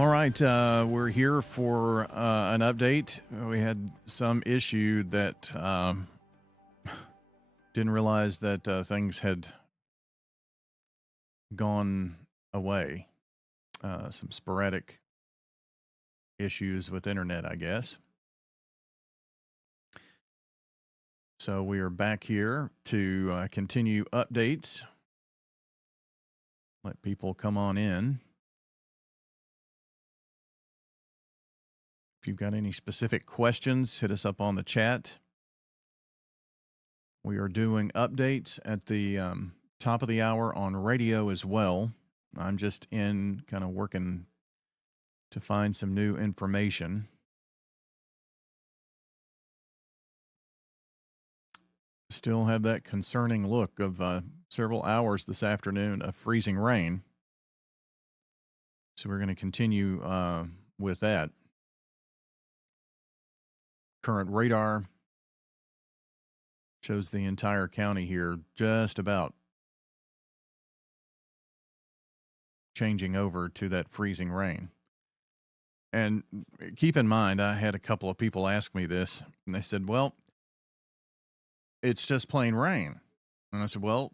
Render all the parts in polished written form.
All right, we're here for an update. We had some issue that didn't realize that things had gone away. Some sporadic issues with internet, I guess. So we are back here to continue updates. Let people come on in. If you've got any specific questions, hit us up on the chat. We are doing updates at the top of the hour on radio as well. I'm just in kind of working to find some new information. Still have that concerning look of several hours this afternoon of freezing rain. So we're going to continue with that. Current radar shows the entire county here just about changing over to that freezing rain. And keep in mind, I had a couple of people ask me this, and they said, well, it's just plain rain. And I said, well,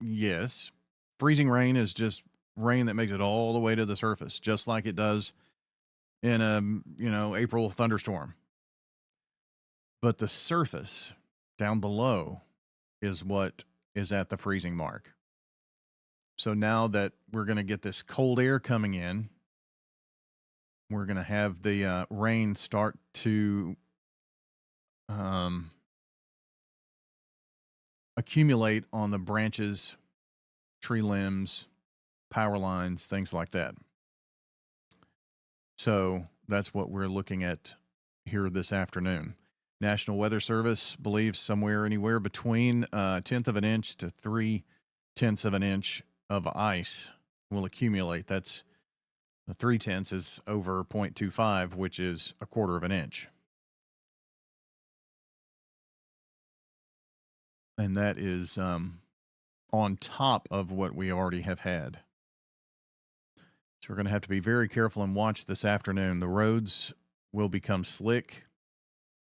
yes, freezing rain is just rain that makes it all the way to the surface, just like it does in a, April thunderstorm. But the surface down below is what is at the freezing mark. So now that we're going to get this cold air coming in, we're going to have the rain start to accumulate on the branches, tree limbs, power lines, things like that. So that's what we're looking at here this afternoon. National Weather Service believes somewhere anywhere between a tenth of an inch to 3/10 of an inch of ice will accumulate. That's the 3/10 is over 0.25, which is a quarter of an inch. And that is on top of what we already have had. So we're going to have to be very careful and watch this afternoon. The roads will become slick.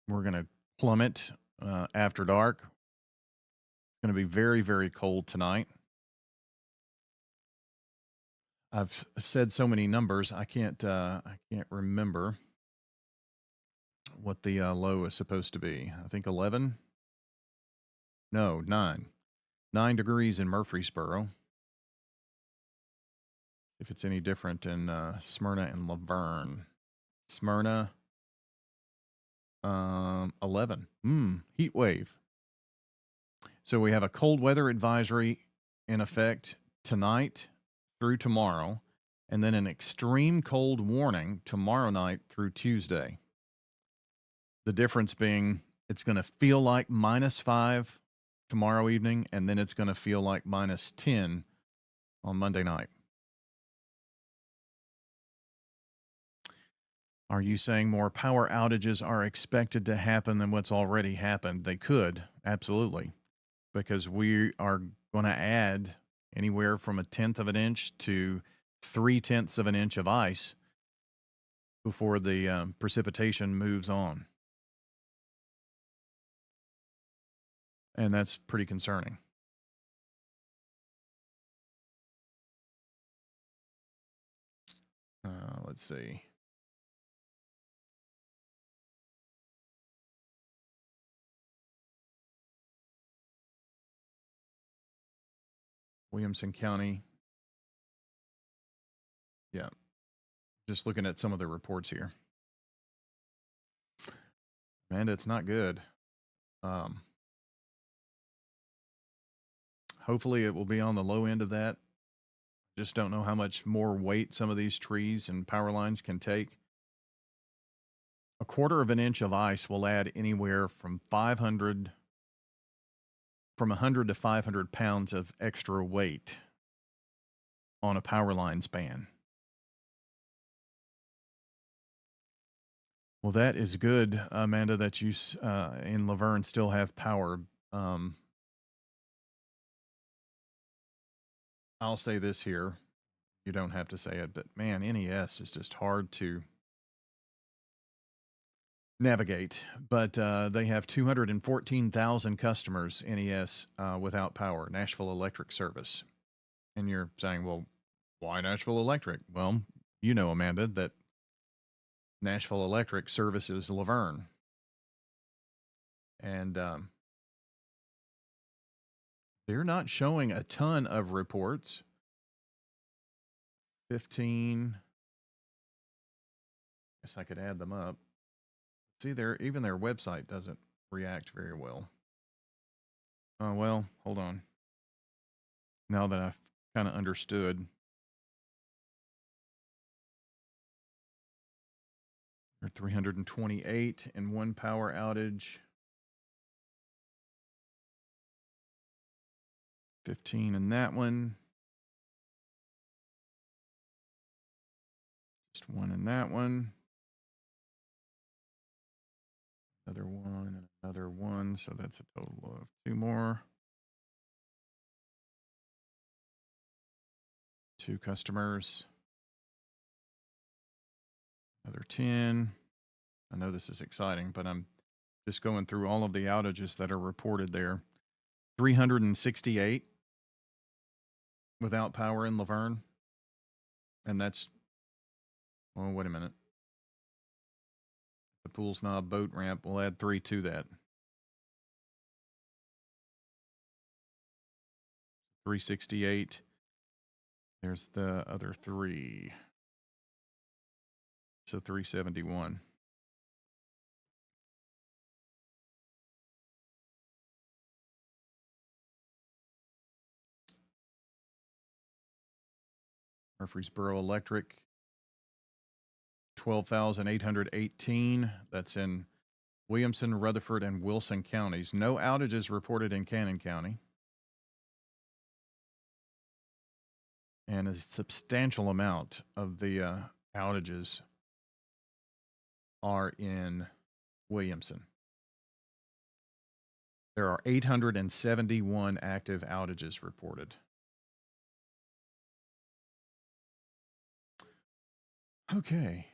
We're going to plummet after dark. It's going to be very, very cold tonight. I've said so many numbers, I can't remember what the low is supposed to be. I think 11. No, 9. 9 degrees in Murfreesboro. If it's any different in Smyrna and Laverne. Smyrna, 11. Heat wave. So we have a cold weather advisory in effect tonight through tomorrow, and then an extreme cold warning tomorrow night through Tuesday. The difference being it's going to feel like -5 tomorrow evening, and then it's going to feel like -10 on Monday night. Are you saying more power outages are expected to happen than what's already happened? They could, absolutely, because we are going to add anywhere from a tenth of an inch to 3/10 of an inch of ice before the precipitation moves on. And that's pretty concerning. Let's see. Williamson County. Yeah. Just looking at some of the reports here. Man, it's not good. Hopefully it will be on the low end of that. Just don't know how much more weight some of these trees and power lines can take. A quarter of an inch of ice will add anywhere from 100 to 500 pounds of extra weight on a power line span. Well, that is good, Amanda, that you in Laverne still have power. I'll say this here. you don't have to say it, but man, NES is just hard to navigate. But they have 214,000 customers, NES, without power, Nashville Electric Service. And you're saying, well, why Nashville Electric? Well, you know, Amanda, that Nashville Electric services Laverne. And they're not showing a ton of reports. 15. Guess I could add them up. See, even their website doesn't react very well. Oh, well, hold on. Now that I've kind of understood. They're 328 in one power outage. 15 in that one. Just one in that one. Another one and another one. So that's a total of 2 more. 2 customers. Another 10. I know this is exciting, but I'm just going through all of the outages that are reported there. 368 without power in Laverne. And that's, oh, wait a minute. The Pools Knob boat ramp, we'll add 3 to that. 368. There's the other 3. So 371. Murfreesboro Electric, 12,818. That's in Williamson, Rutherford, and Wilson counties. No outages reported in Cannon County. And a substantial amount of the outages are in Williamson. There are 871 active outages reported. Okay.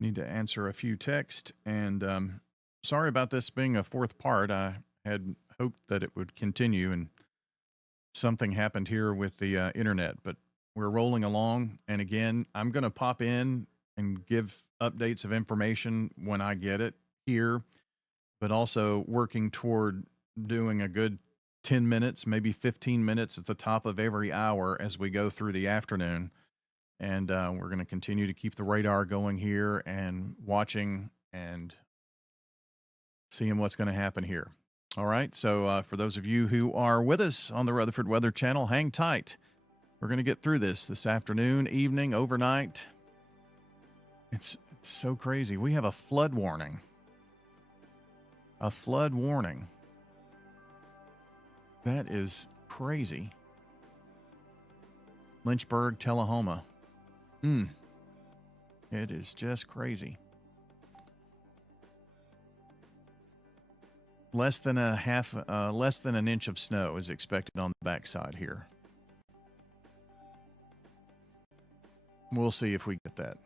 Need to answer a few texts, and sorry about this being a 4th part. I had hoped that it would continue, and something happened here with the internet, but we're rolling along. And again, I'm going to pop in and give updates of information when I get it here, but also working toward doing a good 10 minutes, maybe 15 minutes at the top of every hour as we go through the afternoon. And we're going to continue to keep the radar going here and watching and seeing what's going to happen here. All right. So for those of you who are with us on the Rutherford Weather Channel, hang tight. We're going to get through this afternoon, evening, overnight. It's so crazy. We have a flood warning. A flood warning. That is crazy. Lynchburg, Tullahoma. It is just crazy. Less than an inch of snow is expected on the backside here. We'll see if we get that.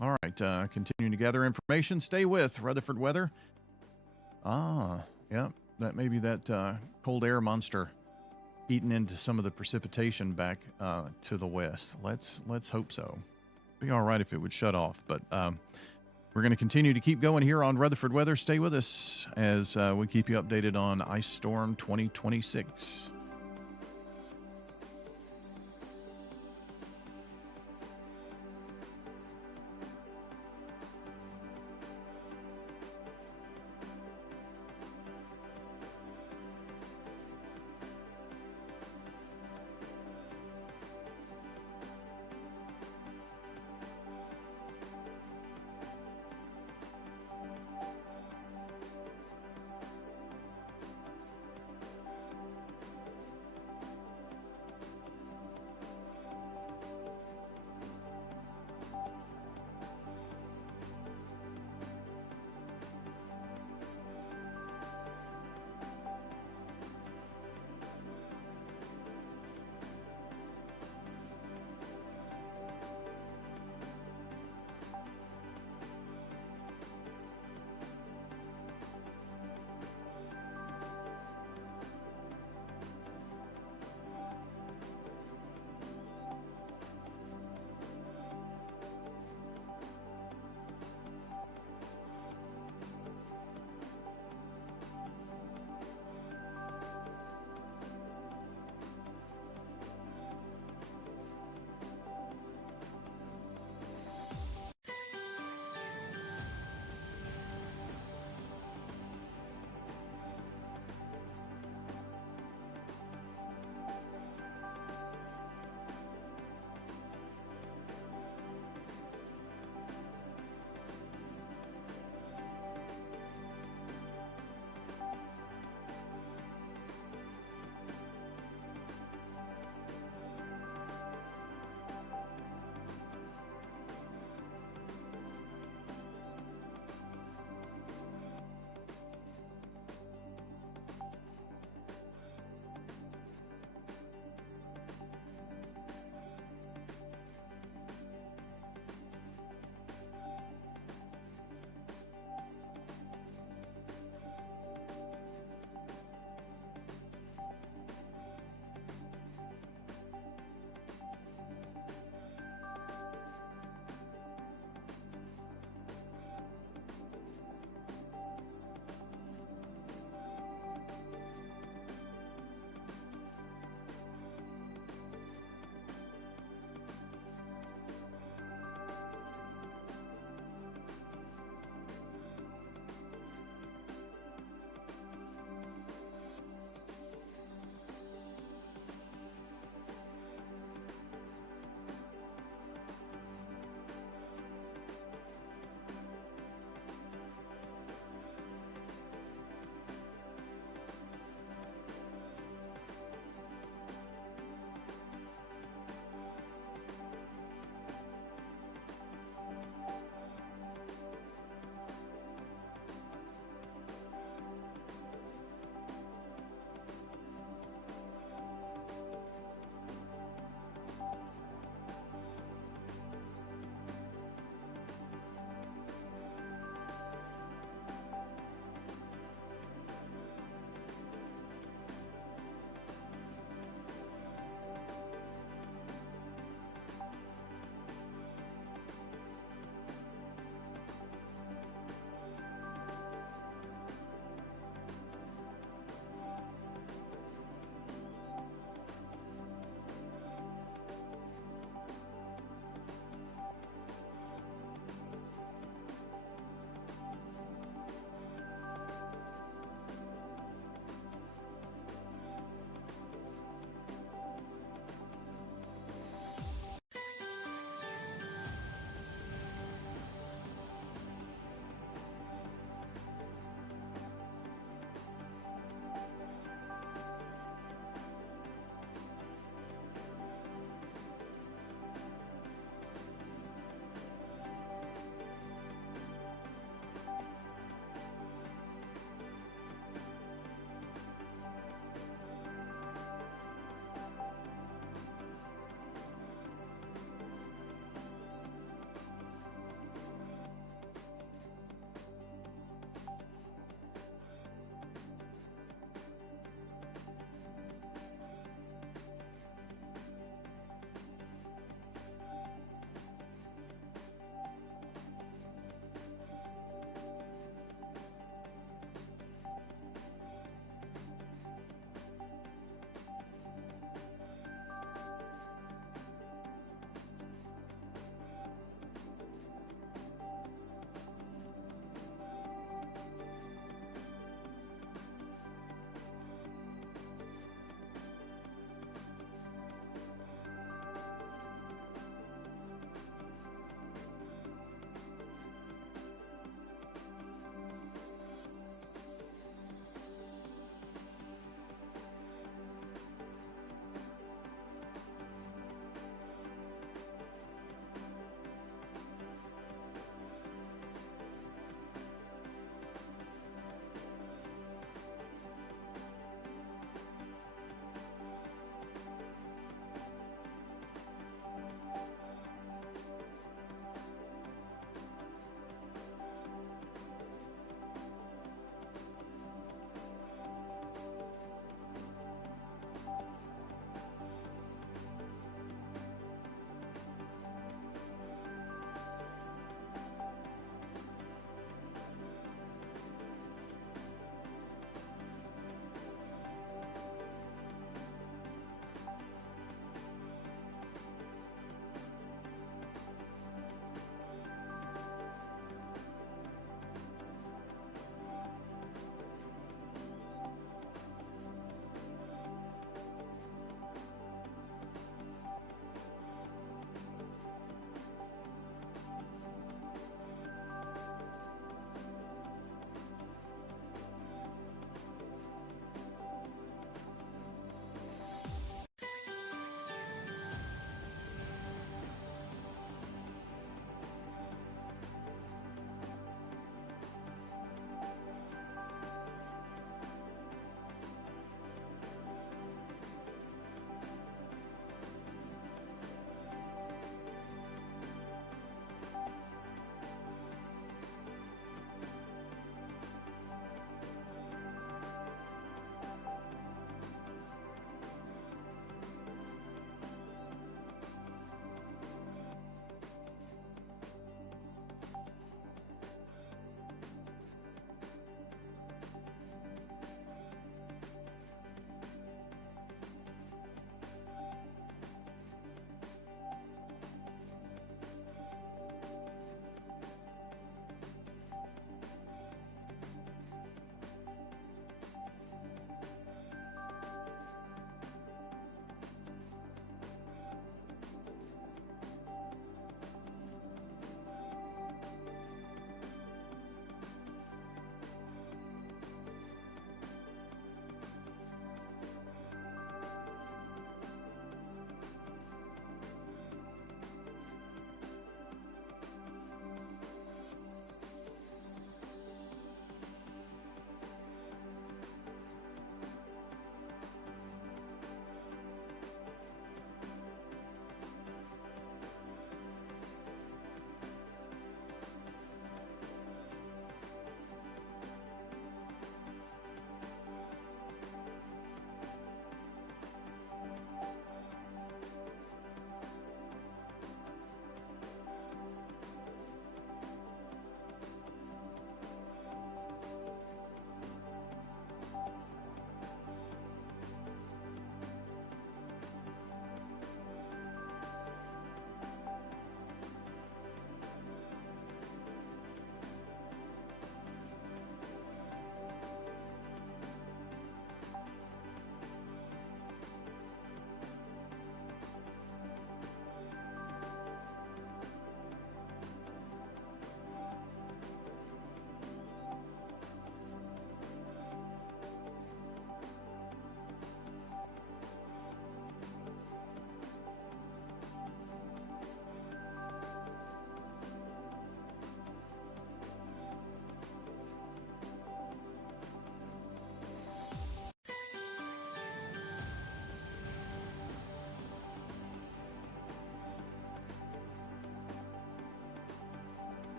All right, continuing to gather information. Stay with Rutherford Weather. Yep, that may be that cold air monster eating into some of the precipitation back to the west. Let's hope so. Be all right if it would shut off, but we're going to continue to keep going here on Rutherford Weather. Stay with us as we keep you updated on Ice Storm 2026.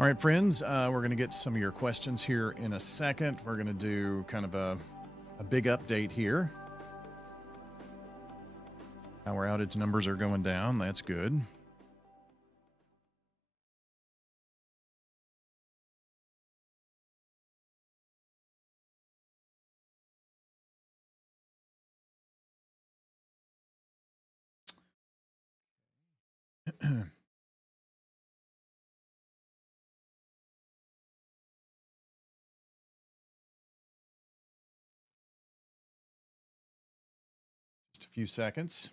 All right, friends, we're going to get some of your questions here in a second. We're going to do kind of a big update here. Our outage numbers are going down. That's good. Just a few seconds.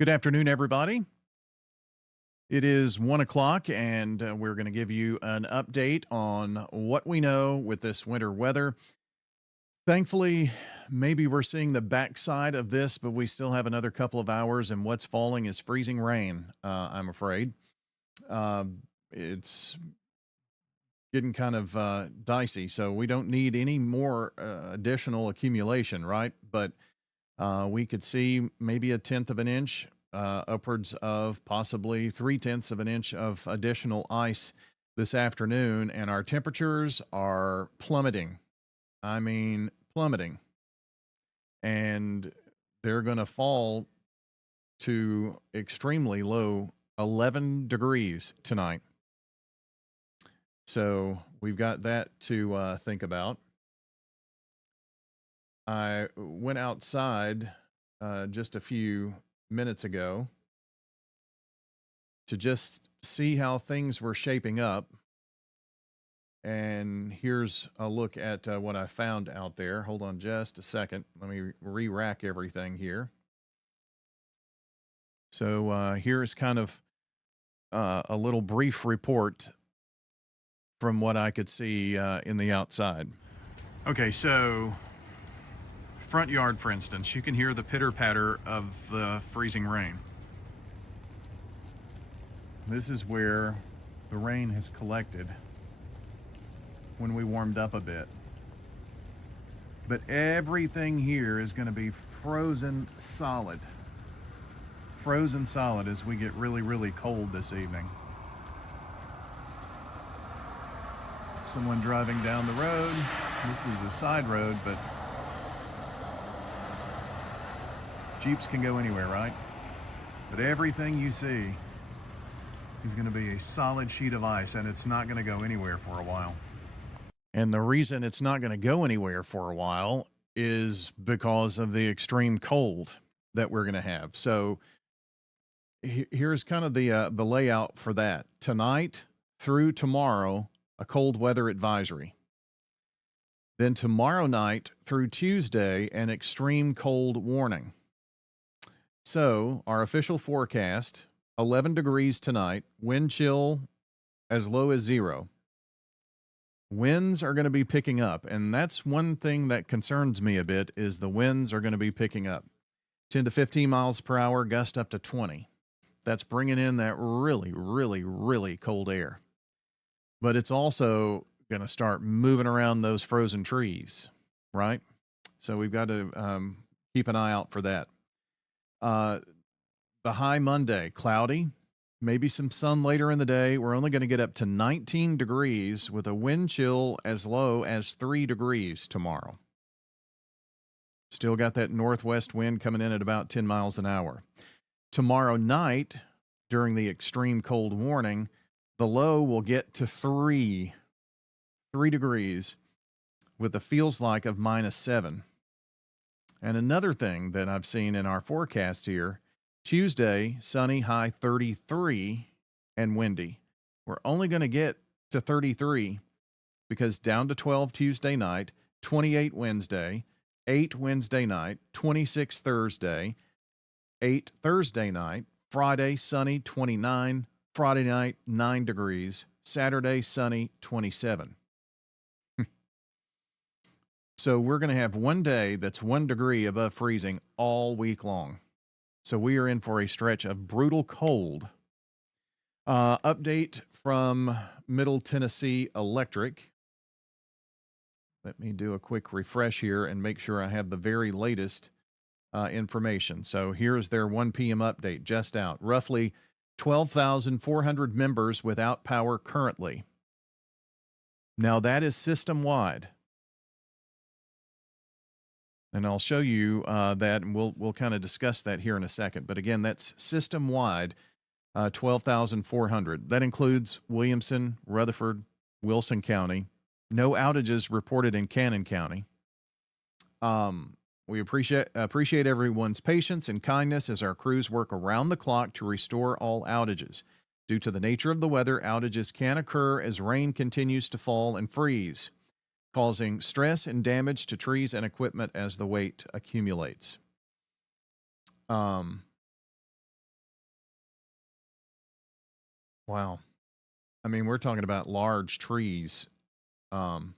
Good afternoon, everybody. It is 1 o'clock, and we're going to give you an update on what we know with this winter weather. Thankfully, maybe we're seeing the backside of this, but we still have another couple of hours, and what's falling is freezing rain, I'm afraid. It's getting kind of dicey, so we don't need any more additional accumulation, right? But we could see maybe 1/10 of an inch, upwards of possibly 3/10 of an inch of additional ice this afternoon, and our temperatures are plummeting. I mean, plummeting. And they're going to fall to extremely low 11 degrees tonight. So we've got that to think about. I went outside just a few minutes ago to just see how things were shaping up. And here's a look at what I found out there. Hold on just a second. Let me re-rack everything here. So here's kind of a little brief report from what I could see in the outside. Okay, so front yard, for instance, you can hear the pitter-patter of the freezing rain. This is where the rain has collected when we warmed up a bit. But everything here is going to be frozen solid. Frozen solid as we get really, really cold this evening. Someone driving down the road. This is a side road, but Jeeps can go anywhere, right? But everything you see is going to be a solid sheet of ice, and it's not going to go anywhere for a while. And the reason it's not going to go anywhere for a while is because of the extreme cold that we're going to have. So here's kind of the layout for that. Tonight through tomorrow, a cold weather advisory. Then tomorrow night through Tuesday, an extreme cold warning. So our official forecast, 11 degrees tonight, wind chill as low as 0. Winds are going to be picking up, and that's one thing that concerns me a bit is the winds are going to be picking up. 10 to 15 miles per hour, gust up to 20. That's bringing in that really, really, really cold air. But it's also going to start moving around those frozen trees, right? So we've got to keep an eye out for that. The high Monday, cloudy. Maybe some sun later in the day. We're only going to get up to 19 degrees with a wind chill as low as 3 degrees tomorrow. Still got that northwest wind coming in at about 10 miles an hour. Tomorrow night, during the extreme cold warning, the low will get to 3 degrees with a feels like of -7. And another thing that I've seen in our forecast here, Tuesday, sunny, high 33 and windy. We're only going to get to 33 because down to 12 Tuesday night, 28 Wednesday, 8 Wednesday night, 26 Thursday, 8 Thursday night, Friday sunny 29, Friday night 9 degrees, Saturday sunny 27. So we're going to have one day that's 1 degree above freezing all week long. So we are in for a stretch of brutal cold. Update from Middle Tennessee Electric. Let me do a quick refresh here and make sure I have the very latest information. So here's their 1 p.m. update just out. Roughly 12,400 members without power currently. Now that is system-wide. And I'll show you that, and we'll kind of discuss that here in a second. But again, that's system-wide, 12,400. That includes Williamson, Rutherford, Wilson County. No outages reported in Cannon County. We appreciate everyone's patience and kindness as our crews work around the clock to restore all outages. Due to the nature of the weather, outages can occur as rain continues to fall and freeze, causing stress and damage to trees and equipment as the weight accumulates. Wow. I mean, we're talking about large trees in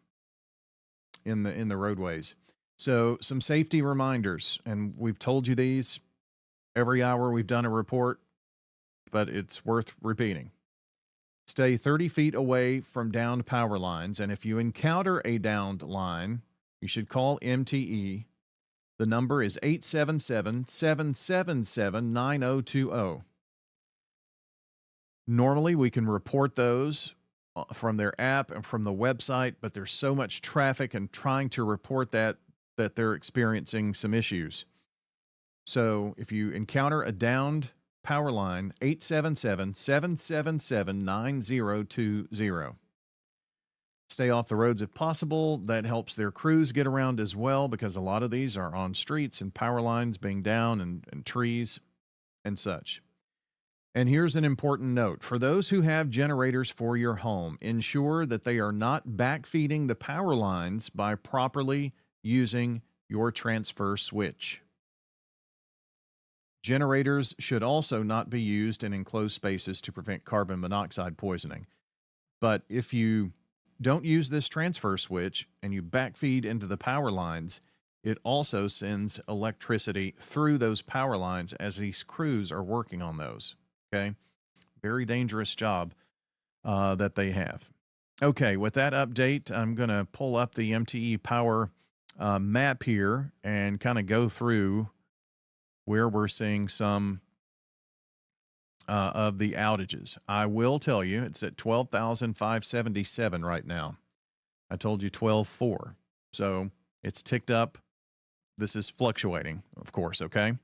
the roadways. So some safety reminders, and we've told you these every hour we've done a report, but it's worth repeating. Stay 30 feet away from downed power lines, and if you encounter a downed line, you should call MTE. The number is 877-777-9020. Normally, we can report those from their app and from the website, but there's so much traffic and trying to report that they're experiencing some issues. So if you encounter a downed power line, 877-777-9020. Stay off the roads if possible. That helps their crews get around as well, because a lot of these are on streets and power lines being down and trees and such. And here's an important note. For those who have generators for your home, ensure that they are not backfeeding the power lines by properly using your transfer switch. Generators should also not be used in enclosed spaces to prevent carbon monoxide poisoning. But if you don't use this transfer switch and you backfeed into the power lines, it also sends electricity through those power lines as these crews are working on those. Okay? Very dangerous job that they have. Okay, with that update, I'm going to pull up the MTE power map here and kind of go through where we're seeing some of the outages. I will tell you, it's at 12,577 right now. I told you 12.4. So it's ticked up. This is fluctuating, of course, okay?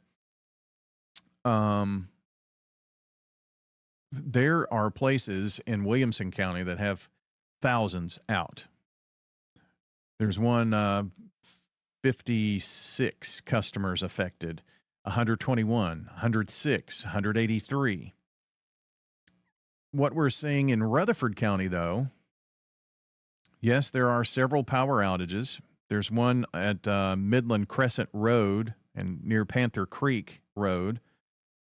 There are places in Williamson County that have thousands out. There's one 56 customers affected. 121, 106, 183. What we're seeing in Rutherford County, though, yes, there are several power outages. There's one at Midland Crescent Road and near Panther Creek Road,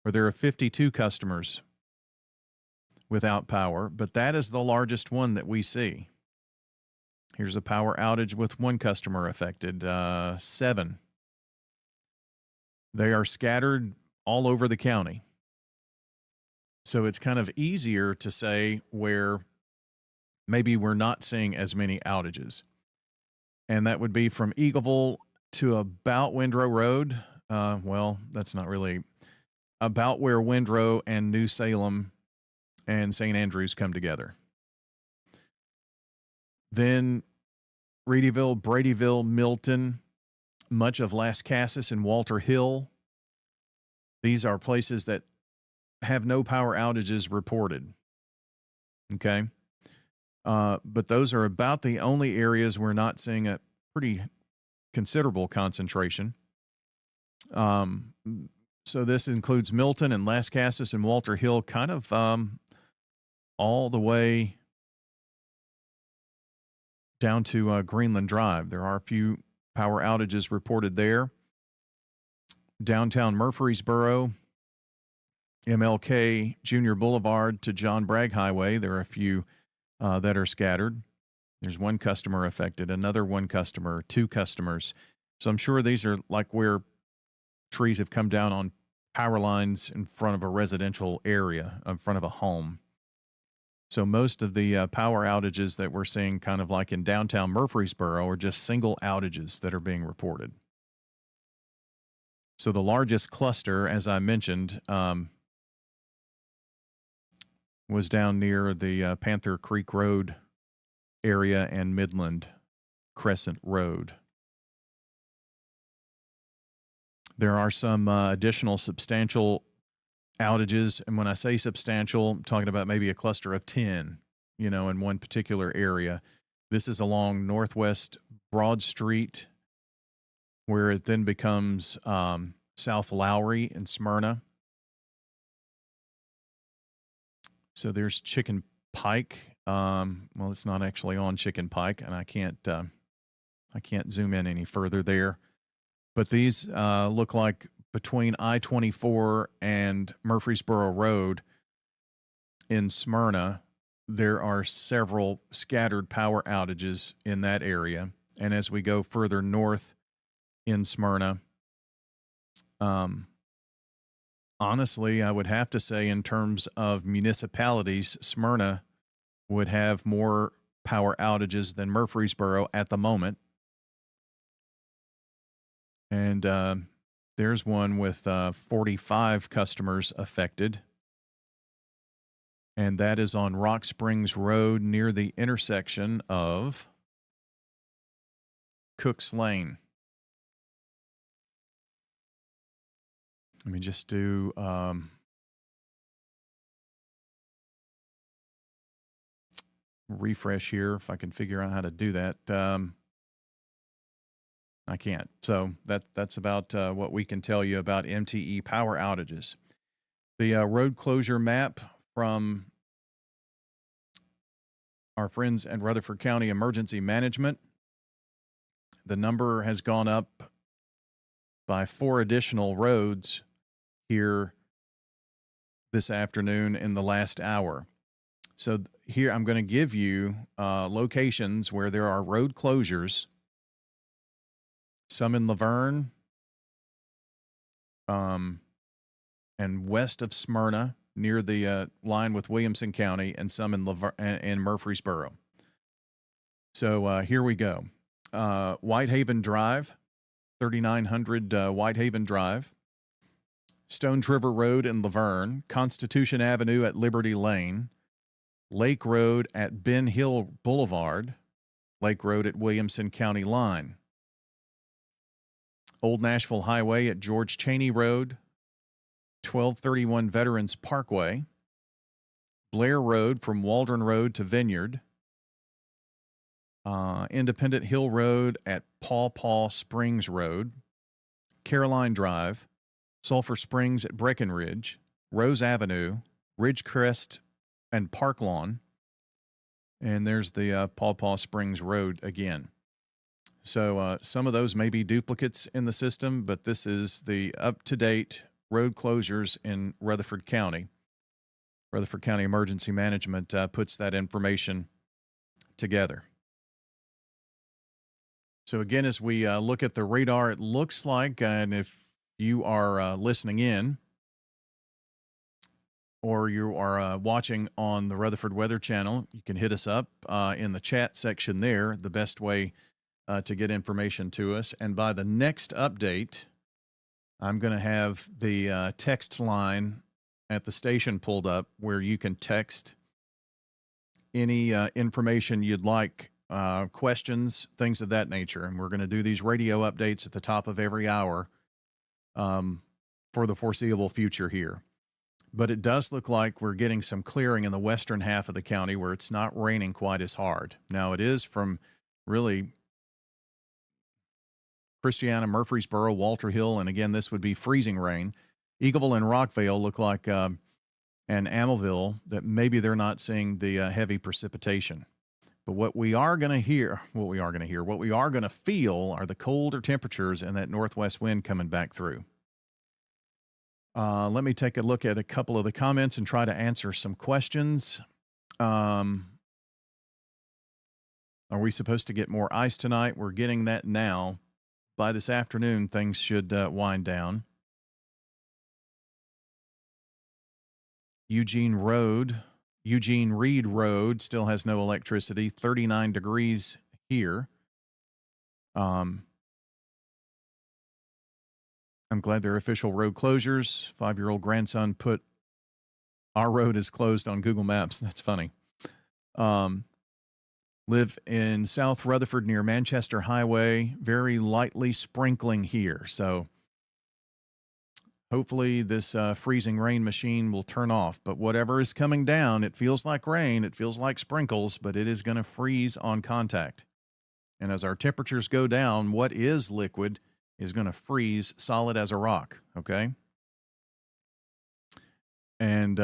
where there are 52 customers without power, but that is the largest one that we see. Here's a power outage with one customer affected, 7. They are scattered all over the county. So it's kind of easier to say where maybe we're not seeing as many outages. And that would be from Eagleville to about Windrow Road. Well, that's not really about where Windrow and New Salem and St. Andrews come together. Then Reedyville, Bradyville, Milton, much of Las Casas and Walter Hill. These are places that have no power outages reported. Okay. But those are about the only areas we're not seeing a pretty considerable concentration. So this includes Milton and Las Casas and Walter Hill, kind of all the way down to Greenland Drive. There are a few power outages reported there. Downtown Murfreesboro, MLK Junior Boulevard to John Bragg Highway, there are a few that are scattered. There's one customer affected, another one customer, two customers. So I'm sure these are like where trees have come down on power lines in front of a residential area, in front of a home. So most of the power outages that we're seeing kind of like in downtown Murfreesboro are just single outages that are being reported. So the largest cluster, as I mentioned, was down near the Panther Creek Road area and Midland Crescent Road. There are some additional substantial outages. And when I say substantial, I'm talking about maybe a cluster of 10, in one particular area. This is along Northwest Broad Street, where it then becomes South Lowry and Smyrna. So there's Chicken Pike. Well, it's not actually on Chicken Pike, and I can't zoom in any further there. But these look like between I-24 and Murfreesboro Road in Smyrna, there are several scattered power outages in that area. And as we go further north in Smyrna, honestly, I would have to say in terms of municipalities, Smyrna would have more power outages than Murfreesboro at the moment. And there's one with 45 customers affected. And that is on Rock Springs Road near the intersection of Cooks Lane. Let me just do refresh here if I can figure out how to do that. I can't. So that's about what we can tell you about MTE power outages. The road closure map from our friends at Rutherford County Emergency Management. The number has gone up by 4 additional roads here this afternoon in the last hour. So here I'm going to give you locations where there are road closures. Some in Laverne, and west of Smyrna near the line with Williamson County, and some in Murfreesboro. So here we go. Whitehaven Drive, 3900 Whitehaven Drive, Stones River Road in Laverne, Constitution Avenue at Liberty Lane, Lake Road at Ben Hill Boulevard, Lake Road at Williamson County Line, Old Nashville Highway at George Cheney Road, 1231 Veterans Parkway, Blair Road from Waldron Road to Vineyard, Independent Hill Road at Paw Paw Springs Road, Caroline Drive, Sulphur Springs at Breckenridge, Rose Avenue, Ridgecrest and Park Lawn, and there's the Paw Paw Springs Road again. So some of those may be duplicates in the system, but this is the up-to-date road closures in Rutherford County. Rutherford County Emergency Management puts that information together. So again, as we look at the radar, it looks like, and if you are listening in or you are watching on the Rutherford Weather Channel, you can hit us up in the chat section there, the best way to get information to us. And by the next update, I'm going to have the text line at the station pulled up where you can text any information you'd like, questions, things of that nature. And we're going to do these radio updates at the top of every hour for the foreseeable future here. But it does look like we're getting some clearing in the western half of the county where it's not raining quite as hard. Now, it is from really Christiana, Murfreesboro, Walter Hill, and again, this would be freezing rain. Eagleville and Rockvale look like, and Amaville, that maybe they're not seeing the heavy precipitation. But what we are going to feel are the colder temperatures and that northwest wind coming back through. Let me take a look at a couple of the comments and try to answer some questions. Um, are we supposed to get more ice tonight? We're getting that now. By this afternoon, things should wind down. Eugene Reed Road still has no electricity, 39 degrees here. I'm glad there are official road closures. 5-year-old grandson put our road is closed on Google Maps. That's funny. Live in South Rutherford near Manchester Highway. Very lightly sprinkling here. So hopefully this freezing rain machine will turn off. But whatever is coming down, it feels like rain. It feels like sprinkles, but it is going to freeze on contact. And as our temperatures go down, what is liquid is going to freeze solid as a rock, okay? And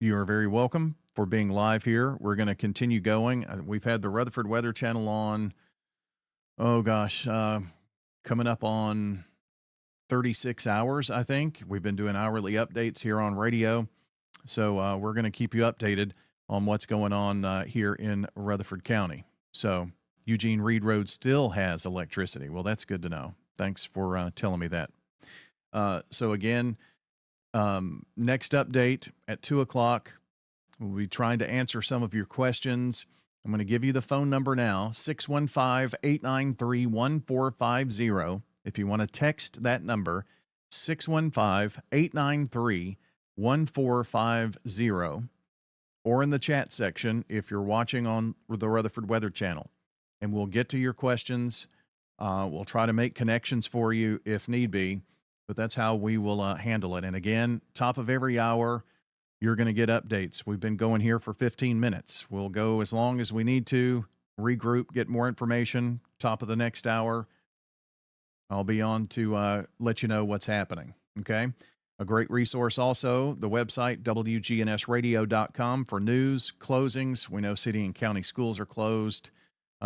you are very welcome for being live here. We're going to continue going. We've had the Rutherford Weather Channel on, coming up on 36 hours, I think. We've been doing hourly updates here on radio. So we're going to keep you updated on what's going on here in Rutherford County. So Eugene Reed Road still has electricity. Well, that's good to know. Thanks for telling me that. So again, next update at 2 o'clock. We'll be trying to answer some of your questions. I'm going to give you the phone number now, 615-893-1450. If you want to text that number, 615-893-1450. Or in the chat section if you're watching on the Rutherford Weather Channel. And we'll get to your questions. We'll try to make connections for you if need be, but that's how we will handle it. And again, top of every hour, you're going to get updates. We've been going here for 15 minutes. We'll go as long as we need to, regroup, get more information. Top of the next hour, I'll be on to let you know what's happening, okay? A great resource also, the website, wgnsradio.com, for news, closings. We know city and county schools are closed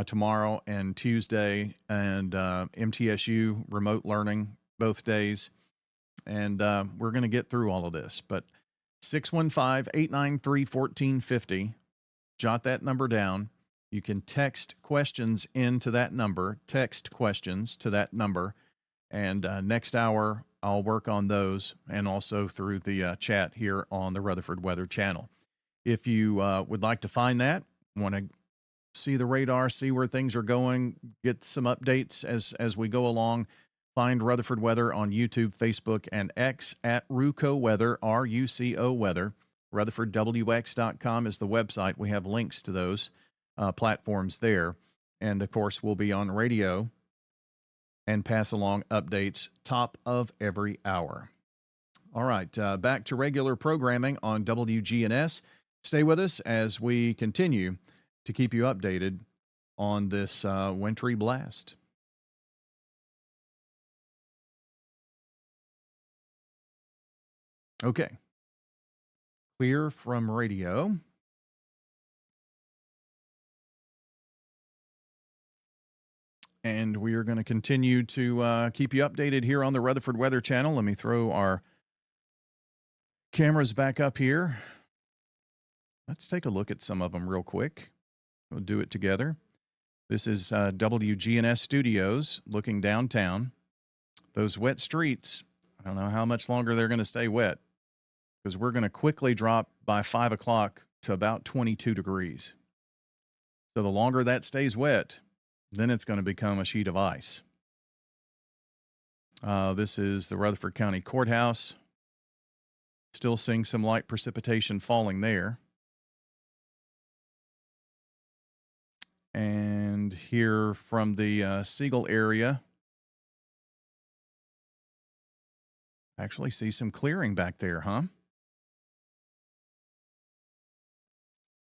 tomorrow and Tuesday, and MTSU remote learning both days. And we're going to get through all of this. But 615-893-1450, jot that number down. You can text questions into that number, and next hour, I'll work on those and also through the chat here on the Rutherford Weather Channel. If you would like to find that, want to see the radar, see where things are going, get some updates as we go along, find Rutherford Weather on YouTube, Facebook, and X at Ruco Weather, R-U-C-O Weather. RutherfordWX.com is the website. We have links to those platforms there. And, of course, we'll be on radio and pass along updates top of every hour. All right, back to regular programming on WGNS. Stay with us as we continue to keep you updated on this wintry blast. Okay, clear from radio. And we are going to continue to keep you updated here on the Rutherford Weather Channel. Let me throw our cameras back up here. Let's take a look at some of them real quick. We'll do it together. This is WGNS Studios looking downtown. Those wet streets, I don't know how much longer they're going to stay wet because we're going to quickly drop by 5 o'clock to about 22 degrees. So the longer that stays wet, then it's going to become a sheet of ice. This is the Rutherford County Courthouse. Still seeing some light precipitation falling there. And here from the Siegel area, actually see some clearing back there, huh?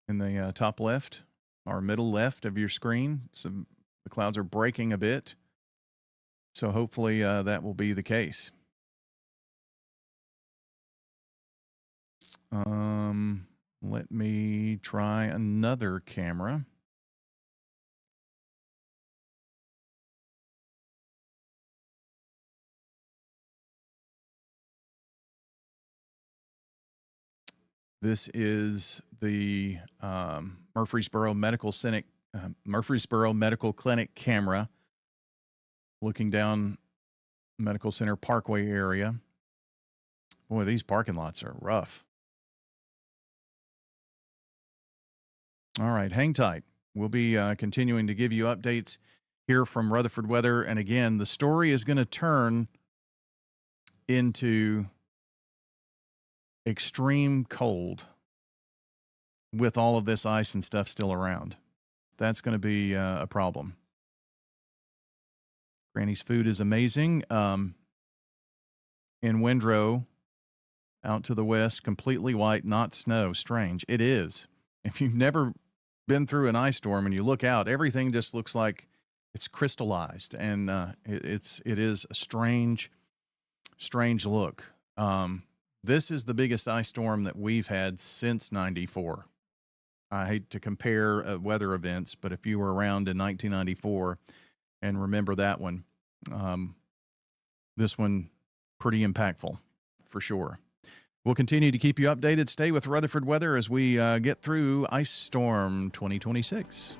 In the top left or middle left of your screen, the clouds are breaking a bit. So hopefully that will be the case. Let me try another camera. This is the Murfreesboro Medical Clinic camera looking down Medical Center Parkway area. Boy, these parking lots are rough. All right, hang tight. We'll be continuing to give you updates here from Rutherford Weather. And again, the story is going to turn into extreme cold with all of this ice and stuff still around. That's going to be a problem. Granny's food is amazing. In Windrow, out to the west, completely white, not snow. Strange. It is. If you've never been through an ice storm and you look out, everything just looks like it's crystallized, and it is a strange look. This is the biggest ice storm that we've had since '94. I hate to compare weather events, but if you were around in 1994 and remember that one, this one pretty impactful for sure. We'll continue to keep you updated. Stay with Rutherford Weather as we get through Ice Storm 2026.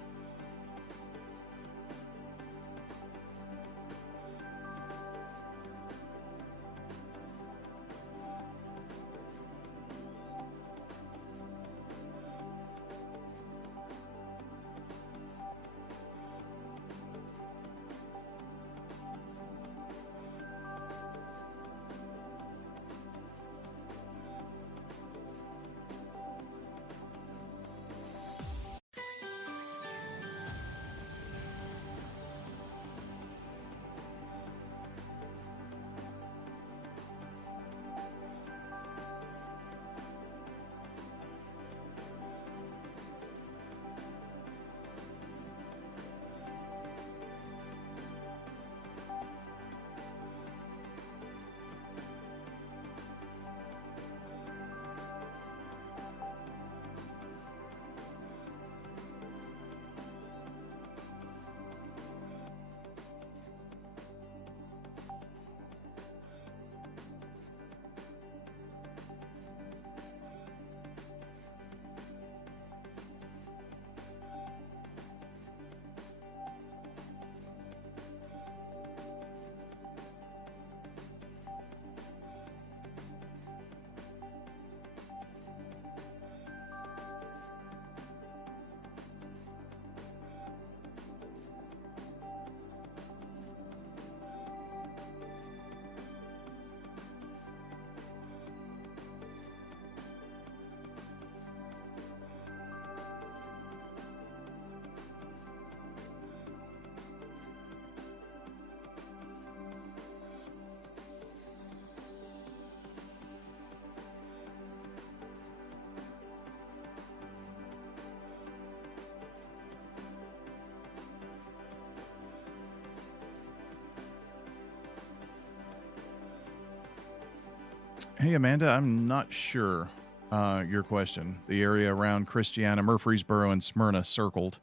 Hey, Amanda, I'm not sure your question. The area around Christiana, Murfreesboro, and Smyrna circled.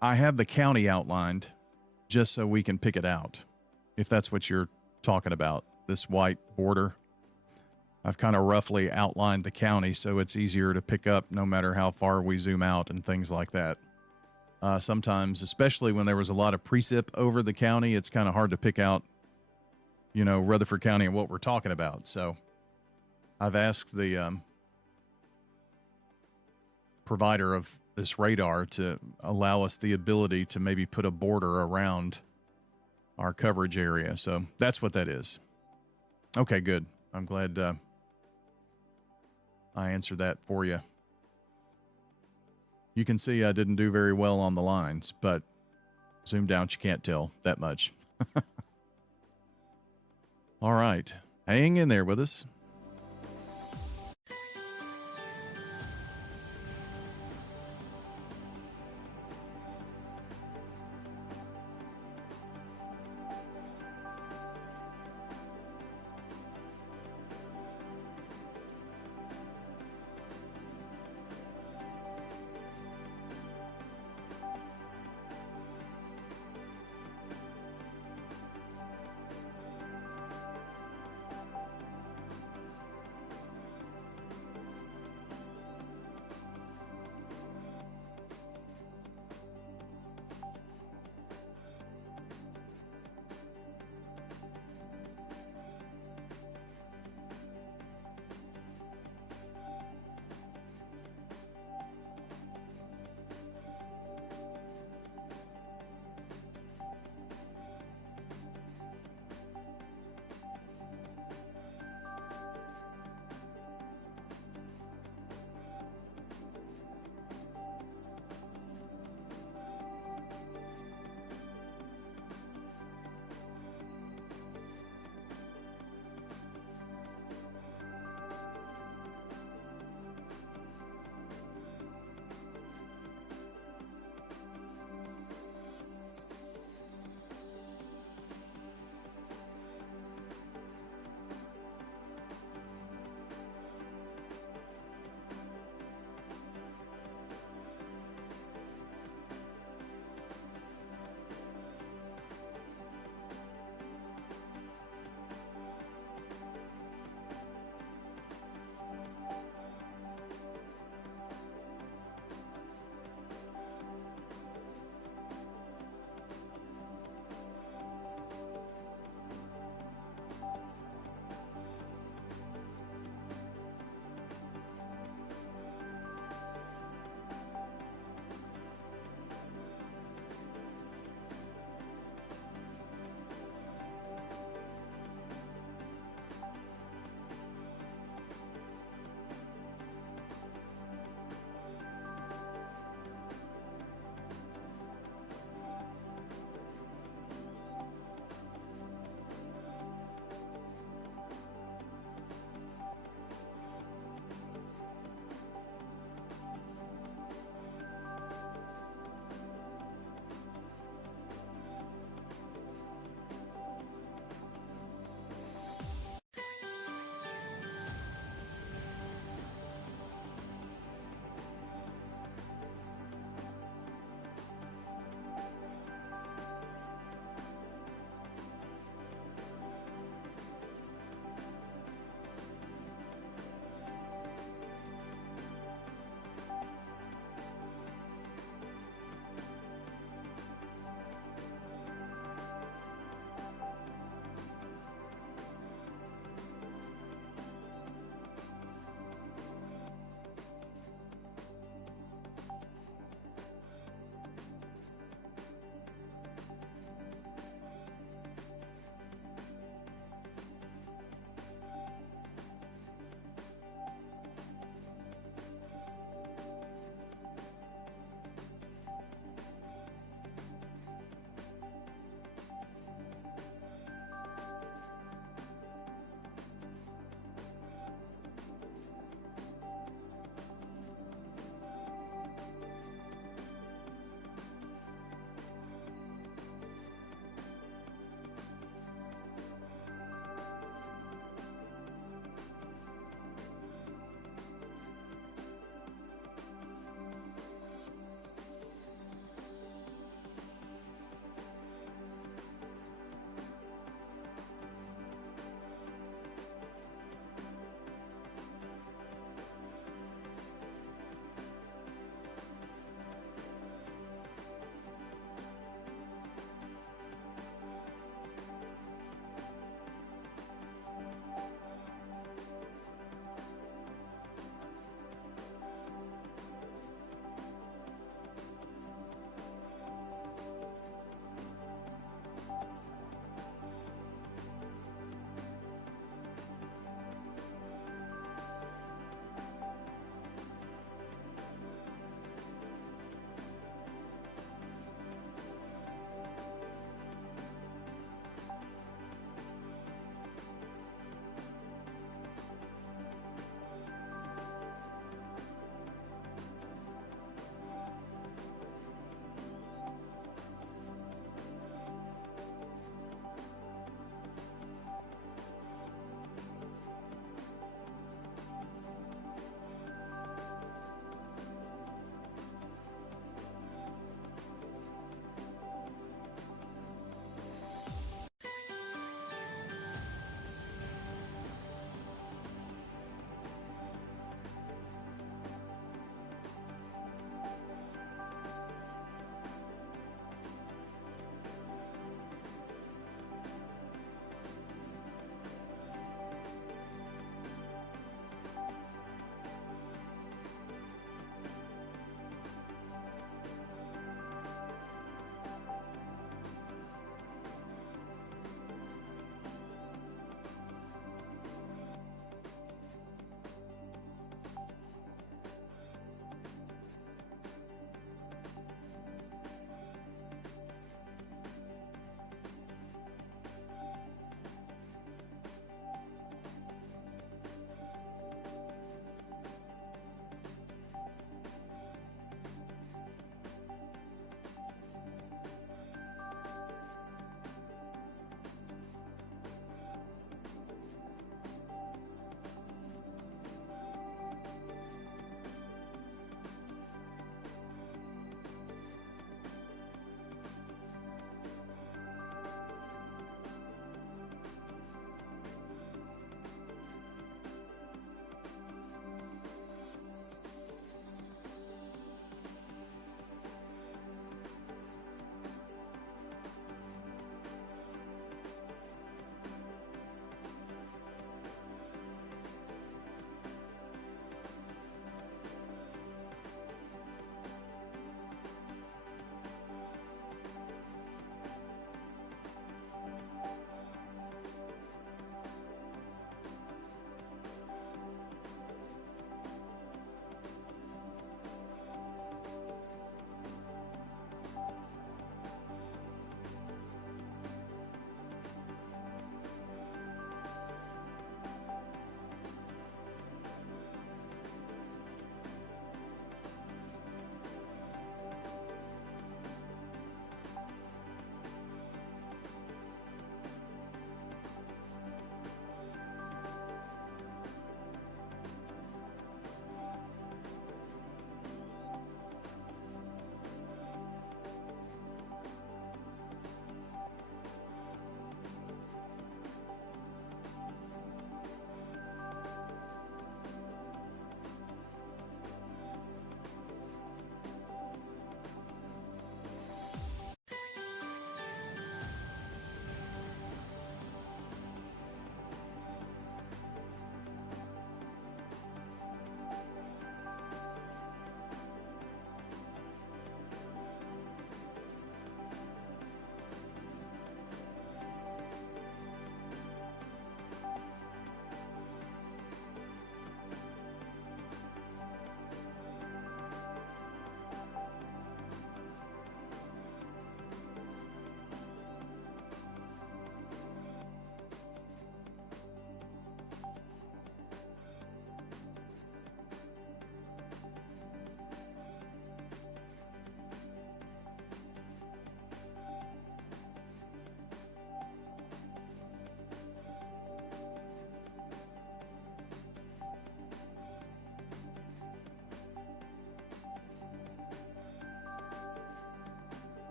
I have the county outlined just so we can pick it out, if that's what you're talking about, this white border. I've kind of roughly outlined the county so it's easier to pick up no matter how far we zoom out and things like that. Sometimes, especially when there was a lot of precip over the county, it's kind of hard to pick out, you know, Rutherford County and what we're talking about. So I've asked the provider of this radar to allow us the ability to maybe put a border around our coverage area. So that's what that is. Okay, good. I'm glad I answered that for you. You can see I didn't do very well on the lines, but zoomed out, you can't tell that much. All right. Hang in there with us.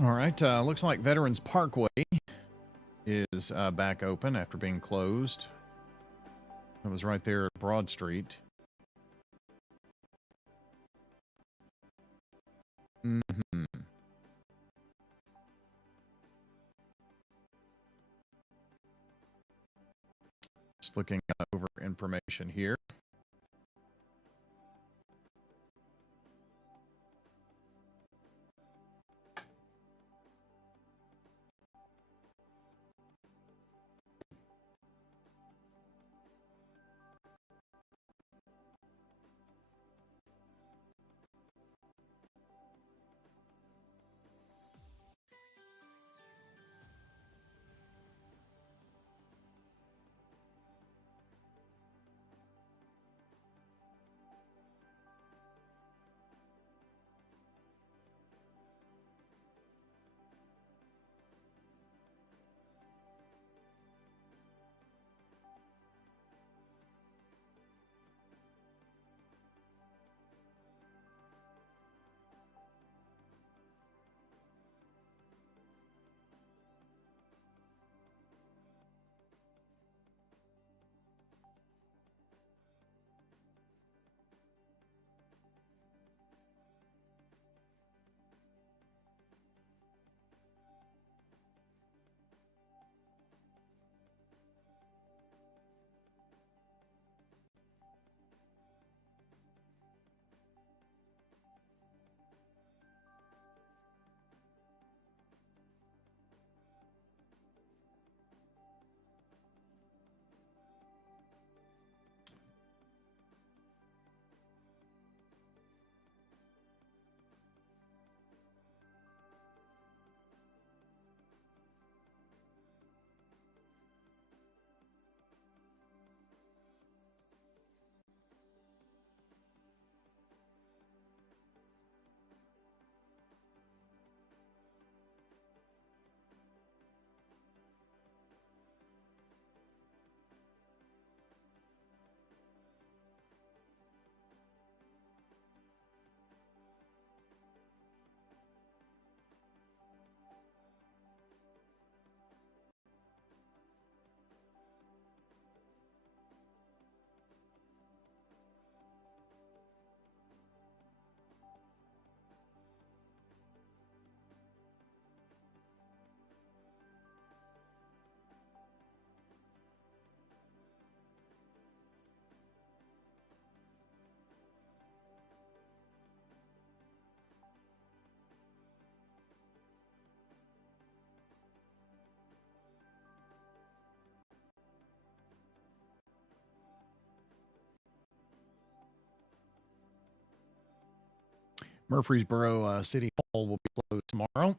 All right. Looks like Veterans Parkway is back open after being closed. It was right there at Broad Street. Mm-hmm. Just looking over information here. Murfreesboro City Hall will be closed tomorrow.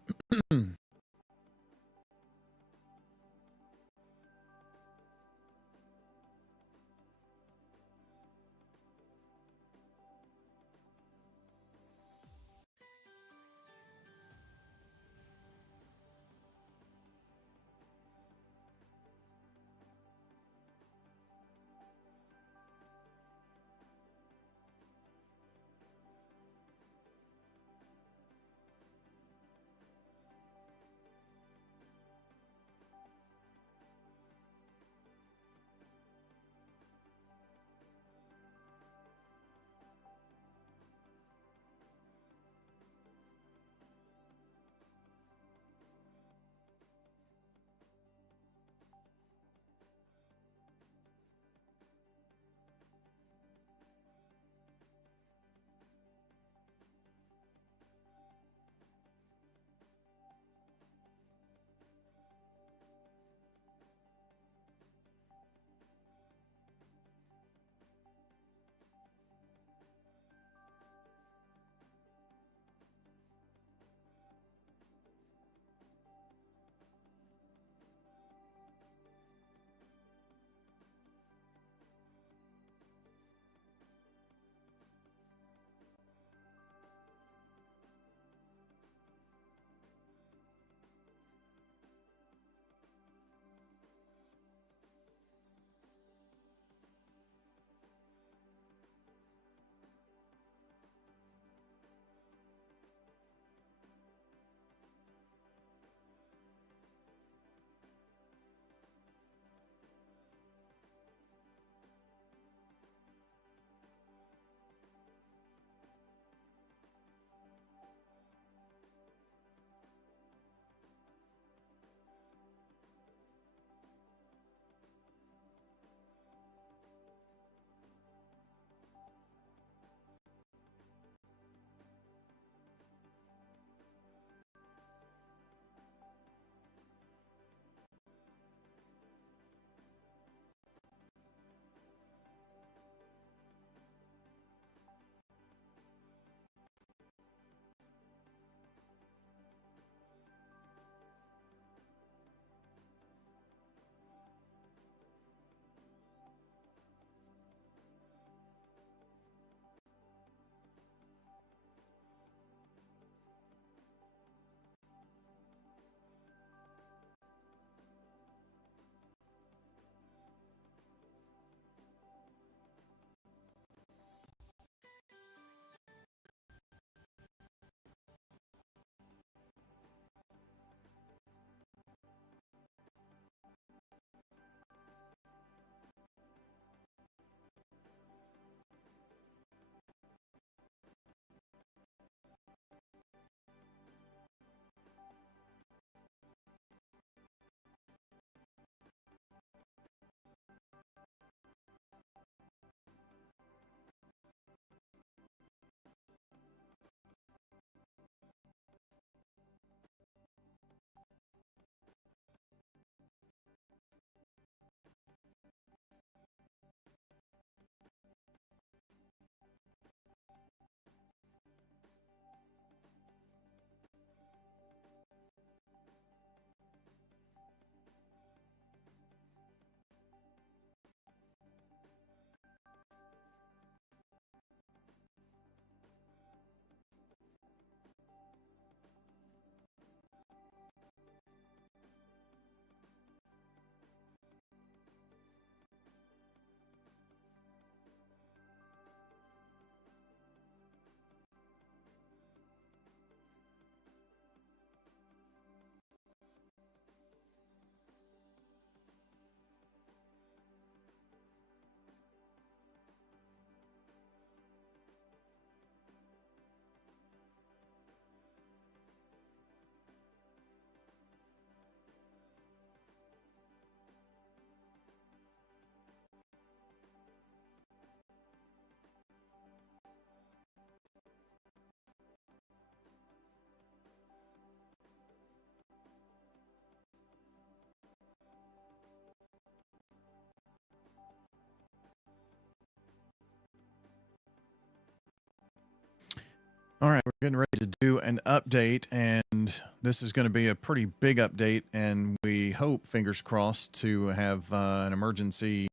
All right, we're getting ready to do an update, and this is going to be a pretty big update. And we hope, fingers crossed, to have an emergency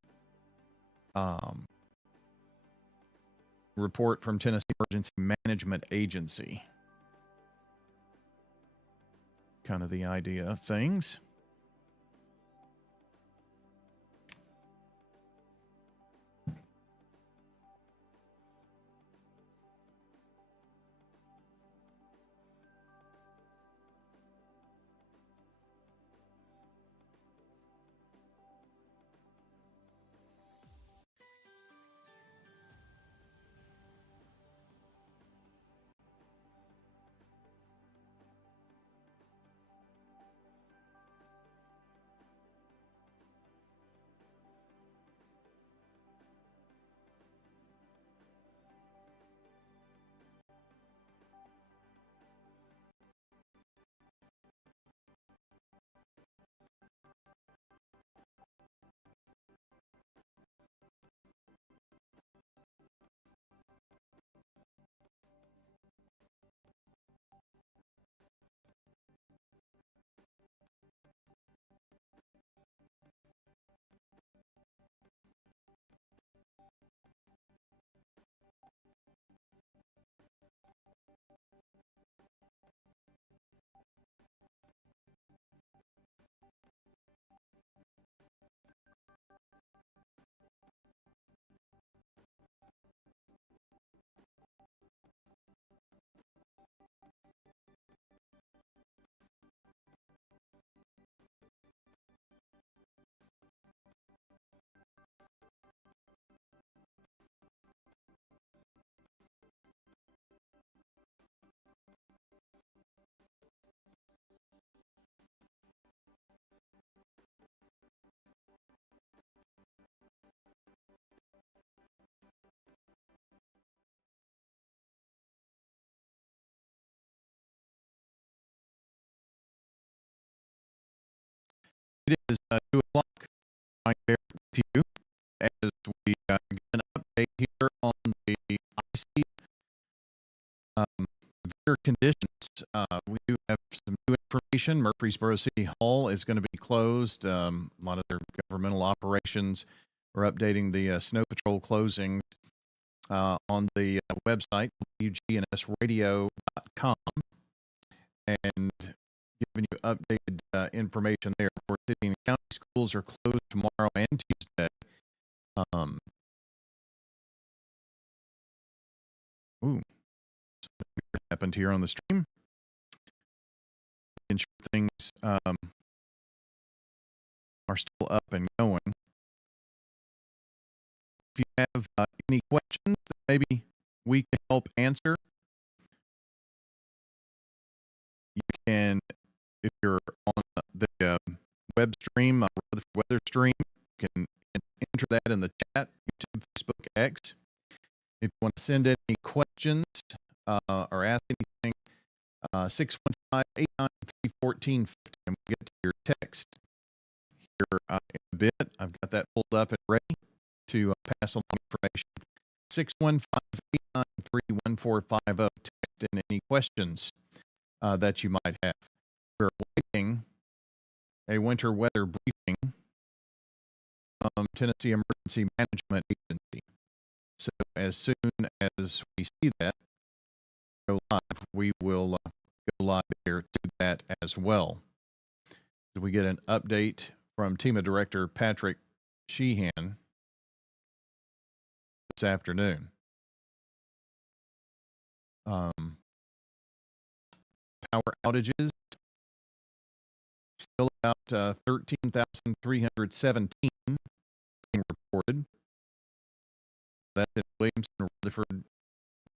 um, report from Tennessee Emergency Management Agency. Kind of the idea of things. It is 2 o'clock. Bryan Barrett with you as we get an update here on the icy severe conditions. We do have some new information. Murfreesboro City Hall is going to be closed. A lot of their governmental operations are updating the snow patrol closing on the website, wgnsradio.com, and giving you updated information there. For city and county schools are closed tomorrow and Tuesday. Something weird happened here on the stream. Making sure things are still up and going. If you have any questions that maybe we can help answer, you can, if you're on the web stream, Rutherford Weather stream, you can enter that in the chat, YouTube, Facebook, X. If you want to send in any questions or ask anything, 615-893-1450, and we'll get to your text here in a bit. I've got that pulled up and ready to pass along information. 615-893-1450. Text in any questions that you might have. We're awaiting a winter weather briefing from Tennessee Emergency Management Agency. So as soon as we see that go live, we will go live there to that as well. We get an update from TEMA Director Patrick Sheehan this afternoon. Power outages still about 13,317 being reported. That's in Williamson, Rutherford,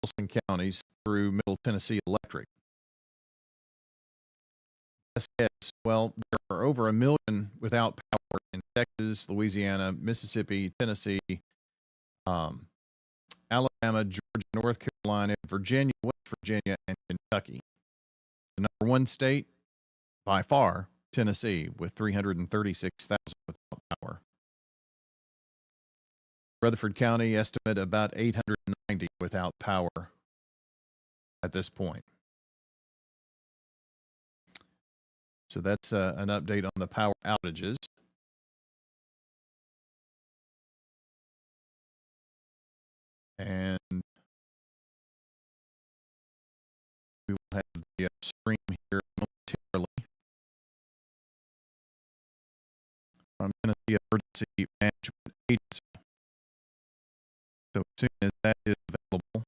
Wilson counties through Middle Tennessee Electric. Yes, well, there are over 1 million without power in Texas, Louisiana, Mississippi, Tennessee, Alabama, Georgia, North Carolina, Virginia, West Virginia, and Kentucky. The number 1 state, by far, Tennessee, with 336,000 without power. Rutherford County estimate about 890 without power. at this point. So that's an update on the power outages. And we will have the stream here momentarily from Tennessee Emergency Management Agency. So as soon as that is available,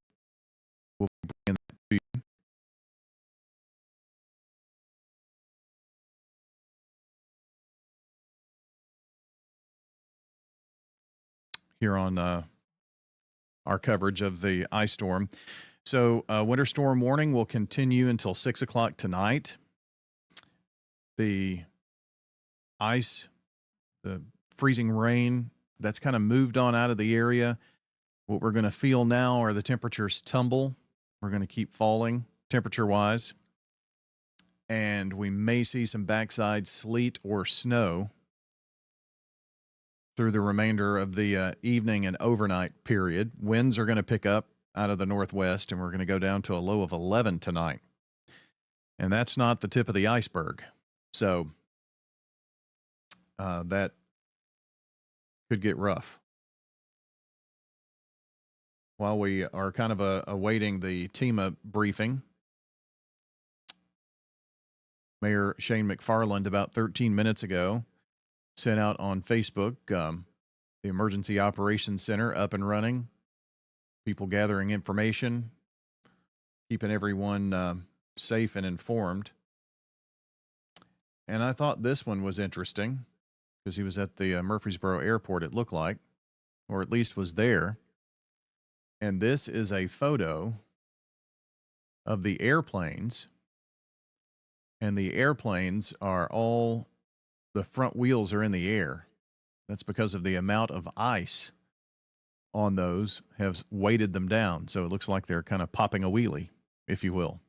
we'll be bringing that to you. Here on our coverage of the ice storm. So winter storm warning will continue until 6 o'clock tonight. The ice, the freezing rain, that's kind of moved on out of the area. What we're going to feel now are the temperatures tumble. We're going to keep falling temperature-wise. And we may see some backside sleet or snow through the remainder of the evening and overnight period. Winds are going to pick up out of the northwest, and we're going to go down to a low of 11 tonight. And that's not the tip of the iceberg. So that could get rough. While we are kind of awaiting the TEMA briefing, Mayor Shane McFarland about 13 minutes ago sent out on Facebook the Emergency Operations Center up and running, people gathering information, keeping everyone safe and informed. And I thought this one was interesting because he was at the Murfreesboro Airport, it looked like, or at least was there. And this is a photo of the airplanes. And the airplanes are all, the front wheels are in the air. That's because of the amount of ice on those has weighted them down. So it looks like they're kind of popping a wheelie, if you will.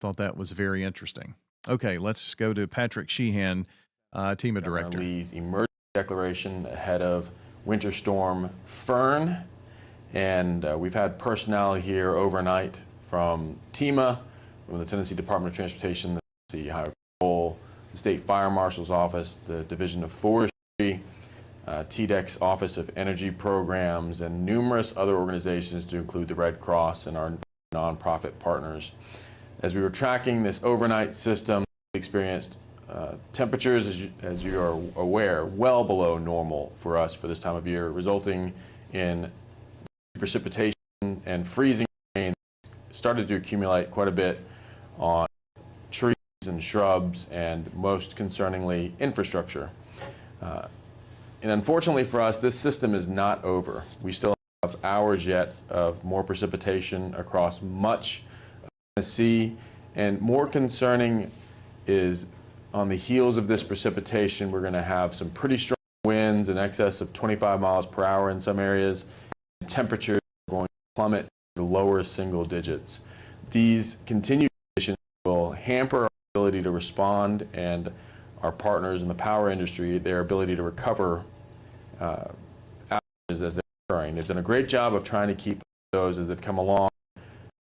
Thought that was very interesting. Okay, let's go to Patrick Sheehan, TEMA Director. Lee's emergency declaration ahead of Winter Storm Fern. And we've had personnel here overnight from TEMA, from the Tennessee Department of Transportation, the Tennessee Highway Patrol, the State Fire Marshal's Office, the Division of Forestry, TDEC's Office of Energy Programs, and numerous other organizations to include the Red Cross and our nonprofit partners. As we were tracking this overnight system, we experienced temperatures, as you are aware, well below normal for us for this time of year, resulting in precipitation and freezing rain started to accumulate quite a bit on trees and shrubs and, most concerningly, infrastructure. And unfortunately for us, this system is not over. We still have hours yet of more precipitation across much of Tennessee, and more concerning is on the heels of this precipitation, we're going to have some pretty strong winds in excess of 25 miles per hour in some areas. Temperatures are going to plummet to lower single digits. These continued conditions will hamper our ability to respond and our partners in the power industry, their ability to recover outages as they're occurring. They've done a great job of trying to keep those as they've come along,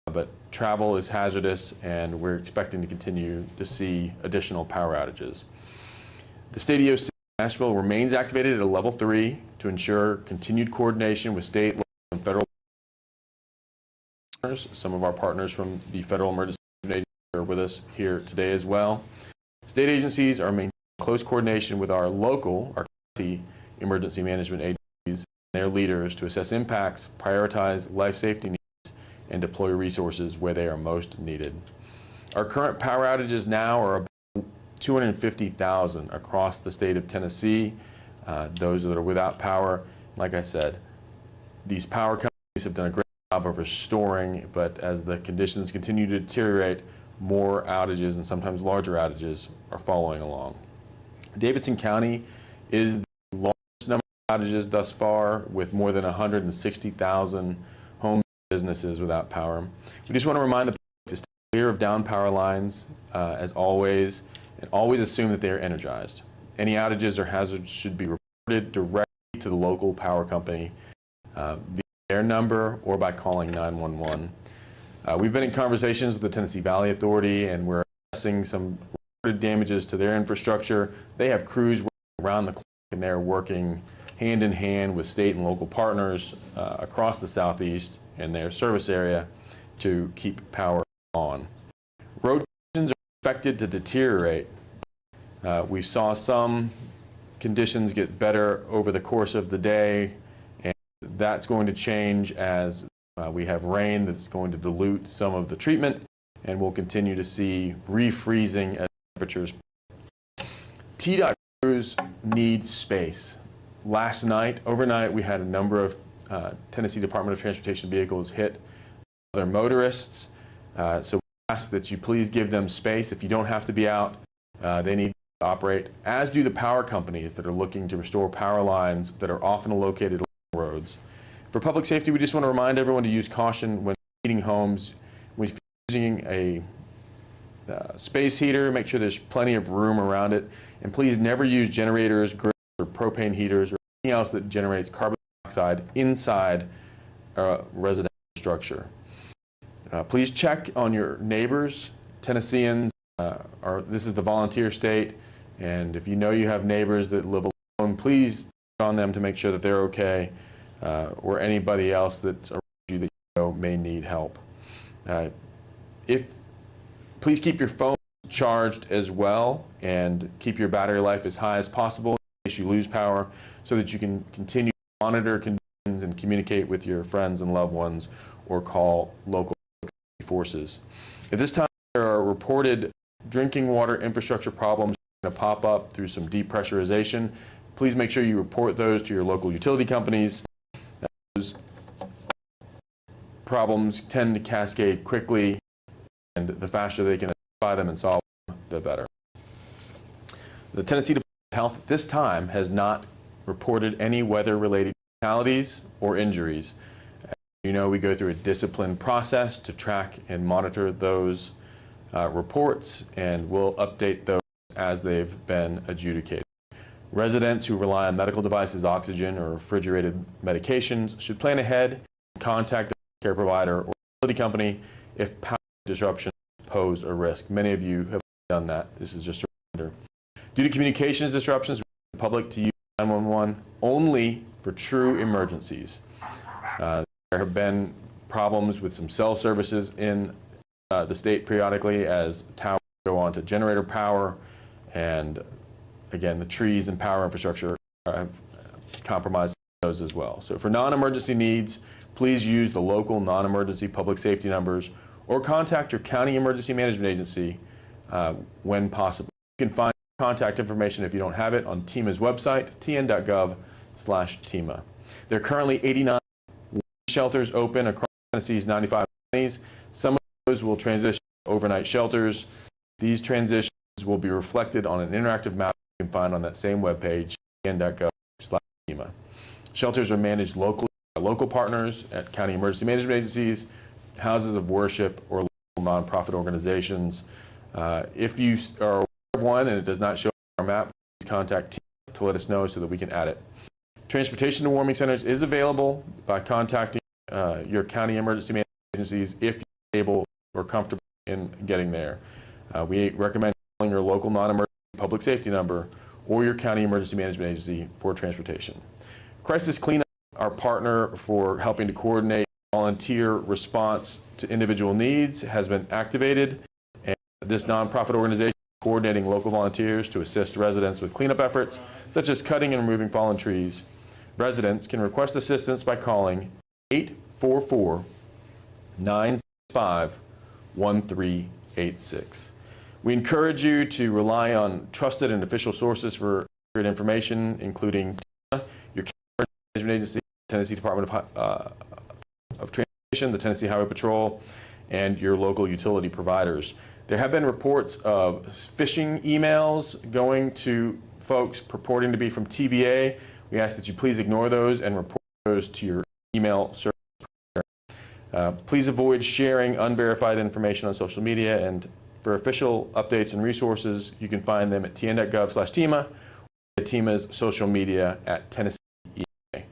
but travel is hazardous and we're expecting to continue to see additional power outages. The State EOC Nashville remains activated at a level 3 to ensure continued coordination with state, local, and federal partners. Some of our partners from the Federal Emergency Agency are with us here today as well. State agencies are maintaining close coordination with our local, our county emergency management agencies and their leaders to assess impacts, prioritize life safety needs, and deploy resources where they are most needed. Our current power outages now are about 250,000 across the state of Tennessee. Those that are without power, like I said, these power companies have done a great job of restoring, but as the conditions continue to deteriorate, more outages and sometimes larger outages are following along. Davidson County is the largest number of outages thus far, with more than 160,000 homes and businesses without power. We just want to remind the public to stay clear of down power lines as always, and always assume that they are energized. Any outages or hazards should be reported directly to the local power company via their number or by calling 911. We've been in conversations with the Tennessee Valley Authority, and we're assessing some reported damages to their infrastructure. They have crews working around the clock, and they're working hand in hand with state and local partners across the Southeast and their service area to keep power on. Road conditions are expected to deteriorate. We saw some conditions get better over the course of the day, and that's going to change as we have rain that's going to dilute some of the treatment, and we'll continue to see refreezing as temperatures. TDOT crews need space. Overnight, we had a number of Tennessee Department of Transportation vehicles hit other motorists. So we ask that you please give them space. If you don't have to be out, they need to operate, as do the power companies that are looking to restore power lines that are often located along roads. For public safety, we just want to remind everyone to use caution when heating homes. When you're using a space heater, make sure there's plenty of room around it. And please never use generators, grills, or propane heaters, or anything else that generates carbon dioxide inside a residential structure. Please check on your neighbors. Tennesseans this is the volunteer state, and if you know you have neighbors that live alone, please check on them to make sure that they're okay, or anybody else that's around you that you know may need help. Please keep your phone charged as well, and keep your battery life as high as possible in case you lose power, so that you can continue to monitor conditions and communicate with your friends and loved ones, or call local forces. At this time, there are reported drinking water infrastructure problems going to pop up through some depressurization. Please make sure you report those to your local utility companies. Those problems tend to cascade quickly, and the faster they can identify them and solve them, the better. The Tennessee Department of Health at this time has not reported any weather-related fatalities or injuries. As you know, we go through a disciplined process to track and monitor those reports, and we'll update those as they've been adjudicated. Residents who rely on medical devices, oxygen, or refrigerated medications should plan ahead and contact their care provider or utility company if power disruptions pose a risk. Many of you have done that. This is just a reminder. Due to communications disruptions, we want the public to use 911 only for true emergencies. There have been problems with some cell services in the state periodically as towers go on to generator power, and again, the trees and power infrastructure have compromised those as well. So for non-emergency needs, please use the local non-emergency public safety numbers, or contact your county emergency management agency when possible. You can find contact information, if you don't have it, on TEMA's website, tn.gov/TEMA. There are currently 89 shelters open across Tennessee's 95 counties. Some of those will transition to overnight shelters. These transitions will be reflected on an interactive map you can find on that same webpage, tn.gov/TEMA. Shelters are managed locally by local partners at county emergency management agencies, houses of worship, or local nonprofit organizations. If you are aware of one and it does not show on our map, please contact TEMA to let us know so that we can add it. Transportation to warming centers is available by contacting your county emergency management agencies if you're able or comfortable in getting there. We recommend calling your local non-emergency public safety number or your county emergency management agency for transportation. Crisis Cleanup, our partner for helping to coordinate volunteer response to individual needs, has been activated, and this nonprofit organization is coordinating local volunteers to assist residents with cleanup efforts such as cutting and removing fallen trees. Residents can request assistance by calling 844-965-1386. We encourage you to rely on trusted and official sources for accurate information, including TEMA, your county management agency, Tennessee Department of Transportation, the Tennessee Highway Patrol, and your local utility providers. There have been reports of phishing emails going to folks purporting to be from TVA. We ask that you please ignore those and report those to your email service provider. Please avoid sharing unverified information on social media, and for official updates and resources, you can find them at tn.gov/TEMA, or at TEMA's social media at Tennessee EMA.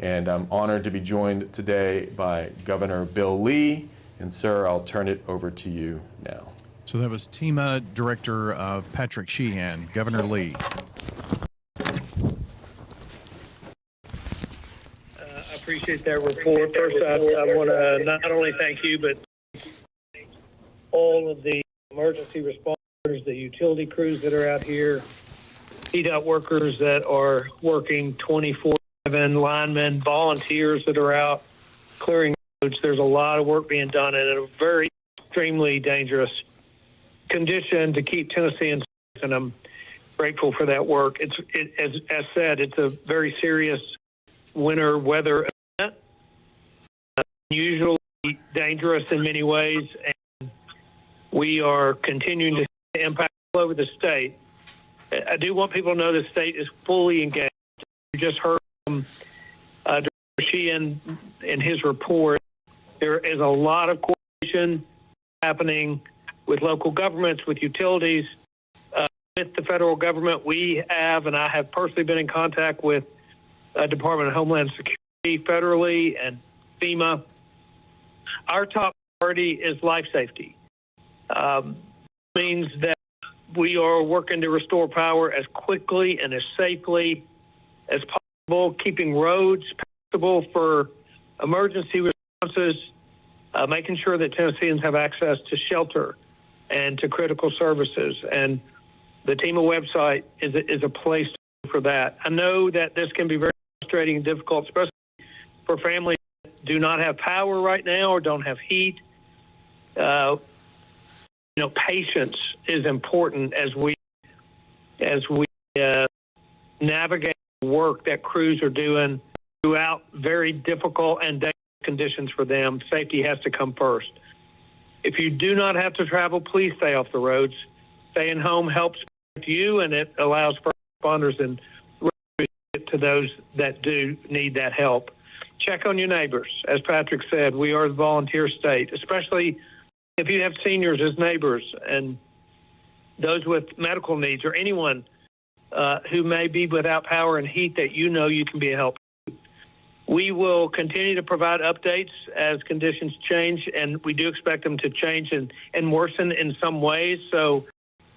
And I'm honored to be joined today by Governor Bill Lee And sir, I'll turn it over to you now. So that was TEMA Director Patrick Sheehan, Governor Lee. I appreciate that report. First, I want to not only thank you, but all of the emergency responders, the utility crews that are out here, PDOT workers that are working 24/7, linemen, volunteers that are out clearing roads. There's a lot of work being done in a very extremely dangerous condition to keep Tennesseans safe, and I'm grateful for that work. As said, it's a very serious winter weather event, usually dangerous in many ways, and we are continuing to see the impact all over the state. I do want people to know the state is fully engaged. You just heard from Dr. Sheehan in his report. There is a lot of coordination happening with local governments, with utilities, with the federal government. We have, and I have personally been in contact with Department of Homeland Security federally and FEMA. Our top priority is life safety. Means that we are working to restore power as quickly and as safely as possible, keeping roads passable for emergency responses, making sure that Tennesseans have access to shelter and to critical services. And the TEMA website is a place for that. I know that this can be very frustrating and difficult, especially for families that do not have power right now or don't have heat. Patience is important as we navigate the work that crews are doing throughout very difficult and dangerous conditions for them. Safety has to come first. If you do not have to travel, please stay off the roads. Staying home helps you, and it allows first responders and to those that do need that help. Check on your neighbors. As Patrick said, we are the volunteer state, especially if you have seniors as neighbors and those with medical needs or anyone who may be without power and heat that you can be a help. We will continue to provide updates as conditions change, and we do expect them to change and worsen in some ways. So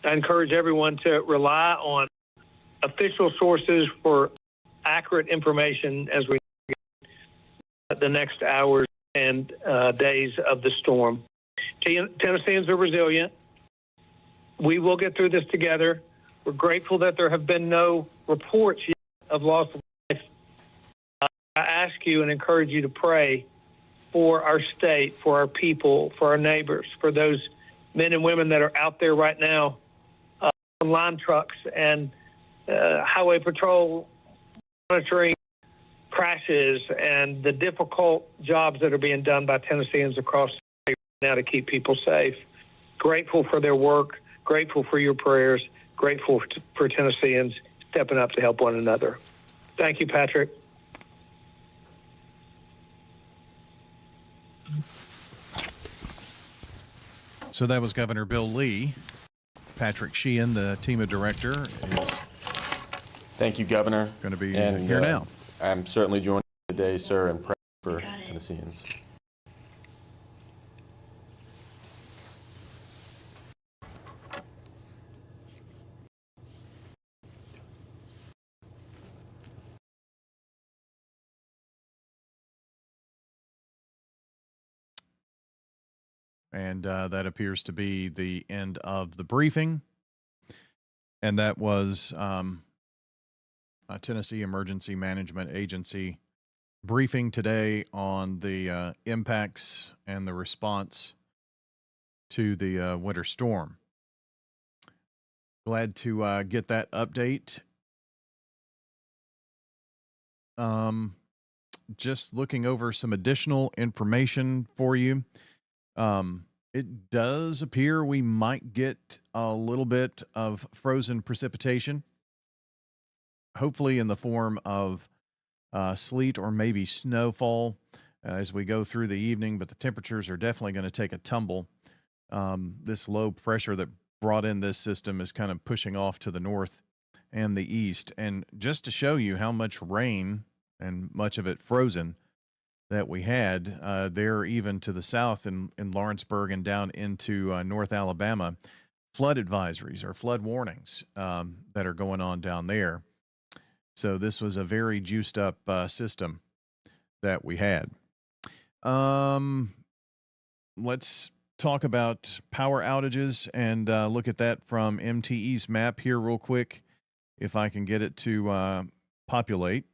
I encourage everyone to rely on official sources for accurate information as we get the next hours and days of the storm. Tennesseans are resilient. We will get through this together. We're grateful that there have been no reports yet of loss of life. I ask you and encourage you to pray for our state, for our people, for our neighbors, for those men and women that are out there right now on line trucks and highway patrol monitoring crashes and the difficult jobs that are being done by Tennesseans across the state right now to keep people safe. Grateful for their work, grateful for your prayers, grateful for Tennesseans stepping up to help one another. Thank you, Patrick. So that was Governor Bill Lee. Patrick Sheehan, the TEMA director, is Thank you, Governor. going to be here now. I'm certainly joining you today, sir, and praying for Tennesseans. And that appears to be the end of the briefing. And that was Tennessee Emergency Management Agency briefing today on the impacts and the response to the winter storm. Glad to get that update. Just looking over some additional information for you. It does appear we might get a little bit of frozen precipitation, hopefully in the form of sleet or maybe snowfall as we go through the evening, but the temperatures are definitely going to take a tumble. This low pressure that brought in this system is kind of pushing off to the north and the east. And just to show you how much rain and much of it frozen, that we had there, even to the south in Lawrenceburg and down into North Alabama, flood advisories or flood warnings that are going on down there. So this was a very juiced up system that we had. Let's talk about power outages and look at that from MTE's map here real quick, if I can get it to populate.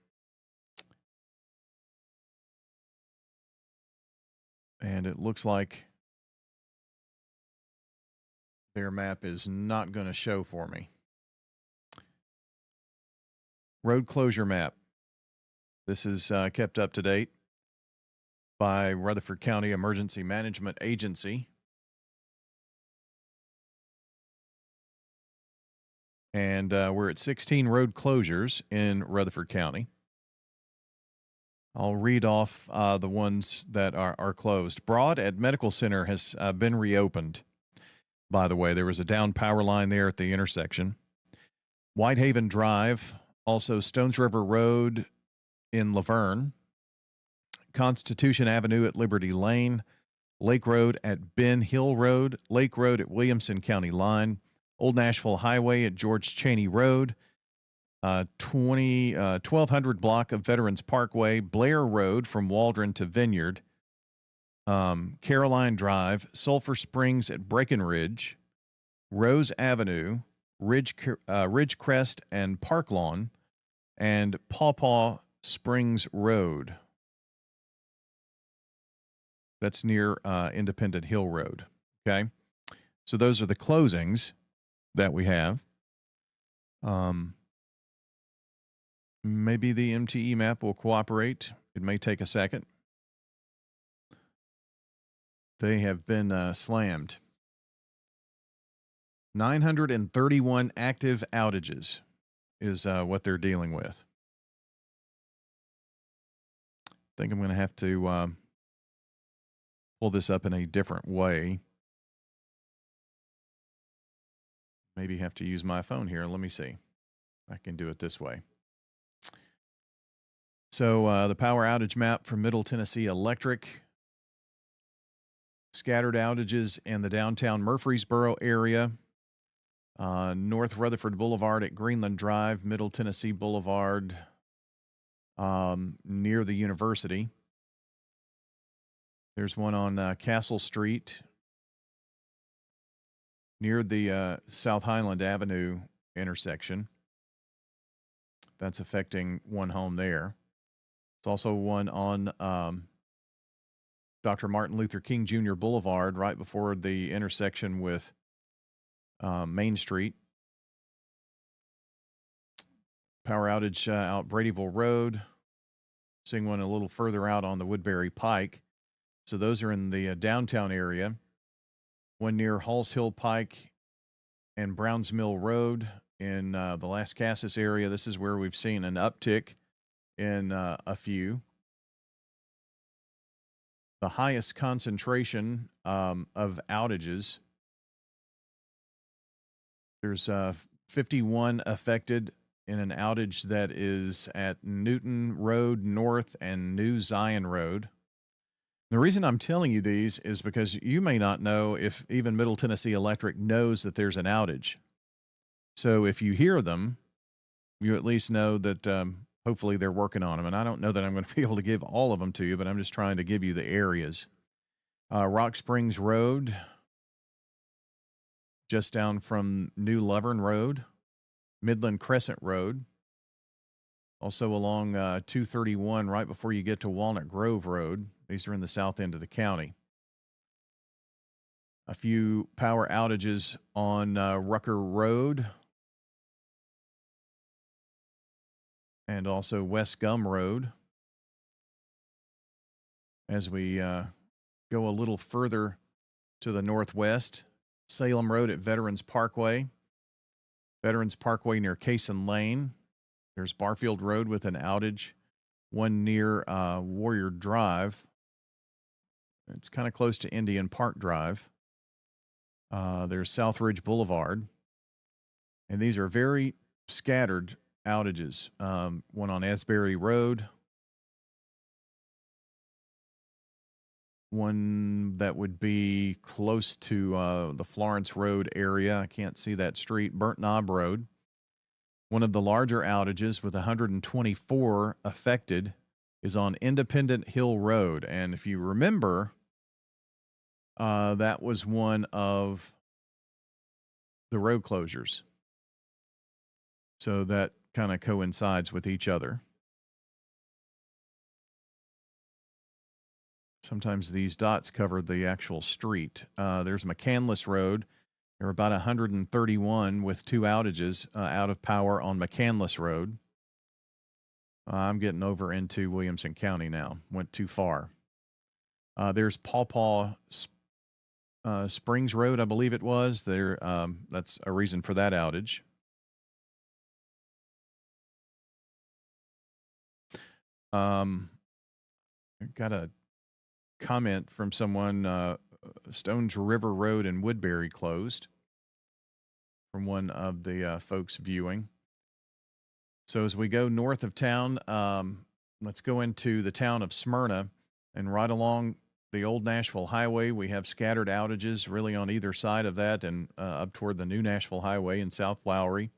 And it looks like their map is not going to show for me. Road closure map. This is kept up to date by Rutherford County Emergency Management Agency. And we're at 16 road closures in Rutherford County. I'll read off the ones that are closed. Broad at Medical Center has been reopened. By the way, there was a down power line there at the intersection. Whitehaven Drive, also Stones River Road in Laverne, Constitution Avenue at Liberty Lane, Lake Road at Ben Hill Road, Lake Road at Williamson County Line, Old Nashville Highway at George Cheney Road, 1200 block of Veterans Parkway, Blair Road from Waldron to Vineyard, Caroline Drive, Sulphur Springs at Breckenridge, Rose Avenue, Ridgecrest and Park Lawn, and Pawpaw Springs Road. That's near Independent Hill Road. Okay. So those are the closings that we have. Maybe the MTE map will cooperate. It may take a second. They have been slammed. 931 active outages is what they're dealing with. I think I'm going to have to pull this up in a different way. Maybe have to use my phone here. Let me see. I can do it this way. So the power outage map from Middle Tennessee Electric. Scattered outages in the downtown Murfreesboro area. North Rutherford Boulevard at Greenland Drive, Middle Tennessee Boulevard near the university. There's one on Castle Street near the South Highland Avenue intersection. That's affecting one home there. There's also one on Dr. Martin Luther King Jr. Boulevard right before the intersection with Main Street. Power outage out Bradyville Road. Seeing one a little further out on the Woodbury Pike. So those are in the downtown area. One near Halls Hill Pike and Browns Mill Road in the Las Casas area. This is where we've seen an uptick in a few. The highest concentration of outages. There's 51 affected in an outage that is at Newton Road North and New Zion Road. The reason I'm telling you these is because you may not know if even Middle Tennessee Electric knows that there's an outage. So if you hear them, you at least know that hopefully they're working on them. And I don't know that I'm going to be able to give all of them to you, but I'm just trying to give you the areas. Rock Springs Road, just down from New Laverne Road, Midland Crescent Road, also along 231 right before you get to Walnut Grove Road. These are in the south end of the county. A few power outages on Rucker Road and also West Gum Road. As we go a little further to the northwest, Salem Road at Veterans Parkway, Veterans Parkway near Cason Lane. There's Barfield Road with an outage, one near Warrior Drive. It's kind of close to Indian Park Drive. There's Southridge Boulevard. And these are very scattered outages. One on Asbury Road. one that would be close to the Florence Road area. I can't see that street. Burnt Knob Road. One of the larger outages with 124 affected is on Independent Hill Road. And if you remember, that was one of the road closures. So that kind of coincides with each other. Sometimes these dots cover the actual street. There's McCandless Road. There are about 131 with 2 outages out of power on McCandless Road. I'm getting over into Williamson County now. Went too far. There's Paw Springs Road, I believe it was. That's a reason for that outage. I got a comment from someone, Stones River Road in Woodbury closed, from one of the folks viewing. So as we go north of town, let's go into the town of Smyrna, and right along the old Nashville Highway, we have scattered outages really on either side of that and up toward the new Nashville Highway in South Lowry.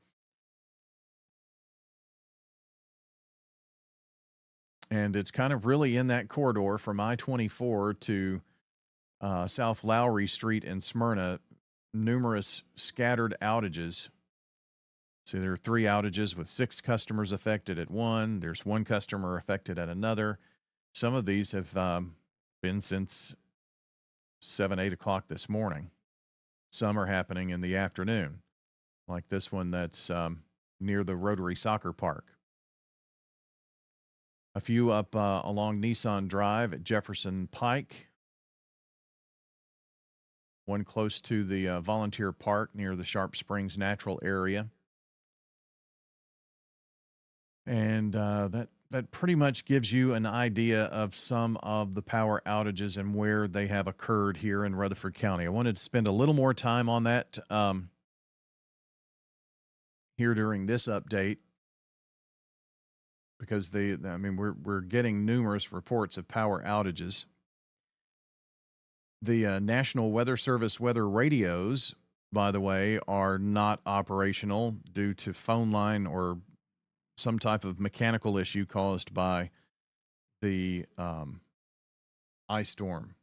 And it's kind of really in that corridor from I-24 to South Lowry Street in Smyrna, numerous scattered outages. So there are 3 outages with 6 customers affected at one. There's 1 customer affected at another. Some of these have been since 7, 8 o'clock this morning. Some are happening in the afternoon, like this one that's near the Rotary Soccer Park. A few up along Nissan Drive at Jefferson Pike. One close to the Volunteer Park near the Sharp Springs Natural Area. And that pretty much gives you an idea of some of the power outages and where they have occurred here in Rutherford County. I wanted to spend a little more time on that here during this update, because we're getting numerous reports of power outages. The National Weather Service weather radios, by the way, are not operational due to phone line or some type of mechanical issue caused by the ice storm.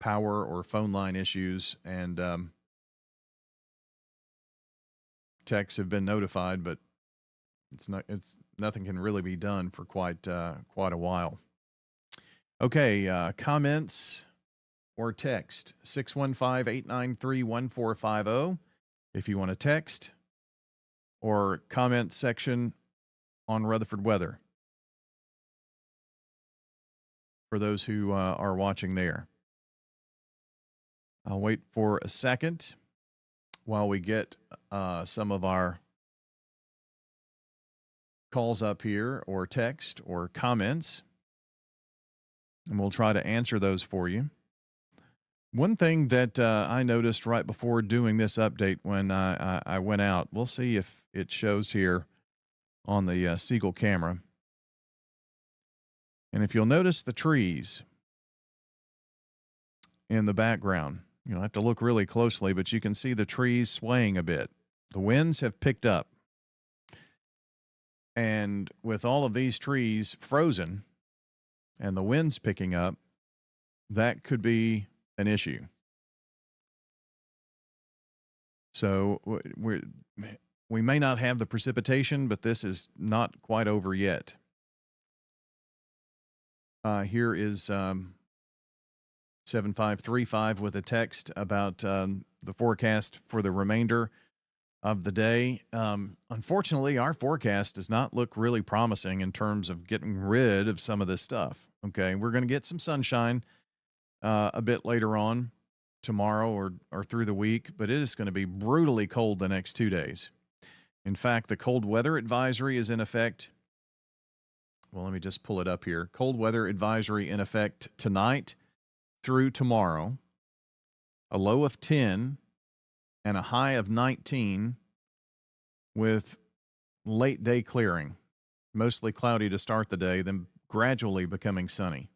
Power or phone line issues, and techs have been notified, but nothing can really be done for quite a while. Okay, comments or text 615-893-1450 if you want to text, or comment section on Rutherford Weather for those who are watching there. I'll wait for a second while we get some of our calls up here, or text or comments, and we'll try to answer those for you. One thing that I noticed right before doing this update when I went out, we'll see if it shows here on the Siegel camera. And if you'll notice the trees in the background, you'll have to look really closely, but you can see the trees swaying a bit. The winds have picked up. And with all of these trees frozen and the winds picking up, that could be an issue. So we may not have the precipitation, but this is not quite over yet. Here is 7535 with a text about the forecast for the remainder of the day. Unfortunately, our forecast does not look really promising in terms of getting rid of some of this stuff. Okay, we're going to get some sunshine a bit later on tomorrow or through the week, but it is going to be brutally cold the next 2 days. In fact, the cold weather advisory is in effect. Well, let me just pull it up here. Cold weather advisory in effect tonight through tomorrow. A low of 10 and a high of 19 with late day clearing. Mostly cloudy to start the day, then gradually becoming sunny.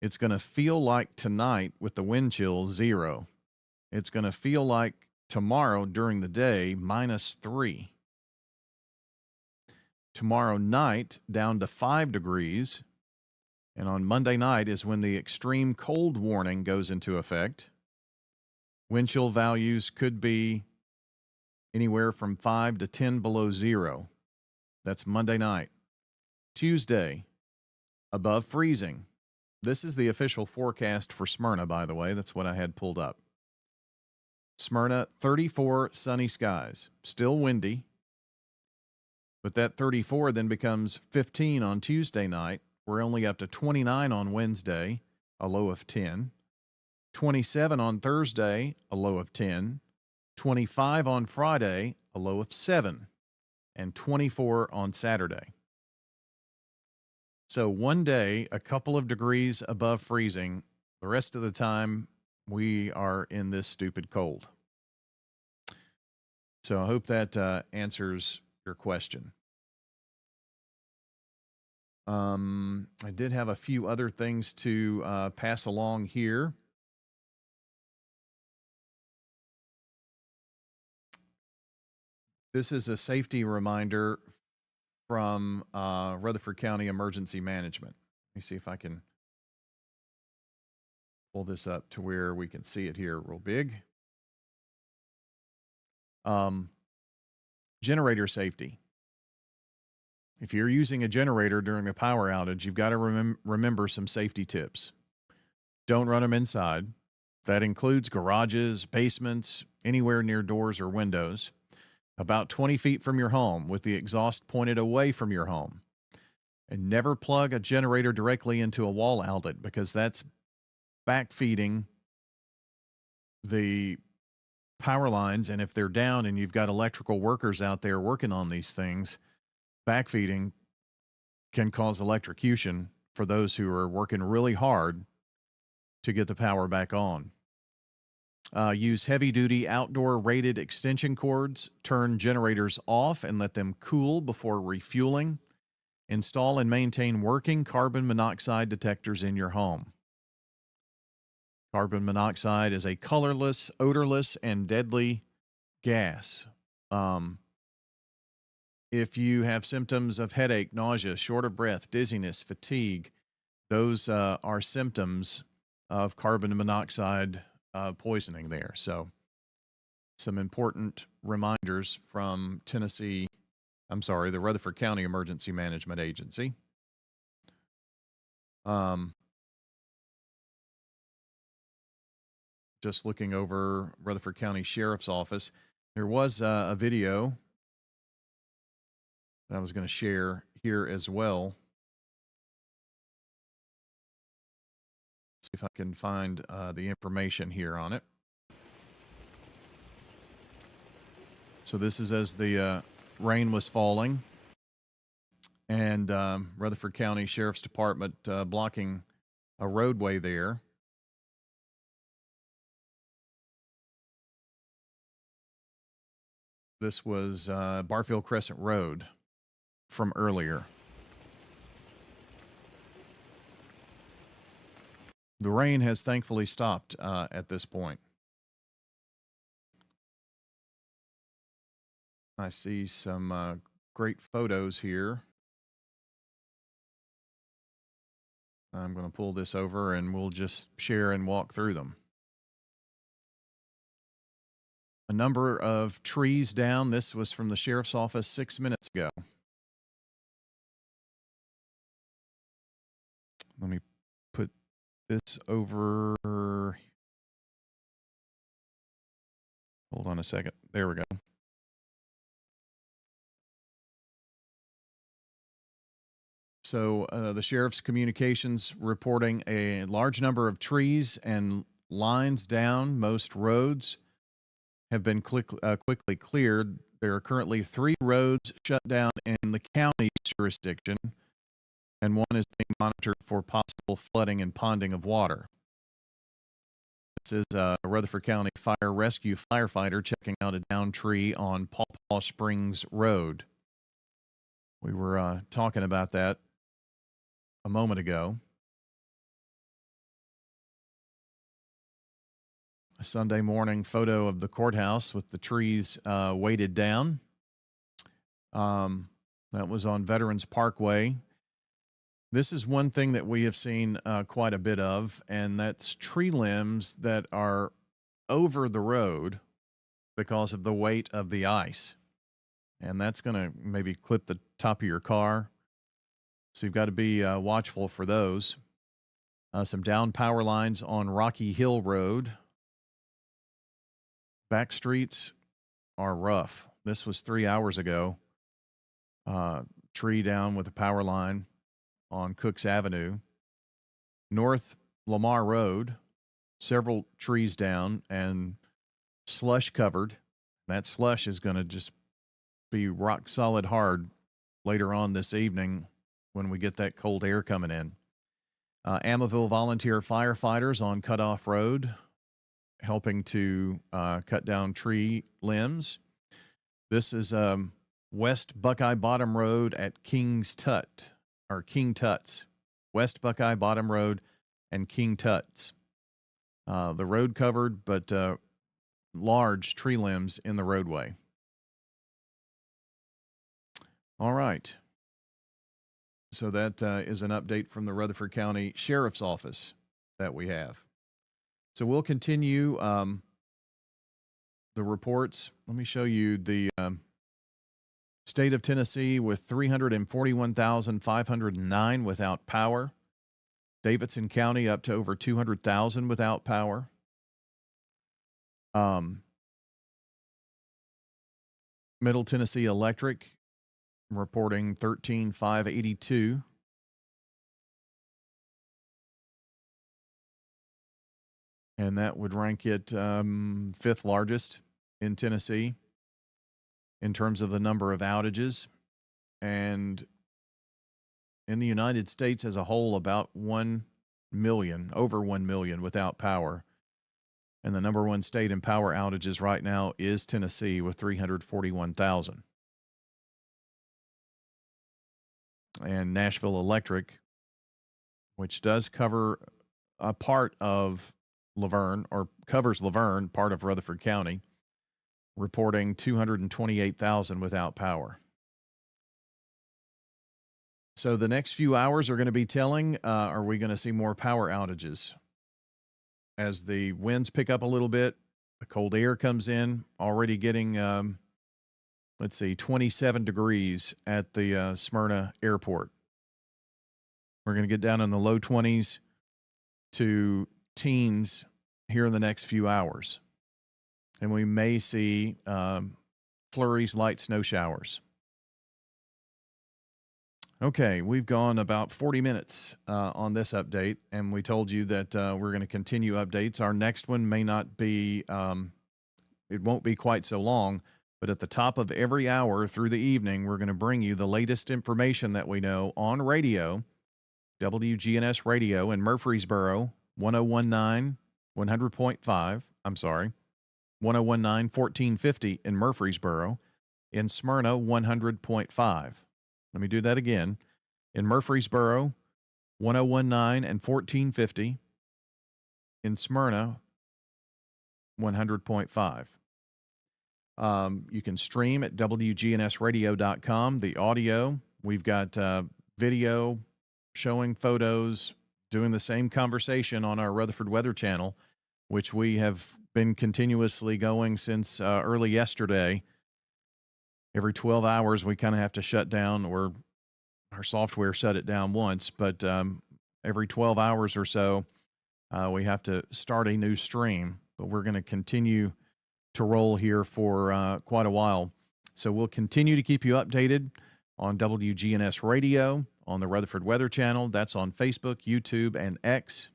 It's going to feel like tonight with the wind chill 0. It's going to feel like tomorrow during the day -3. Tomorrow night down to 5 degrees. And on Monday night is when the extreme cold warning goes into effect. Wind chill values could be anywhere from 5 to 10 below 0. That's Monday night. Tuesday, above freezing. This is the official forecast for Smyrna, by the way. That's what I had pulled up. Smyrna, 34 sunny skies. Still windy. But that 34 then becomes 15 on Tuesday night. We're only up to 29 on Wednesday, a low of 10. 27 on Thursday, a low of 10. 25 on Friday, a low of 7. And 24 on Saturday. So one day, a couple of degrees above freezing. The rest of the time, we are in this stupid cold. So I hope that answers your question. I did have a few other things to pass along here. This is a safety reminder from Rutherford County Emergency Management. Let me see if I can pull this up to where we can see it here real big. Generator safety. If you're using a generator during a power outage, you've got to remember some safety tips. Don't run them inside. That includes garages, basements, anywhere near doors or windows. About 20 feet from your home with the exhaust pointed away from your home. And never plug a generator directly into a wall outlet because that's backfeeding the power lines. And if they're down and you've got electrical workers out there working on these things, backfeeding can cause electrocution for those who are working really hard to get the power back on. Use heavy-duty outdoor rated extension cords. Turn generators off and let them cool before refueling. Install and maintain working carbon monoxide detectors in your home. Carbon monoxide is a colorless, odorless, and deadly gas. If you have symptoms of headache, nausea, short of breath, dizziness, fatigue, those are symptoms of carbon monoxide poisoning there. So some important reminders from the Rutherford County Emergency Management Agency. Just looking over Rutherford County Sheriff's Office, there was a video that I was going to share here as well. See if I can find the information here on it. So this is as the rain was falling, and Rutherford County Sheriff's Department blocking a roadway there. This was Barfield Crescent Road from earlier. The rain has thankfully stopped at this point. I see some great photos here. I'm going to pull this over and we'll just share and walk through them. A number of trees down. This was from the sheriff's office 6 minutes ago. Let me put this over. Hold on a second. There we go. So the sheriff's communications reporting a large number of trees and lines down. Most roads have been quickly cleared. There are currently 3 roads shut down in the county's jurisdiction, and one is being monitored for possible flooding and ponding of water. This is a Rutherford County Fire Rescue firefighter checking out a downed tree on Pawpaw Springs Road. We were talking about that a moment ago. A Sunday morning photo of the courthouse with the trees weighted down. That was on Veterans Parkway. This is one thing that we have seen quite a bit of, and that's tree limbs that are over the road because of the weight of the ice. And that's going to maybe clip the top of your car. So you've got to be watchful for those. Some down power lines on Rocky Hill Road. Back streets are rough. This was 3 hours ago. Tree down with a power line on Cooks Avenue. North Lamar Road, several trees down and slush covered. That slush is going to just be rock solid hard later on this evening when we get that cold air coming in. Amaville volunteer firefighters on Cutoff Road helping to cut down tree limbs. This is West Buckeye Bottom Road at King Tut's. West Buckeye Bottom Road and King Tut's. The road covered, but large tree limbs in the roadway. All right. So that is an update from the Rutherford County Sheriff's Office that we have. So we'll continue the reports. Let me show you the state of Tennessee with 341,509 without power. Davidson County up to over 200,000 without power. Middle Tennessee Electric reporting 13,582. And that would rank it fifth largest in Tennessee in terms of the number of outages. And in the United States as a whole, about 1 million, over 1 million without power. And the number one state in power outages right now is Tennessee with 341,000. And Nashville Electric, which does cover a part of Laverne, or covers Laverne, part of Rutherford County, reporting 228,000 without power. So the next few hours are going to be telling, are we going to see more power outages? As the winds pick up a little bit, the cold air comes in, already getting, 27 degrees at the Smyrna airport. We're going to get down in the low 20s to teens here in the next few hours. And we may see flurries, light snow showers. Okay, we've gone about 40 minutes on this update, and we told you that we're going to continue updates. Our next one may not be, it won't be quite so long, but at the top of every hour through the evening, we're going to bring you the latest information that we know on radio, WGNS Radio in Murfreesboro, 1019, 100.5, 1019, 1450 in Murfreesboro, in Smyrna, 100.5. Let me do that again. In Murfreesboro, 1019 and 1450. In Smyrna, 100.5. You can stream at WGNSradio.com. The audio, we've got video showing photos, doing the same conversation on our Rutherford Weather channel, which we have been continuously going since early yesterday. Every 12 hours, we kind of have to shut down, or our software shut it down once, but every 12 hours or so, we have to start a new stream. But we're going to continue to roll here for quite a while. So we'll continue to keep you updated on WGNS Radio, on the Rutherford Weather Channel. That's on Facebook, YouTube, and X.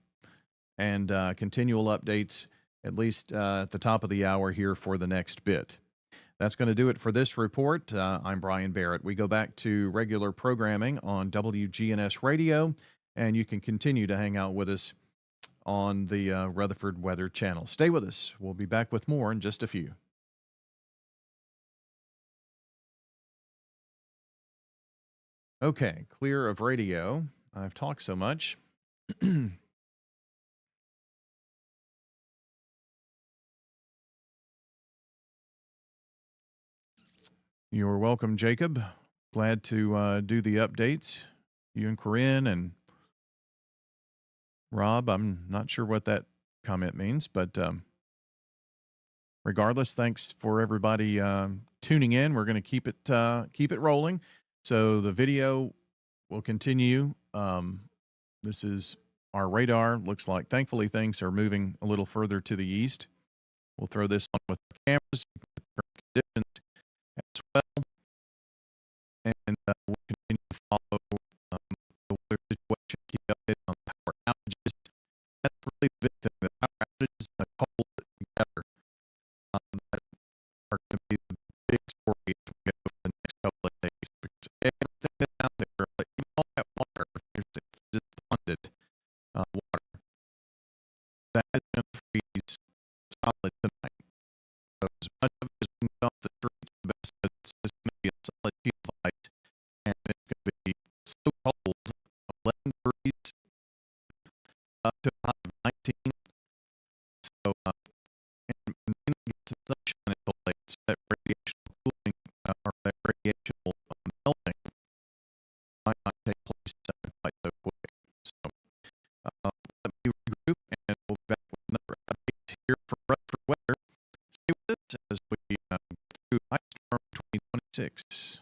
And continual updates, at least at the top of the hour here for the next bit. That's going to do it for this report. I'm Bryan Barrett. We go back to regular programming on WGNS Radio, and you can continue to hang out with us on the Rutherford Weather Channel. Stay with us. We'll be back with more in just a few. Okay, clear of radio. I've talked so much. You're welcome, Jacob. Glad to do the updates. You and Corinne and Rob, I'm not sure what that comment means, but regardless, thanks for everybody tuning in. We're going to keep it rolling. So the video will continue. This is our radar. Looks like, thankfully, things are moving a little further to the east. We'll throw this on with the cameras, conditions as well, and we'll continue to follow the weather situation, keep updated on power outages. That's really the big thing. The power outages and the cold together that are going to be the big story as we go for the next couple of days, because everything that's out there, like even all that water, it's just bonded water, that is going to freeze solid tonight. So as much of it as we can get off the streets, the best, but it's just going to be a solid sheet of ice, and it's going to be so cold, 11 degrees up to a high of 19. So, and then get some sunshine until late, so that radiational cooling or that radiational melting might not take place quite so quick. So, let me regroup, and we'll be back with another update here for Rutherford Weather. Stay with us as we go through Ice Storm 2026.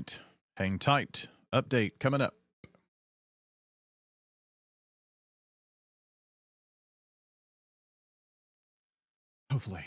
right. Hang tight. Update coming up. Hopefully.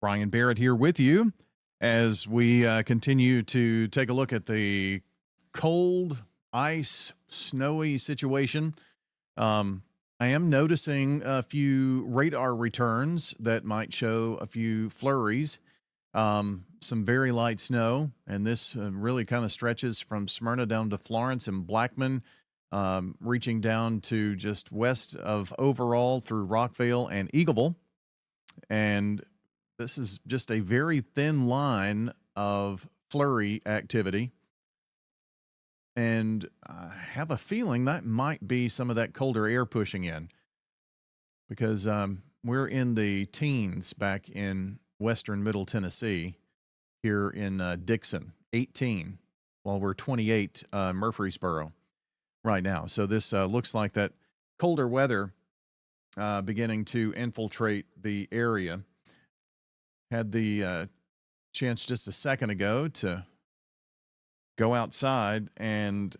Bryan Barrett here with you as we continue to take a look at the cold, ice, snowy situation. I am noticing a few radar returns that might show a few flurries, some very light snow, and this really kind of stretches from Smyrna down to Florence and Blackman, reaching down to just west of Overall through Rockville and Eagleville. And this is just a very thin line of flurry activity. And I have a feeling that might be some of that colder air pushing in because we're in the teens back in western Middle Tennessee here in Dixon, 18, while we're 28 Murfreesboro right now. So this looks like that colder weather beginning to infiltrate the area. Had the chance just a second ago to go outside, and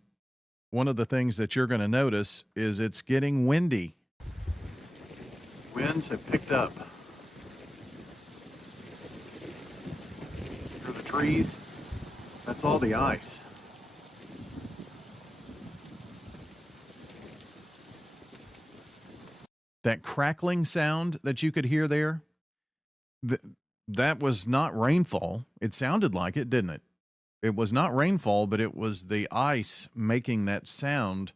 one of the things that you're going to notice is it's getting windy. Winds have picked up through the trees. That's all the ice. That crackling sound that you could hear there, that was not rainfall. It sounded like it, didn't it? It was not rainfall, but it was the ice making that sound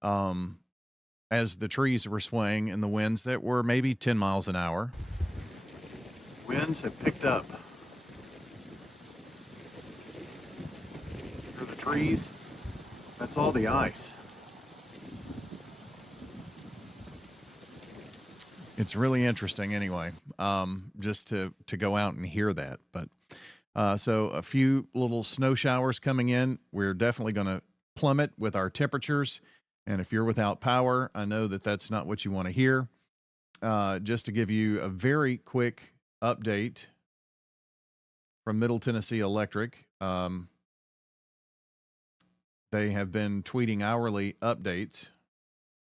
as the trees were swaying in the winds that were maybe 10 miles an hour. Winds have picked up through the trees. That's all the ice. It's really interesting anyway, just to go out and hear that. But so a few little snow showers coming in. We're definitely going to plummet with our temperatures. And if you're without power, I know that that's not what you want to hear. Just to give you a very quick update from Middle Tennessee Electric. They have been tweeting hourly updates.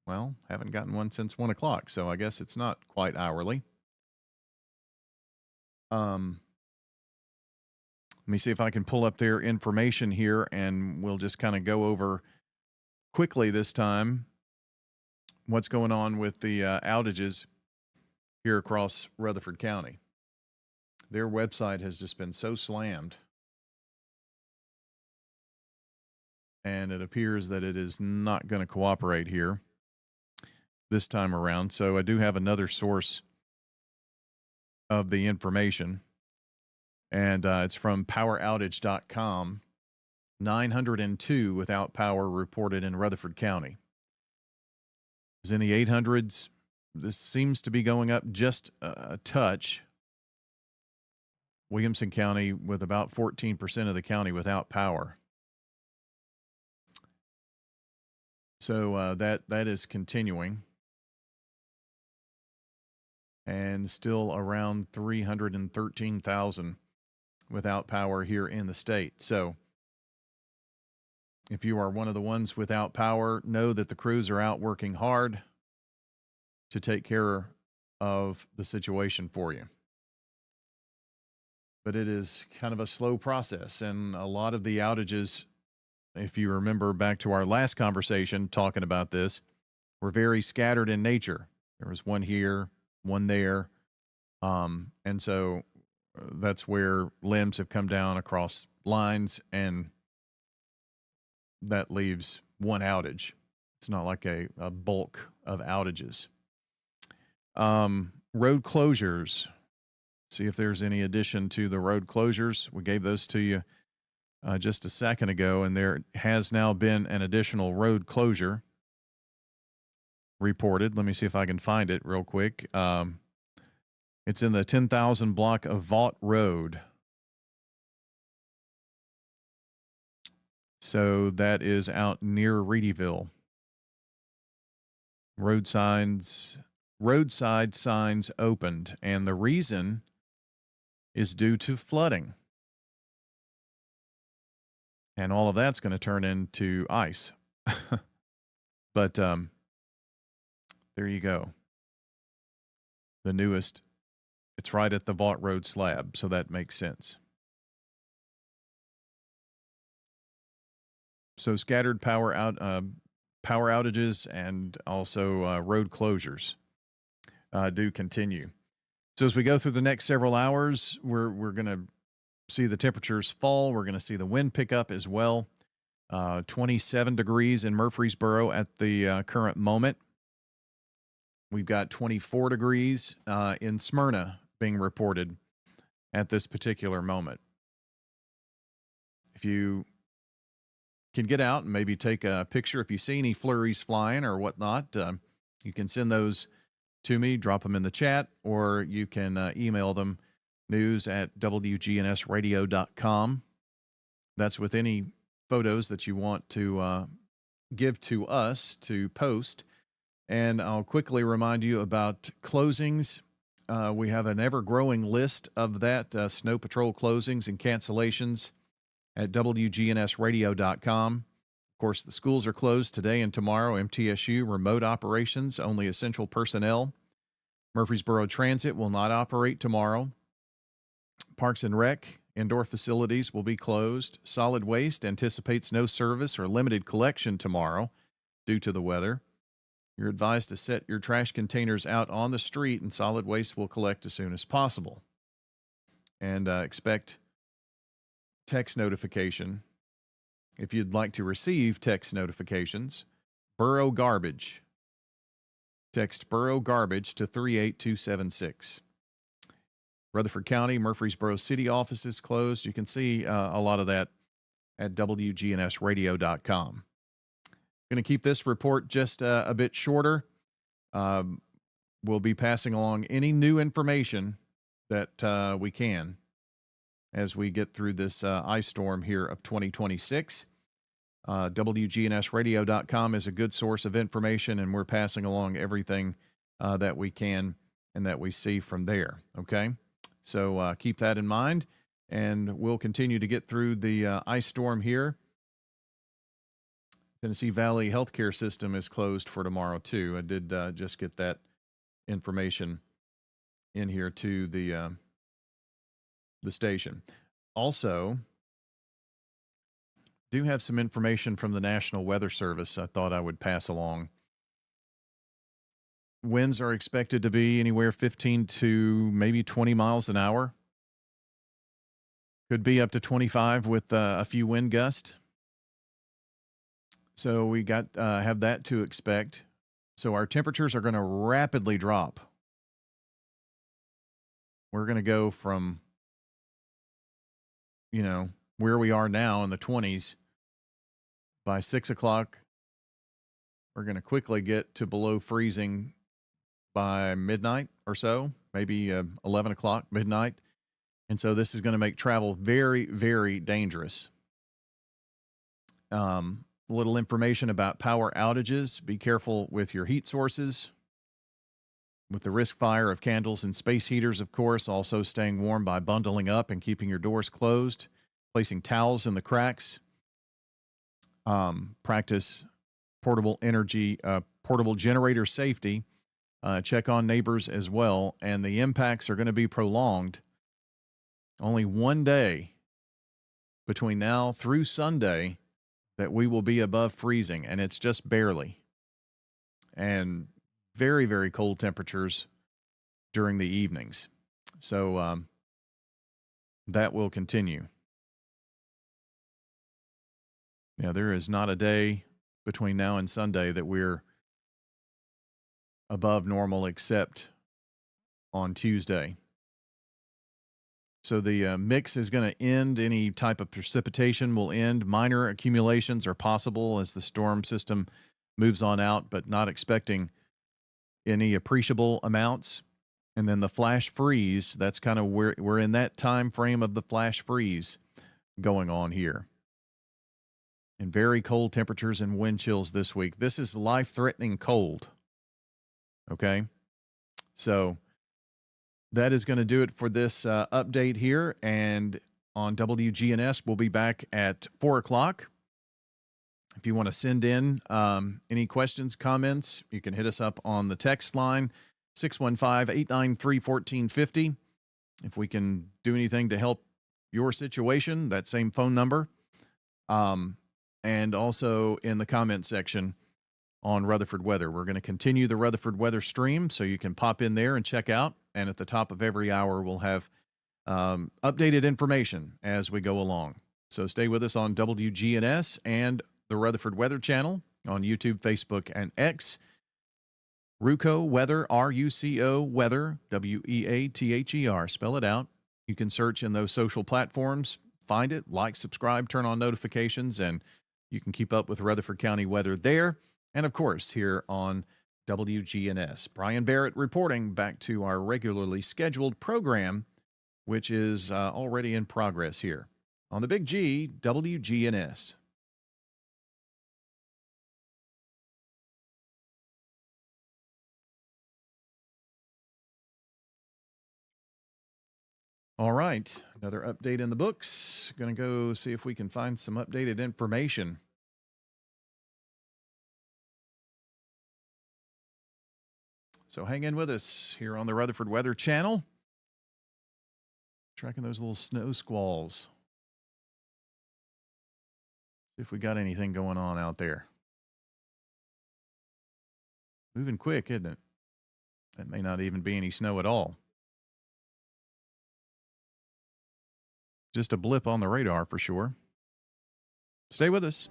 Well, haven't gotten one since 1 o'clock, so I guess it's not quite hourly. Let me see if I can pull up their information here, and we'll just kind of go over quickly this time what's going on with the outages here across Rutherford County. Their website has just been so slammed, and it appears that it is not going to cooperate here this time around. So I do have another source of the information, and it's from poweroutage.com. 902 without power reported in Rutherford County. It's in the 800s. This seems to be going up just a touch. Williamson County with about 14% of the county without power. So that is continuing. And still around 313,000 without power here in the state. So if you are one of the ones without power, know that the crews are out working hard to take care of the situation for you. But it is kind of a slow process, and a lot of the outages, if you remember back to our last conversation talking about this, were very scattered in nature. There was one here, one there. And so that's where limbs have come down across lines, and that leaves one outage. It's not like a bulk of outages. Road closures. See if there's any addition to the road closures. We gave those to you just a second ago, and there has now been an additional road closure reported. Let me see if I can find it real quick. It's in the 10,000 block of Vaught Road. So that is out near Reedyville. Roadside signs opened, and the reason is due to flooding. And all of that's going to turn into ice. But there you go. The newest, it's right at the Vaught Road slab, so that makes sense. So scattered power outages and also road closures do continue. So as we go through the next several hours, we're going to see the temperatures fall. We're going to see the wind pick up as well. 27 degrees in Murfreesboro at the current moment. We've got 24 degrees in Smyrna being reported at this particular moment. If you can get out and maybe take a picture, if you see any flurries flying or whatnot, you can send those to me, drop them in the chat, or you can email them, news@wgnsradio.com. That's with any photos that you want to give to us to post. And I'll quickly remind you about closings. We have an ever-growing list of that, snow patrol closings and cancellations at wgnsradio.com. Of course, the schools are closed today and tomorrow. MTSU, remote operations, only essential personnel. Murfreesboro Transit will not operate tomorrow. Parks and Rec, indoor facilities will be closed. Solid Waste anticipates no service or limited collection tomorrow due to the weather. You're advised to set your trash containers out on the street, and Solid Waste will collect as soon as possible. And expect text notification. If you'd like to receive text notifications, Borough Garbage. Text Borough Garbage to 38276. Rutherford County, Murfreesboro City offices closed. You can see a lot of that at wgnsradio.com. Going to keep this report just a bit shorter. We'll be passing along any new information that we can as we get through this ice storm here of 2026. WGNSradio.com is a good source of information, and we're passing along everything that we can and that we see from there. Okay? So keep that in mind, and we'll continue to get through the ice storm here. Tennessee Valley Healthcare System is closed for tomorrow, too. I did just get that information in here to the station. Also, do have some information from the National Weather Service I thought I would pass along. Winds are expected to be anywhere 15 to maybe 20 miles an hour. Could be up to 25 with a few wind gusts. So we got have that to expect. So our temperatures are going to rapidly drop. We're going to go from, where we are now in the 20s. By 6 o'clock, we're going to quickly get to below freezing by midnight or so, maybe 11 o'clock, midnight. And so this is going to make travel very, very dangerous. Little information about power outages. Be careful with your heat sources. With the risk fire of candles and space heaters, of course, also staying warm by bundling up and keeping your doors closed, placing towels in the cracks. Practice portable generator safety. Check on neighbors as well. And the impacts are going to be prolonged. Only one day between now through Sunday that we will be above freezing, and it's just barely. And very, very cold temperatures during the evenings. So that will continue. Yeah, there is not a day between now and Sunday that we're above normal except on Tuesday. So the mix is going to end. Any type of precipitation will end. Minor accumulations are possible as the storm system moves on out, but not expecting any appreciable amounts. And then the flash freeze, that's kind of where we're in that time frame of the flash freeze going on here. And very cold temperatures and wind chills this week. This is life-threatening cold. Okay? So that is going to do it for this update here. And on WGNS, we'll be back at 4 o'clock. If you want to send in any questions, comments, you can hit us up on the text line, 615-893-1450. If we can do anything to help your situation, that same phone number. And also in the comment section on Rutherford Weather. We're going to continue the Rutherford Weather stream, so you can pop in there and check out. And at the top of every hour, we'll have updated information as we go along. So stay with us on WGNS and the Rutherford Weather channel on YouTube, Facebook, and X. RUCO Weather, R-U-C-O Weather, W-E-A-T-H-E-R. Spell it out. You can search in those social platforms, find it, like, subscribe, turn on notifications, and you can keep up with Rutherford County weather there. And, of course, here on WGNS. Bryan Barrett reporting back to our regularly scheduled program, which is already in progress here on the Big G, WGNS. All right, another update in the books. Going to go see if we can find some updated information. So hang in with us here on the Rutherford Weather channel. Tracking those little snow squalls. See if we got anything going on out there. Moving quick, isn't it? That may not even be any snow at all. Just a blip on the radar for sure. Stay with us.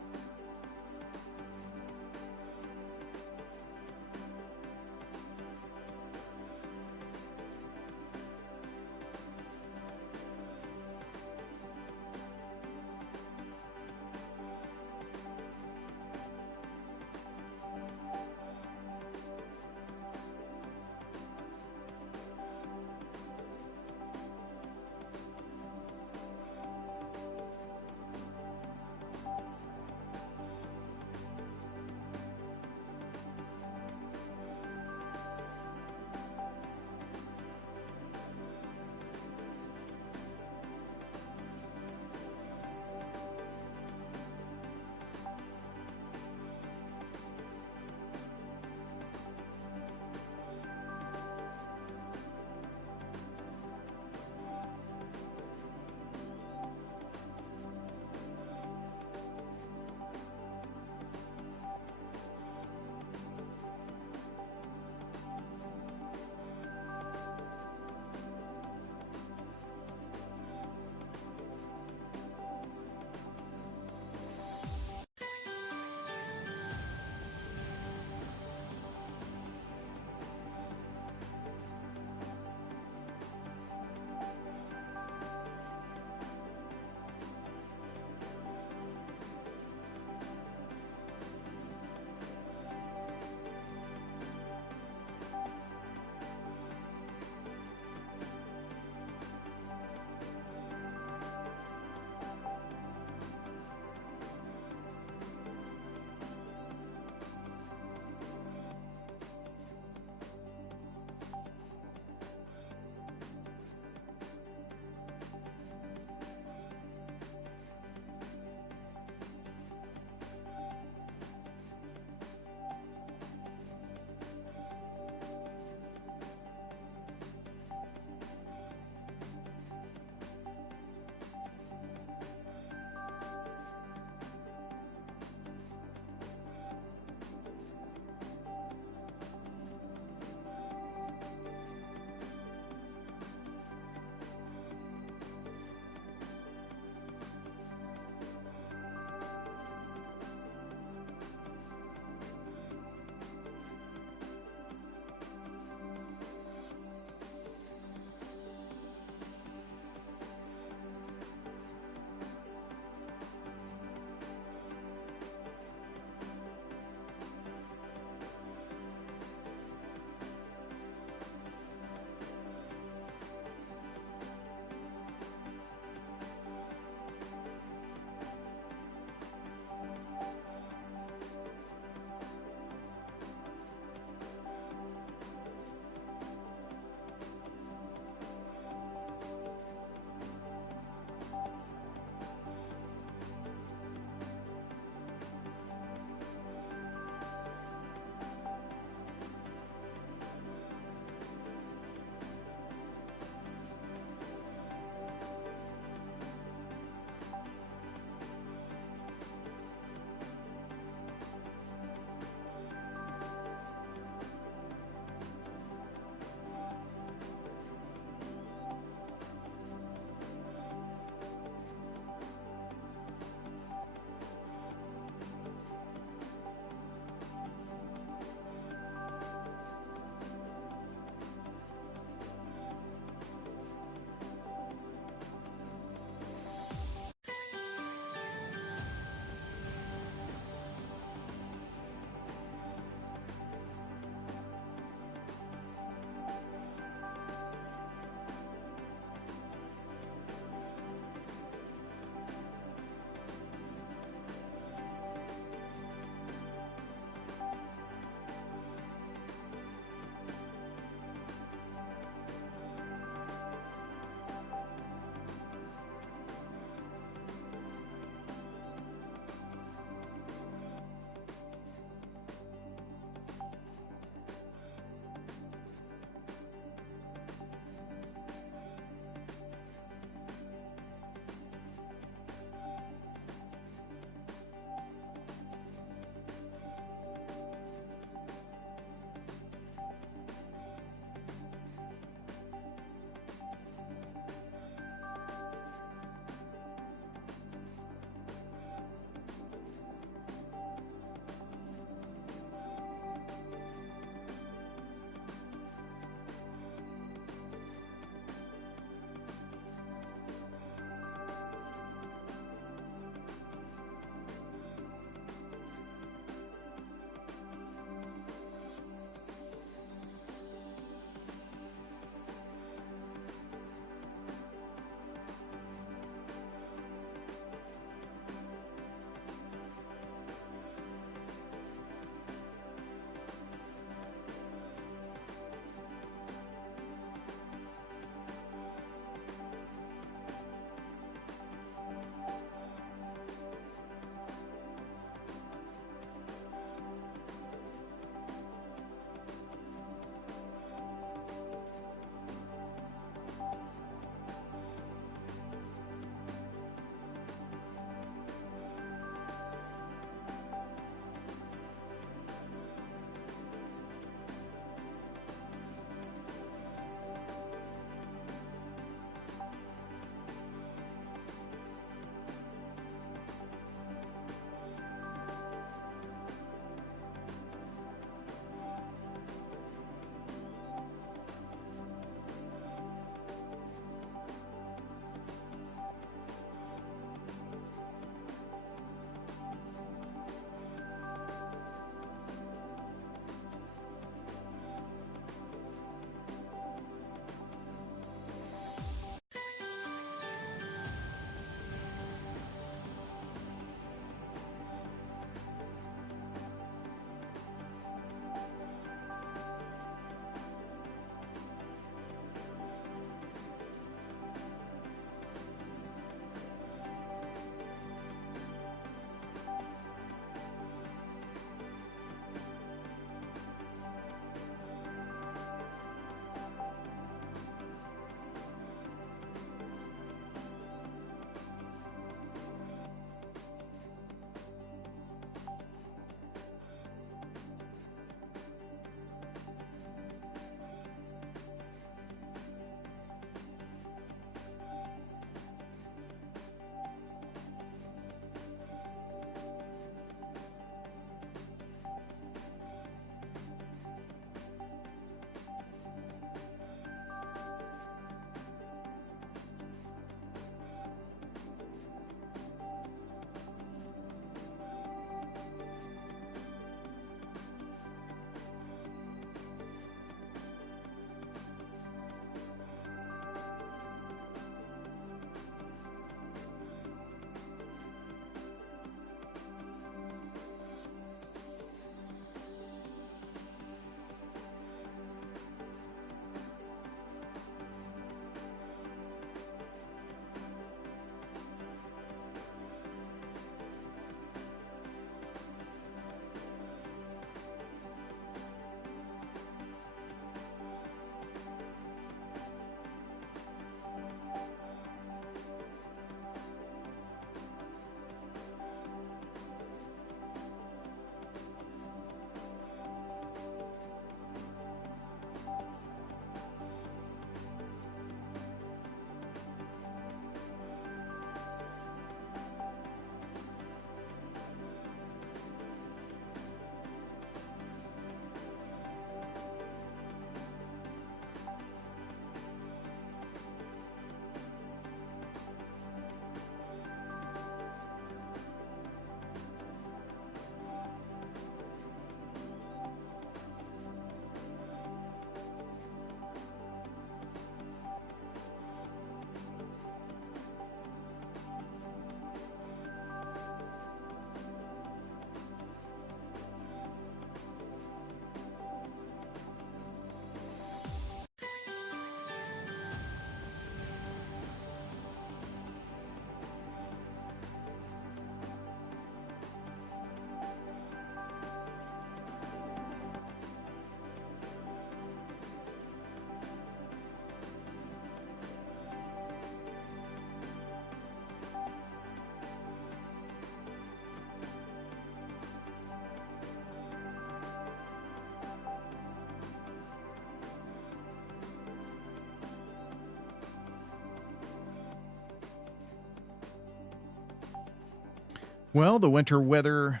Well, the winter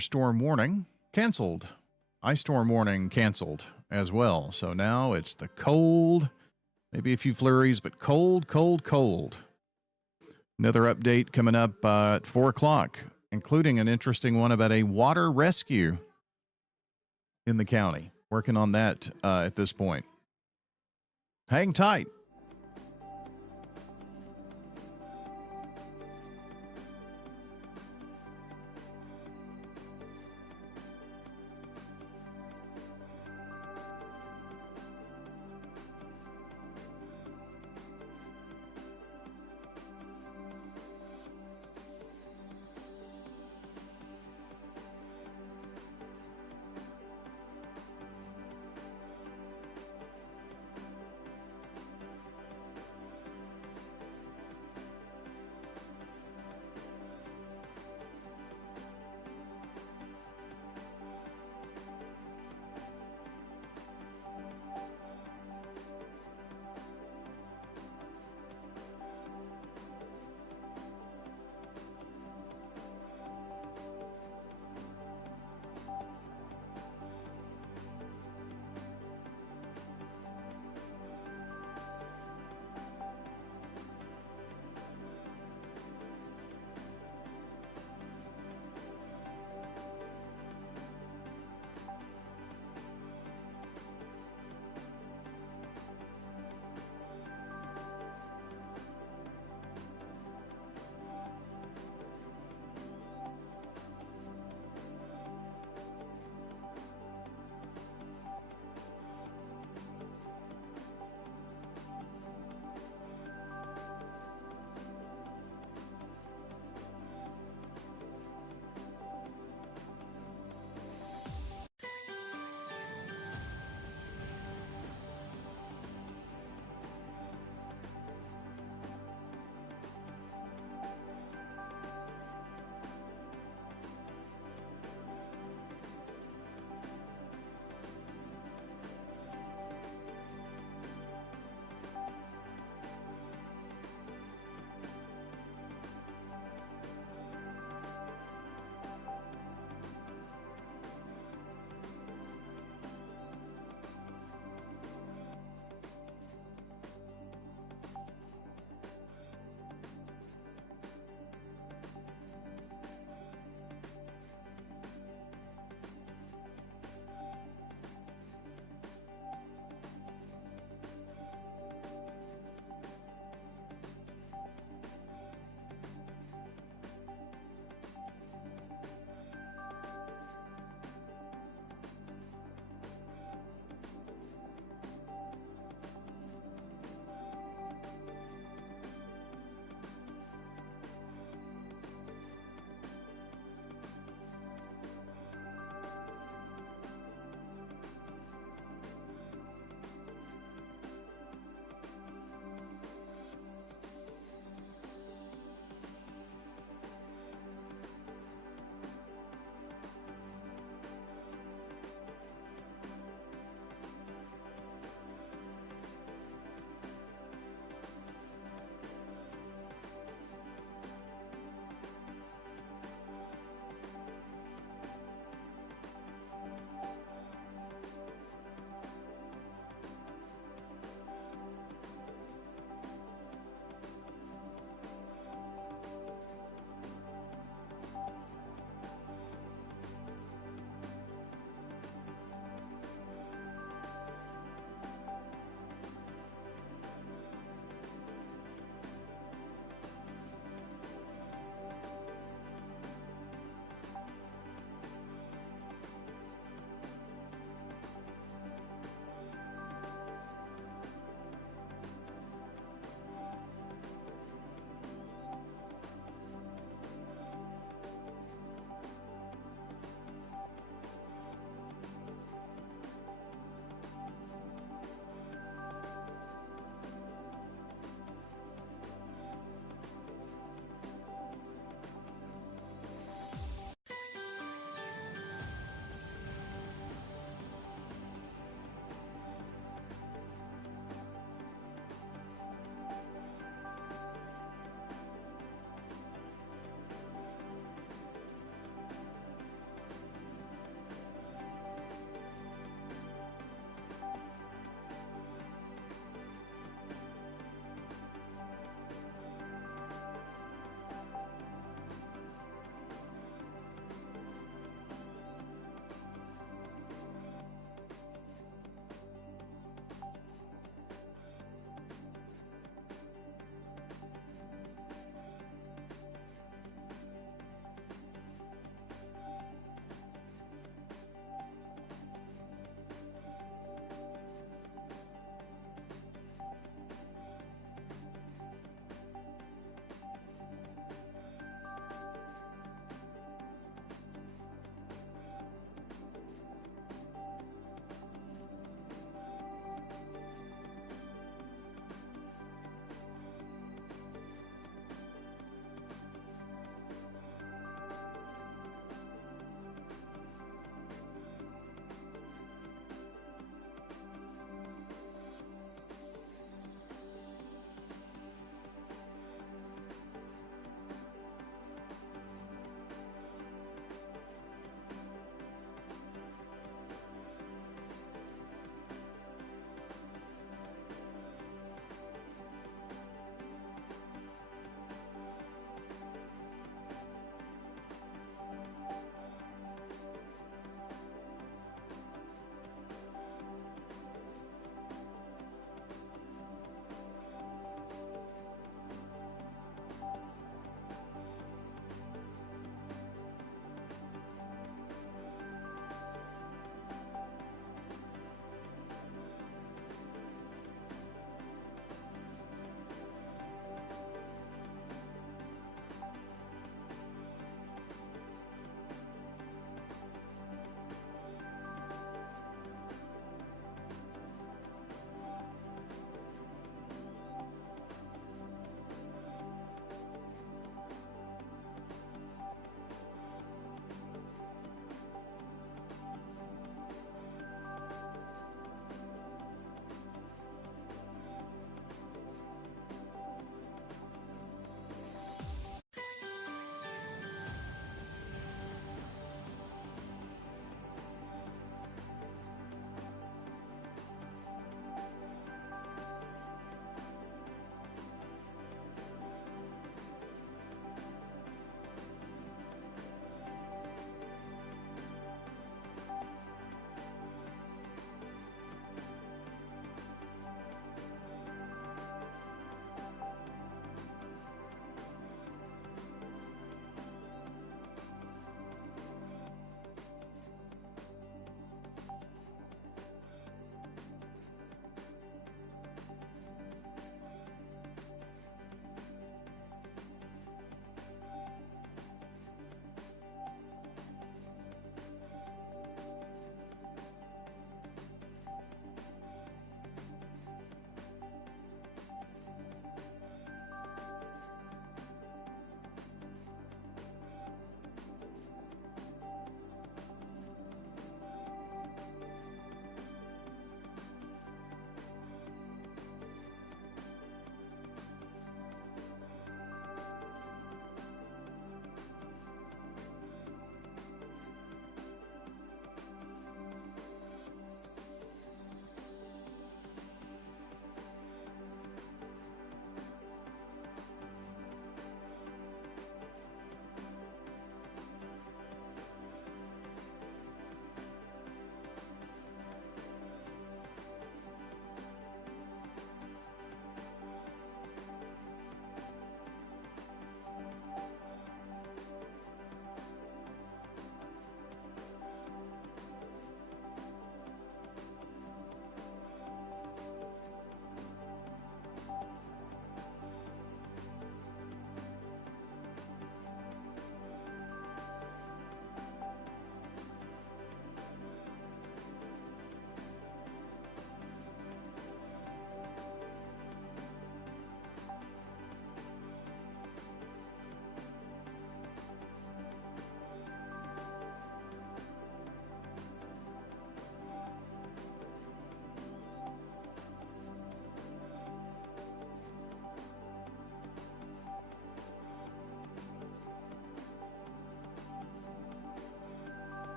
storm warning canceled. Ice storm warning canceled as well. So now it's the cold, maybe a few flurries, but cold, cold, cold. Another update coming up at 4 o'clock, including an interesting one about a water rescue in the county. Working on that at this point. Hang tight.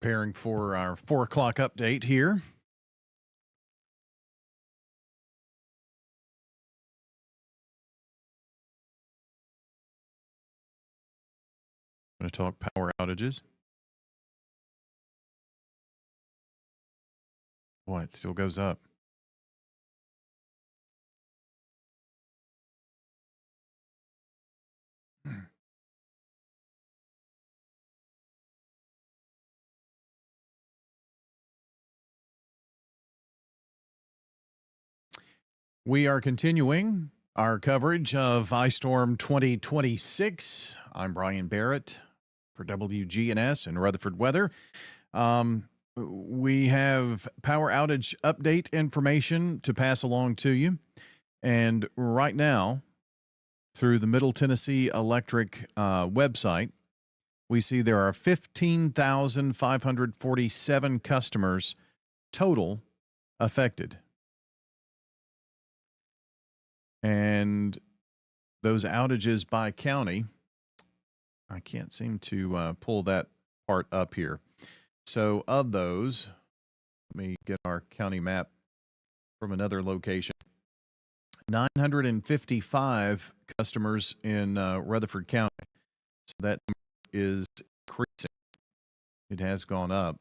Preparing for our 4 o'clock update here. Going to talk power outages. Boy, it still goes up. We are continuing our coverage of Ice Storm 2026. I'm Bryan Barrett for WGNS and Rutherford Weather. We have power outage update information to pass along to you. And right now, through the Middle Tennessee Electric website, we see there are 15,547 customers total affected. And those outages by county, I can't seem to pull that part up here. So of those, let me get our county map from another location. 955 customers in Rutherford County. So that number is increasing. It has gone up.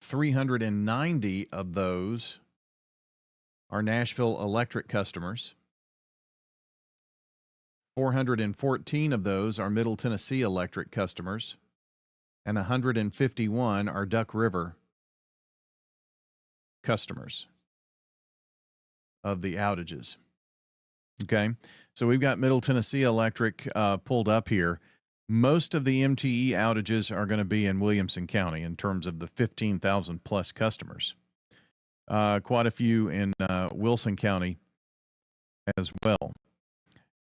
390 of those are Nashville Electric customers. 414 of those are Middle Tennessee Electric customers. And 151 are Duck River customers of the outages. Okay, so we've got Middle Tennessee Electric pulled up here. Most of the MTE outages are going to be in Williamson County in terms of the 15,000 plus customers. Quite a few in Wilson County as well.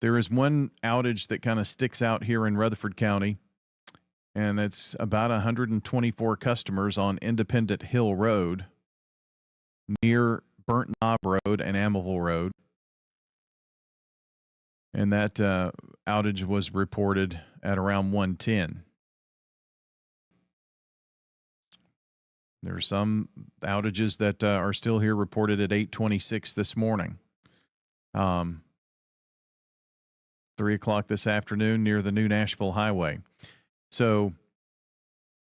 There is one outage that kind of sticks out here in Rutherford County, and it's about 124 customers on Independent Hill Road near Burnt Knob Road and Amival Road. And that outage was reported at around 110. There are some outages that are still here reported at 8:26 this morning. 3 o'clock this afternoon near the new Nashville Highway. So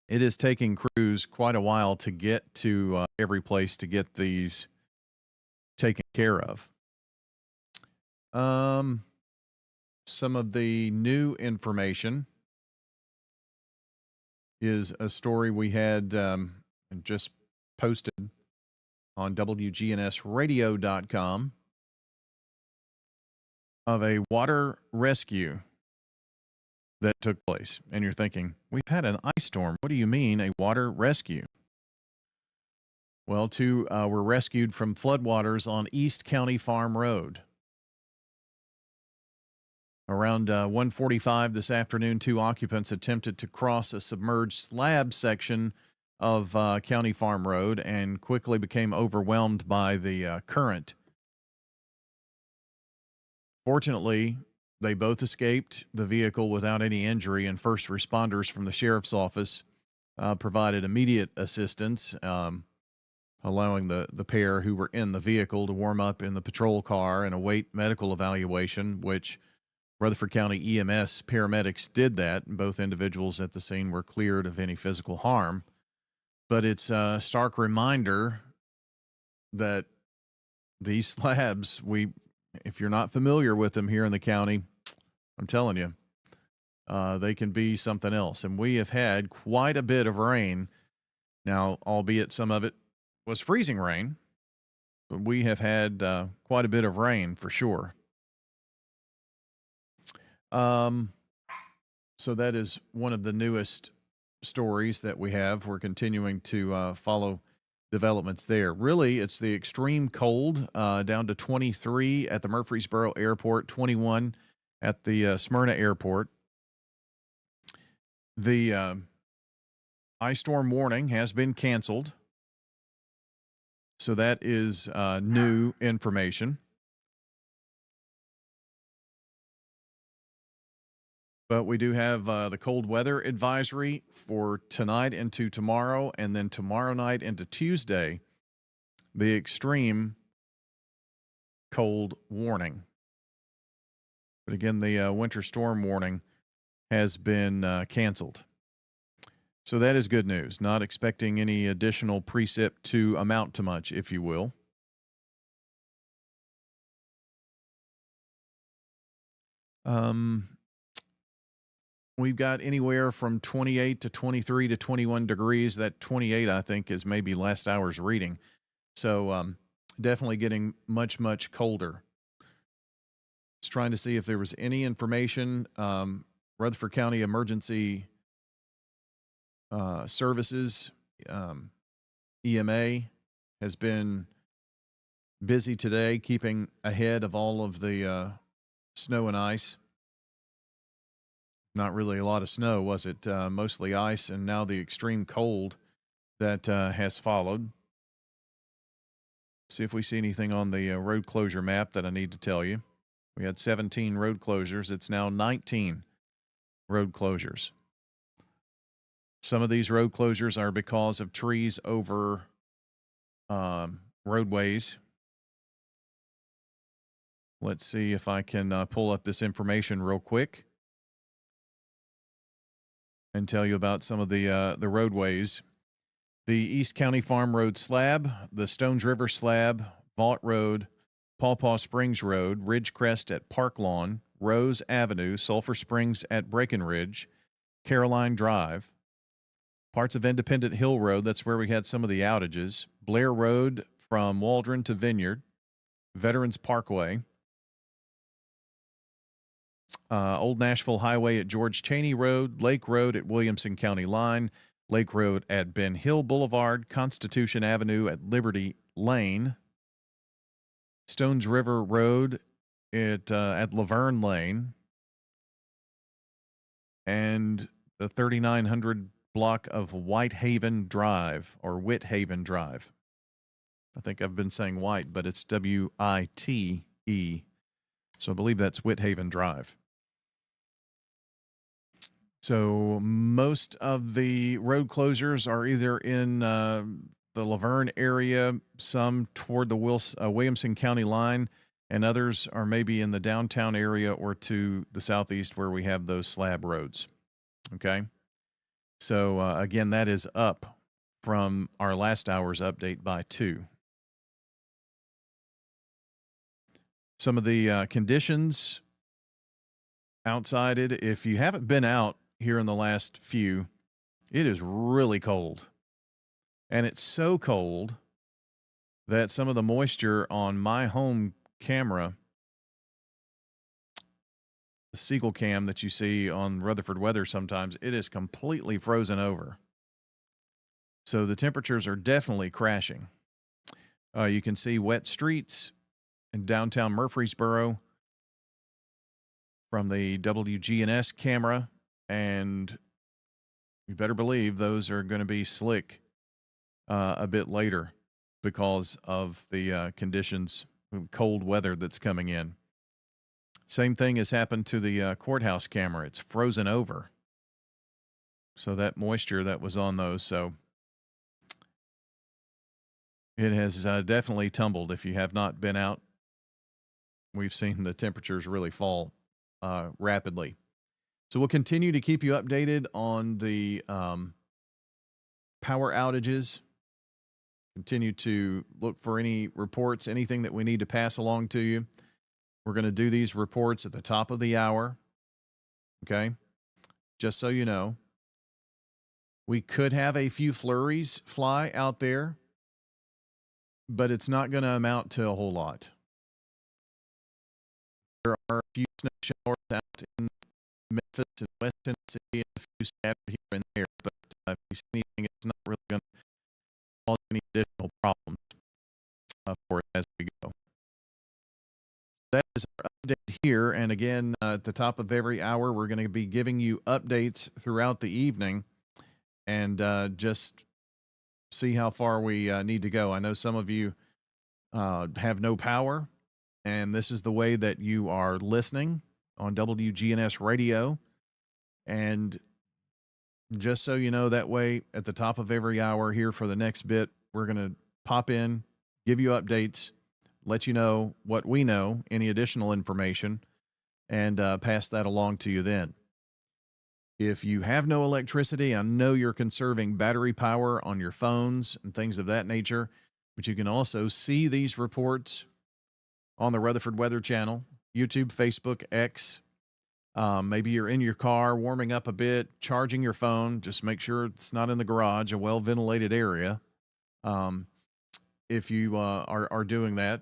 it is taking crews quite a while to get to every place to get these taken care of. Some of the new information is a story we had just posted on WGNSradio.com of a water rescue that took place. And you're thinking, we've had an ice storm. What do you mean a water rescue? Well, two were rescued from floodwaters on East County Farm Road. Around 1:45 this afternoon, 2 occupants attempted to cross a submerged slab section of County Farm Road and quickly became overwhelmed by the current. Fortunately, they both escaped the vehicle without any injury, and first responders from the sheriff's office provided immediate assistance, allowing the pair who were in the vehicle to warm up in the patrol car and await medical evaluation, which Rutherford County EMS paramedics did that, and both individuals at the scene were cleared of any physical harm. But it's a stark reminder that these slabs, if you're not familiar with them here in the county, I'm telling you, they can be something else. And we have had quite a bit of rain. Now, albeit some of it was freezing rain, but we have had quite a bit of rain for sure. So that is one of the newest stories that we have. We're continuing to follow developments there. Really, it's the extreme cold, down to 23 at the Murfreesboro Airport, 21 at the Smyrna Airport. The ice storm warning has been canceled. So that is new information. But we do have the cold weather advisory for tonight into tomorrow, and then tomorrow night into Tuesday, the extreme cold warning. But again, the winter storm warning has been canceled. So that is good news. Not expecting any additional precip to amount to much, if you will. We've got anywhere from 28 to 23 to 21 degrees. That 28, I think, is maybe last hour's reading. So definitely getting much, much colder. Just trying to see if there was any information. Rutherford County Emergency Services, EMA, has been busy today keeping ahead of all of the snow and ice. Not really a lot of snow, was it? Mostly ice, and now the extreme cold that has followed. See if we see anything on the road closure map that I need to tell you. We had 17 road closures. It's now 19 road closures. Some of these road closures are because of trees over roadways. Let's see if I can pull up this information real quick and tell you about some of the roadways. The East County Farm Road slab, the Stones River slab, Vault Road, Pawpaw Springs Road, Ridgecrest at Park Lawn, Rose Avenue, Sulphur Springs at Breckenridge, Caroline Drive, parts of Independent Hill Road, that's where we had some of the outages, Blair Road from Waldron to Vineyard, Veterans Parkway, Old Nashville Highway at George Cheney Road, Lake Road at Williamson County Line, Lake Road at Ben Hill Boulevard, Constitution Avenue at Liberty Lane, Stones River Road at Laverne Lane, and the 3900 block of Whitehaven Drive, or Whithaven Drive. I think I've been saying white, but it's W-I-T-E. So I believe that's Whithaven Drive. So most of the road closures are either in the Laverne area, some toward the Williamson County line, and others are maybe in the downtown area or to the southeast where we have those slab roads. Okay. So again, that is up from our last hour's update by 2. Some of the conditions outside it, if you haven't been out here in the last few, it is really cold. And it's so cold that some of the moisture on my home camera, the Siegel cam that you see on Rutherford Weather sometimes, it is completely frozen over. So the temperatures are definitely crashing. You can see wet streets in downtown Murfreesboro from the WGNS camera, and you better believe those are going to be slick a bit later because of the conditions, cold weather that's coming in. Same thing has happened to the courthouse camera. It's frozen over. So that moisture that was on those, so it has definitely tumbled. If you have not been out, we've seen the temperatures really fall rapidly. So we'll continue to keep you updated on the power outages. Continue to look for any reports, anything that we need to pass along to you. We're going to do these reports at the top of the hour. Okay? Just so you know. We could have a few flurries fly out there, but it's not going to amount to a whole lot. There are a few snow showers out in Memphis and West Tennessee, and a few scattered here and there, but if you see anything, it's not really going to cause any additional problems for it as we go. That is our update here, and again, at the top of every hour, we're going to be giving you updates throughout the evening, and just see how far we need to go. I know some of you have no power, and this is the way that you are listening on WGNS radio. And just so you know, that way at the top of every hour here for the next bit, we're going to pop in, give you updates, let you know what we know, any additional information, and pass that along to you then. If you have no electricity, I know you're conserving battery power on your phones and things of that nature, but you can also see these reports on the Rutherford Weather Channel, YouTube, Facebook, X. Maybe you're in your car warming up a bit, charging your phone. Just make sure it's not in the garage, a well-ventilated area. If you are doing that,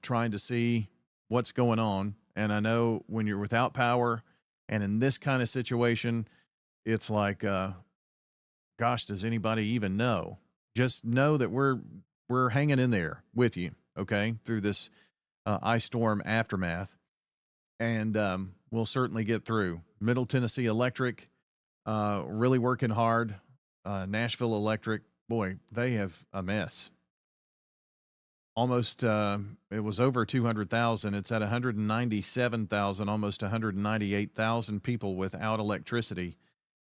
trying to see what's going on. And I know when you're without power and in this kind of situation, it's like, gosh, does anybody even know? Just know that we're hanging in there with you, okay, through this ice storm aftermath. And we'll certainly get through. Middle Tennessee Electric, really working hard. Nashville Electric, boy, they have a mess. Almost, it was over 200,000. It's at 197,000, almost 198,000 people without electricity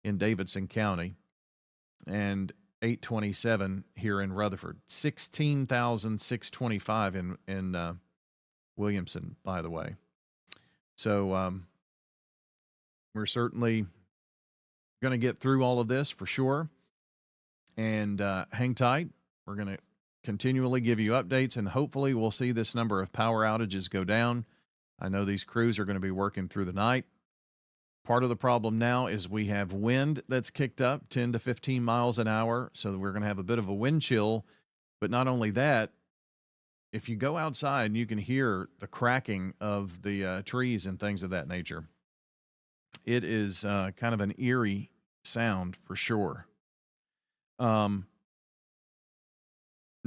in Davidson County, and 827 here in Rutherford. 16,625 in Williamson, by the way. So we're certainly going to get through all of this for sure. And hang tight. We're going to continually give you updates, and hopefully we'll see this number of power outages go down. I know these crews are going to be working through the night. Part of the problem now is we have wind that's kicked up 10 to 15 miles an hour, so we're going to have a bit of a wind chill. But not only that, if you go outside, you can hear the cracking of the trees and things of that nature. It is kind of an eerie sound for sure.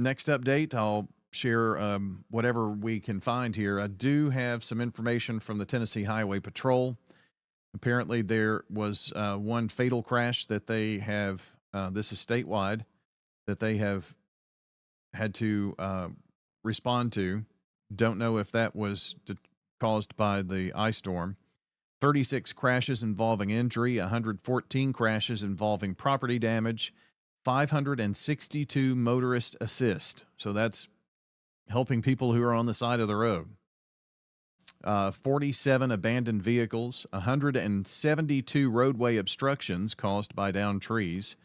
Next update, I'll share whatever we can find here. I do have some information from the Tennessee Highway Patrol. Apparently, there was one fatal crash that they have, this is statewide, that they have had to respond to. Don't know if that was caused by the ice storm. 36 crashes involving injury, 114 crashes involving property damage, 562 motorist assist. So that's helping people who are on the side of the road. 47 abandoned vehicles, 172 roadway obstructions caused by downed trees,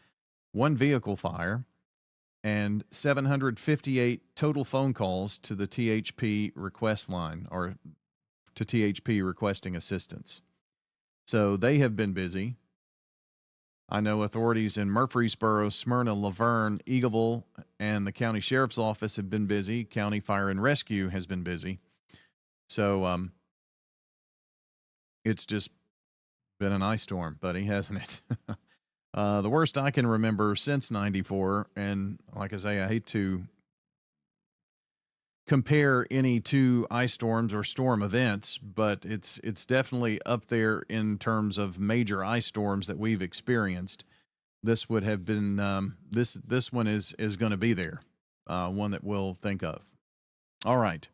one vehicle fire, and 758 total phone calls to the THP request line, or to THP requesting assistance. So they have been busy. I know authorities in Murfreesboro, Smyrna, Laverne, Eagleville, and the county sheriff's office have been busy. County Fire and Rescue has been busy. So it's just been an ice storm, buddy, hasn't it? The worst I can remember since 94. And like I say, I hate to compare any two ice storms or storm events, but it's definitely up there in terms of major ice storms that we've experienced. This would have been this one is going to be there, one that we'll think of. All right,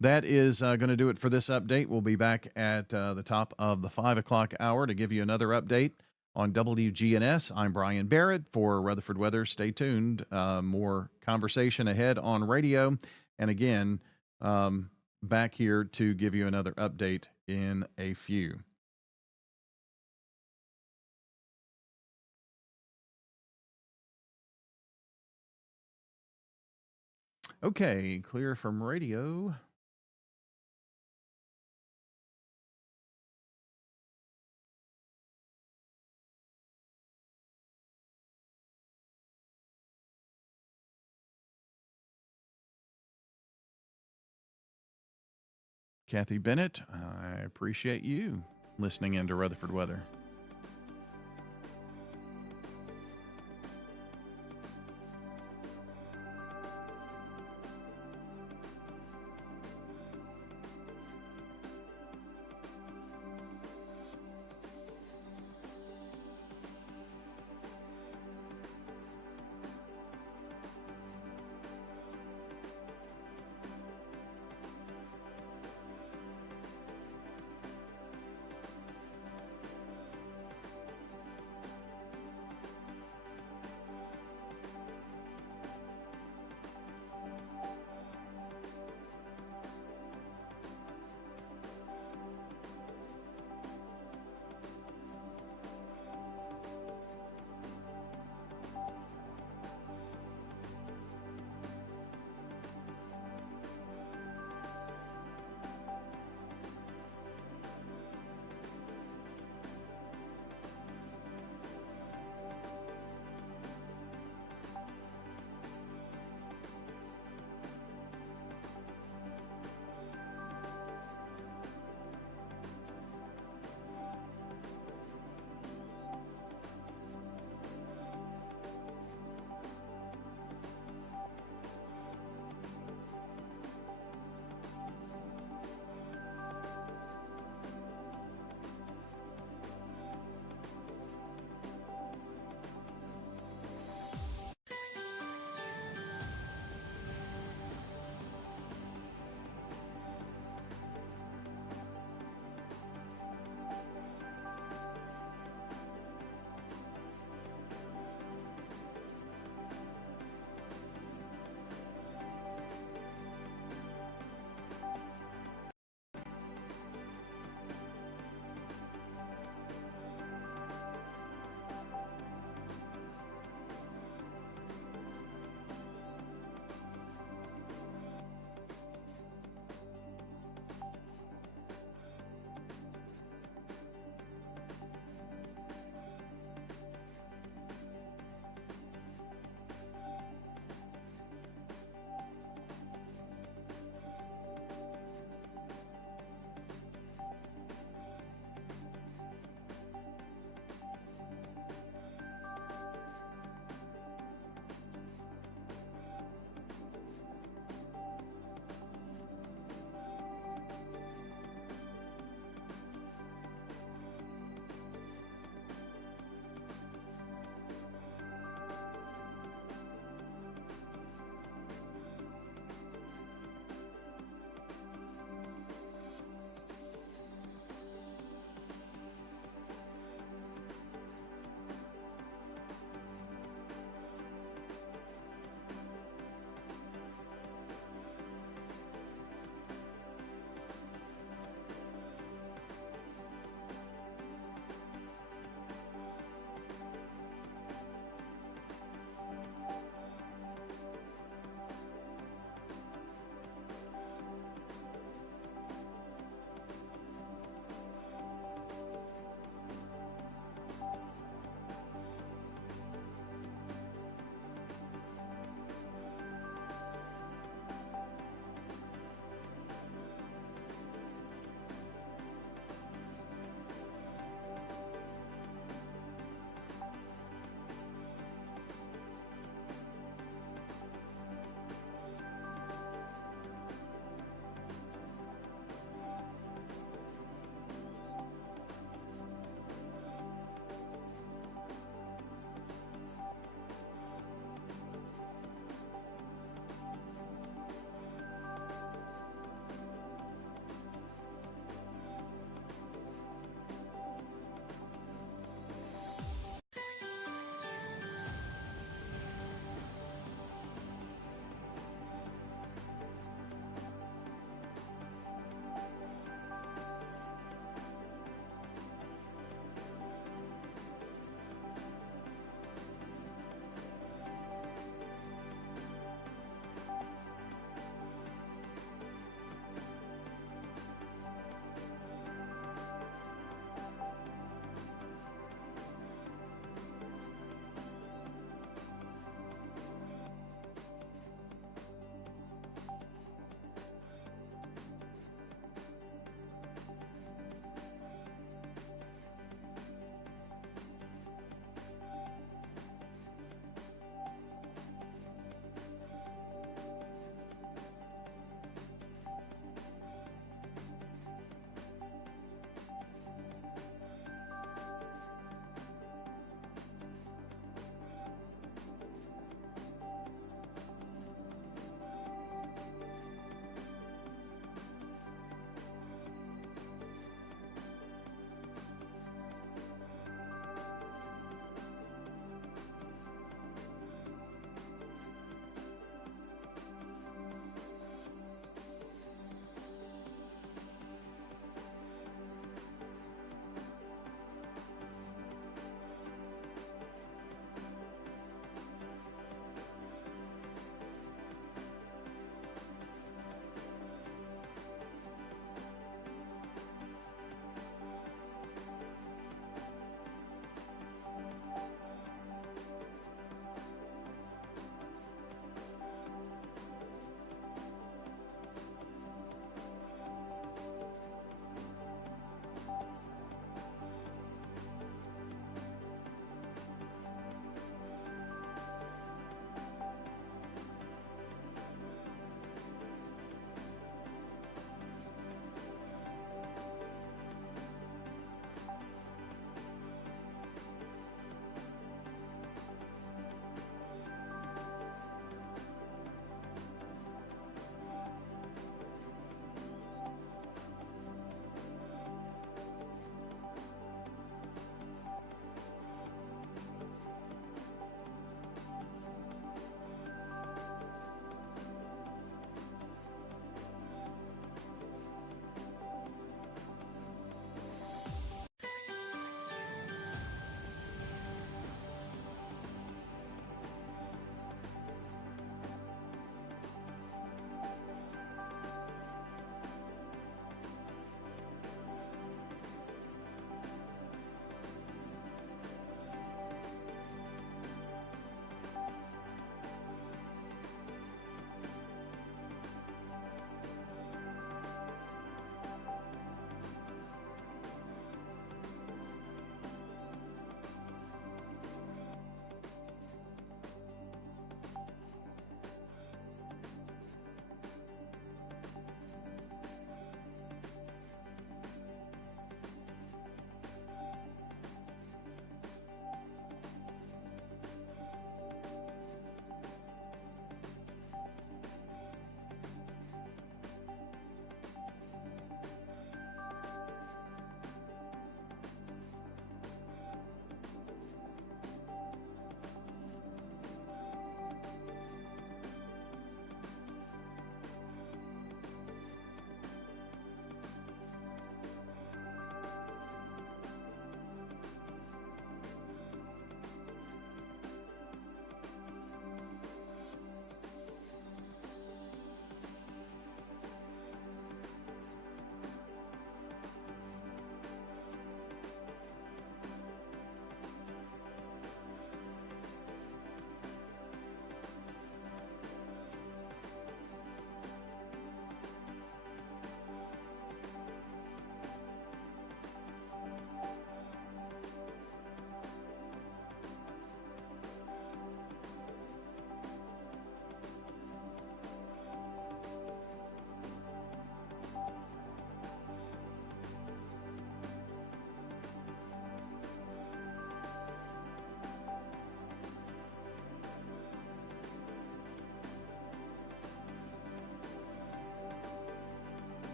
that is going to do it for this update. We'll be back at the top of the 5 o'clock hour to give you another update on WGNS. I'm Bryan Barrett for Rutherford Weather. Stay tuned. More conversation ahead on radio. And again, back here to give you another update in a few. Okay, clear from radio. Kathy Bennett, I appreciate you listening into Rutherford Weather.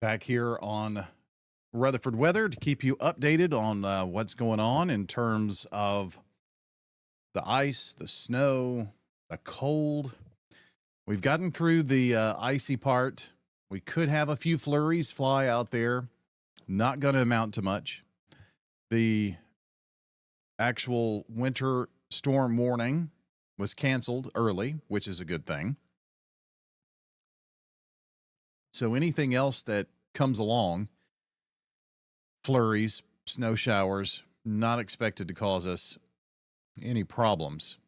Back here on Rutherford Weather to keep you updated on what's going on in terms of the ice, the snow, the cold. We've gotten through the icy part. We could have a few flurries fly out there. Not going to amount to much. The actual winter storm warning was canceled early, which is a good thing. So anything else that comes along, flurries, snow showers, not expected to cause us any problems.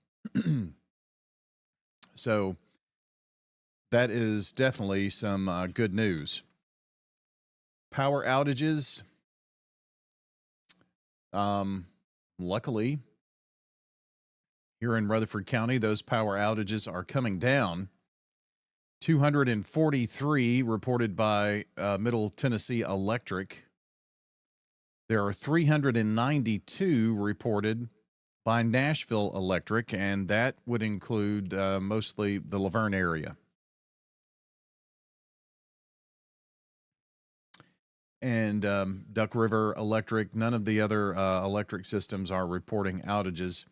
So that is definitely some good news. Power outages. Luckily, here in Rutherford County, those power outages are coming down. 243 reported by Middle Tennessee Electric. There are 392 reported by Nashville Electric, and that would include mostly the Laverne area. And Duck River Electric, none of the other electric systems are reporting outages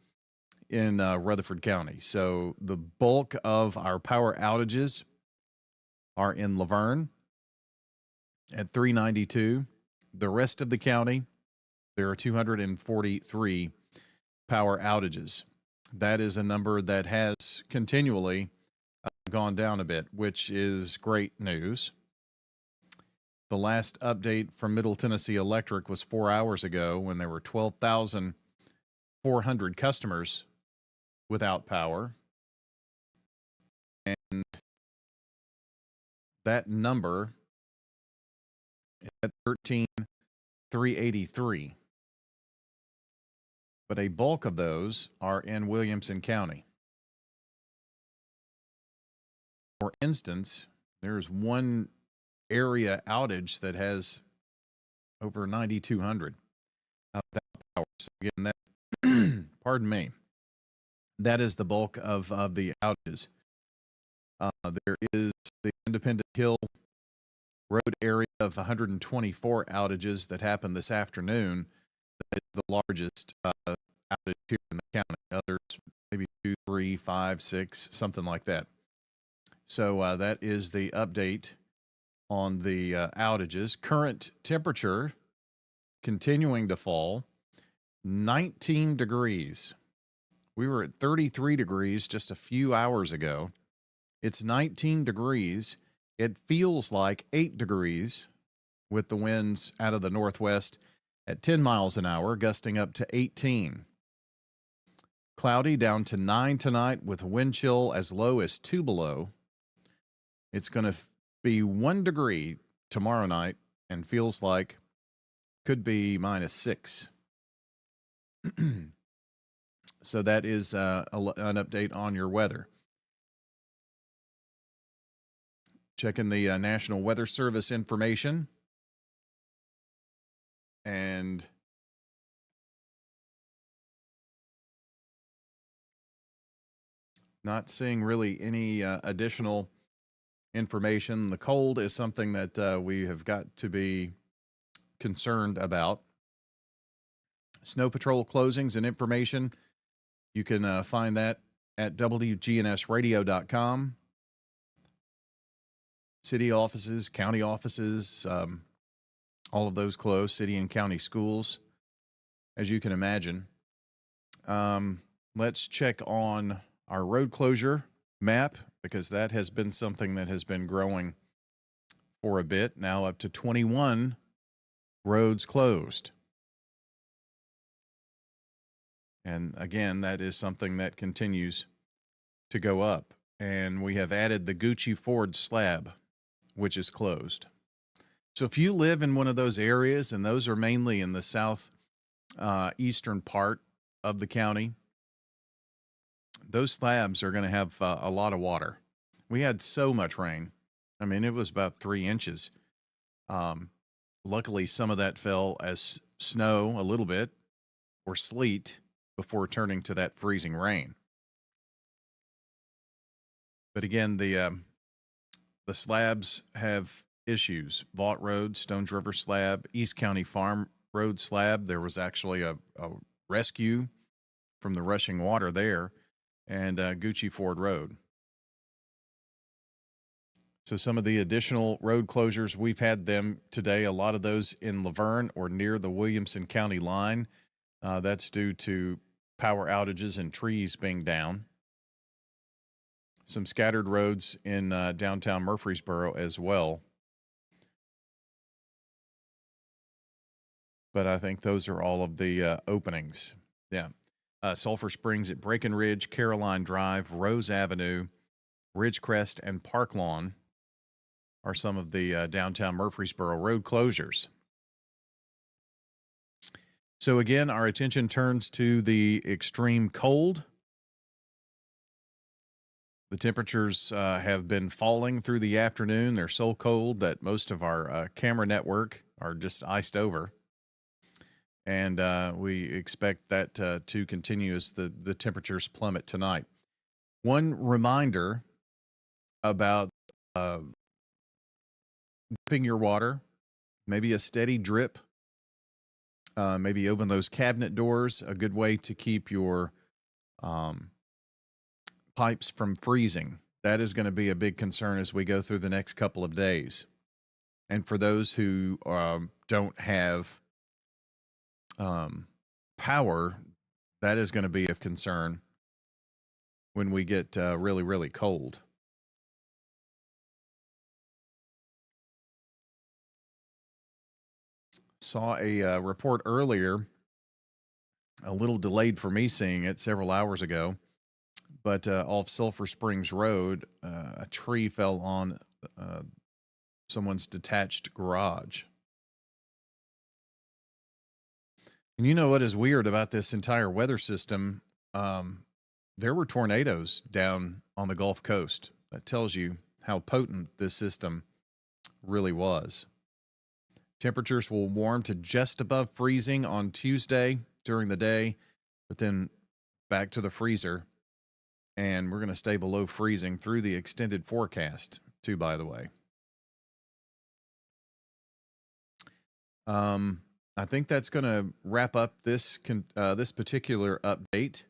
in Rutherford County. So the bulk of our power outages are in Laverne at 392. The rest of the county, there are 243 power outages. That is a number that has continually gone down a bit, which is great news. The last update from Middle Tennessee Electric was 4 hours ago when there were 12,400 customers without power. And that number is at 13,383. But a bulk of those are in Williamson County. For instance, there's one area outage that has over 9,200 without power. So again, that pardon me, that is the bulk of the outages. There is the Independent Hill Road area of 124 outages that happened this afternoon. That is the largest outage here in the county. Others maybe 2, 3, 5, 6, something like that. So that is the update on the outages. Current temperature continuing to fall, 19 degrees. We were at 33 degrees just a few hours ago. It's 19 degrees. It feels like 8 degrees with the winds out of the northwest at 10 miles an hour, gusting up to 18. Cloudy down to 9 tonight with a wind chill as low as 2 below. It's going to be 1 degree tomorrow night and feels like could be -6. So that is an update on your weather. Checking the National Weather Service information. And not seeing really any additional information. The cold is something that we have got to be concerned about. Snow Patrol closings and information, you can find that at WGNSradio.com. City offices, county offices, all of those closed, city and county schools, as you can imagine. Let's check on our road closure map, because that has been something that has been growing for a bit, now up to 21 roads closed. And again, that is something that continues to go up. And we have added the Gucci Ford slab, which is closed. So if you live in one of those areas, and those are mainly in the south eastern part of the county, those slabs are going to have a lot of water. We had so much rain. I mean, it was about 3 inches Luckily, some of that fell as snow a little bit or sleet before turning to that freezing rain. But again, the slabs have issues. Vaught Road, Stones River slab, East County Farm Road slab. There was actually a rescue from the rushing water there, and Gucci Ford Road. So some of the additional road closures, we've had them today, a lot of those in Laverne or near the Williamson County line. That's due to power outages and trees being down. Some scattered roads in downtown Murfreesboro as well. But I think those are all of the openings. Yeah. Sulphur Springs at Breckenridge, Caroline Drive, Rose Avenue, Ridgecrest, and Park Lawn are some of the downtown Murfreesboro road closures. So again, our attention turns to the extreme cold. The temperatures have been falling through the afternoon. They're so cold that most of our camera network are just iced over. And we expect that to continue as the temperatures plummet tonight. One reminder about dipping your water, maybe a steady drip, maybe open those cabinet doors, a good way to keep your pipes from freezing. That is going to be a big concern as we go through the next couple of days. And for those who don't have power, that is going to be of concern when we get really, really cold. Saw a report earlier, a little delayed for me seeing it several hours ago, but off Sulphur Springs Road, a tree fell on someone's detached garage. And you know what is weird about this entire weather system? There were tornadoes down on the Gulf Coast. That tells you how potent this system really was. Temperatures will warm to just above freezing on Tuesday during the day, but then back to the freezer. And we're going to stay below freezing through the extended forecast, too, by the way. I think that's going to wrap up this particular update.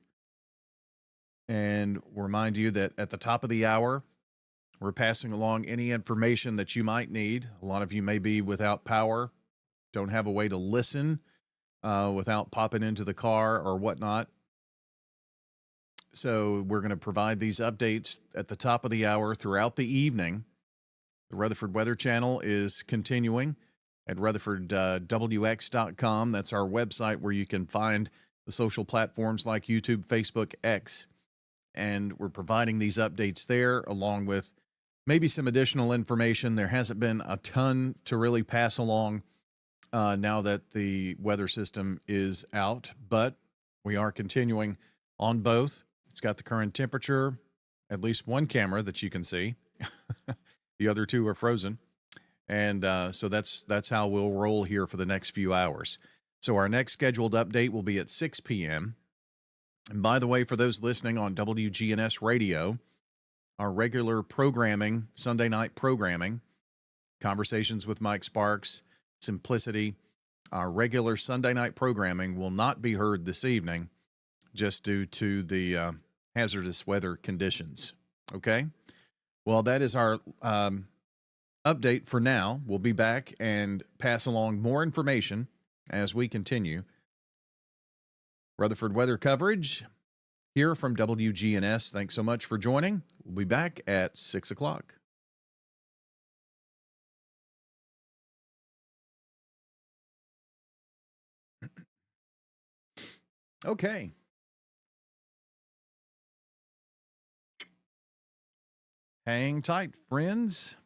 And remind you that at the top of the hour, we're passing along any information that you might need. A lot of you may be without power, don't have a way to listen without popping into the car or whatnot. So we're going to provide these updates at the top of the hour throughout the evening. The Rutherford Weather Channel is continuing at rutherfordwx.com. That's our website where you can find the social platforms like YouTube, Facebook, X. And we're providing these updates there along with maybe some additional information. There hasn't been a ton to really pass along now that the weather system is out, but we are continuing on both. It's got the current temperature, at least one camera that you can see. The other two are frozen. And so that's how we'll roll here for the next few hours. So our next scheduled update will be at 6 p.m. And by the way, for those listening on WGNS Radio, our regular programming, Sunday night programming, Conversations with Mike Sparks, Simplicity, our regular Sunday night programming will not be heard this evening just due to the hazardous weather conditions. Okay? Well, that is our update for now. We'll be back and pass along more information as we continue Rutherford weather coverage here from WGNS. Thanks so much for joining. We'll be back at 6 o'clock. Okay. Hang tight, friends.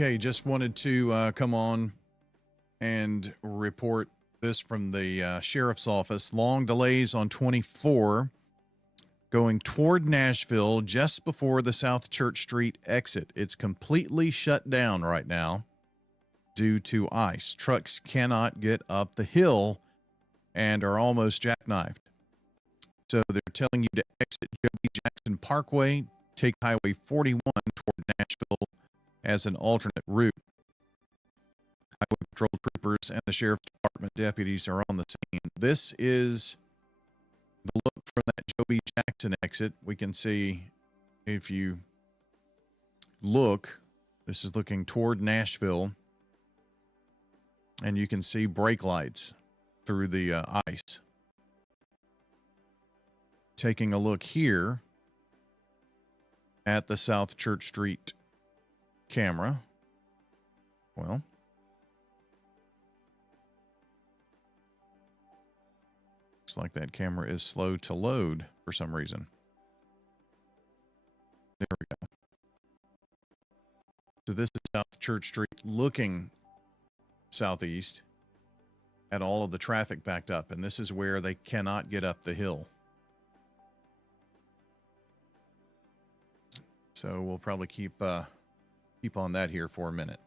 Okay, just wanted to come on and report this from the sheriff's office. Long delays on 24 going toward Nashville just before the South Church Street exit. It's completely shut down right now due to ice. Trucks cannot get up the hill and are almost jackknifed. So they're telling you to exit Joby Jackson Parkway, take Highway 41 toward Nashville as an alternate route. Highway Patrol troopers and the Sheriff's Department deputies are on the scene. This is the look from that Joby Jackson exit. We can see, if you look, this is looking toward Nashville, and you can see brake lights through the ice. Taking a look here at the South Church Street camera. Well, looks like that camera is slow to load for some reason. There we go. So this is South Church Street looking southeast at all of the traffic backed up, and this is where they cannot get up the hill. So we'll probably keep on that here for a minute.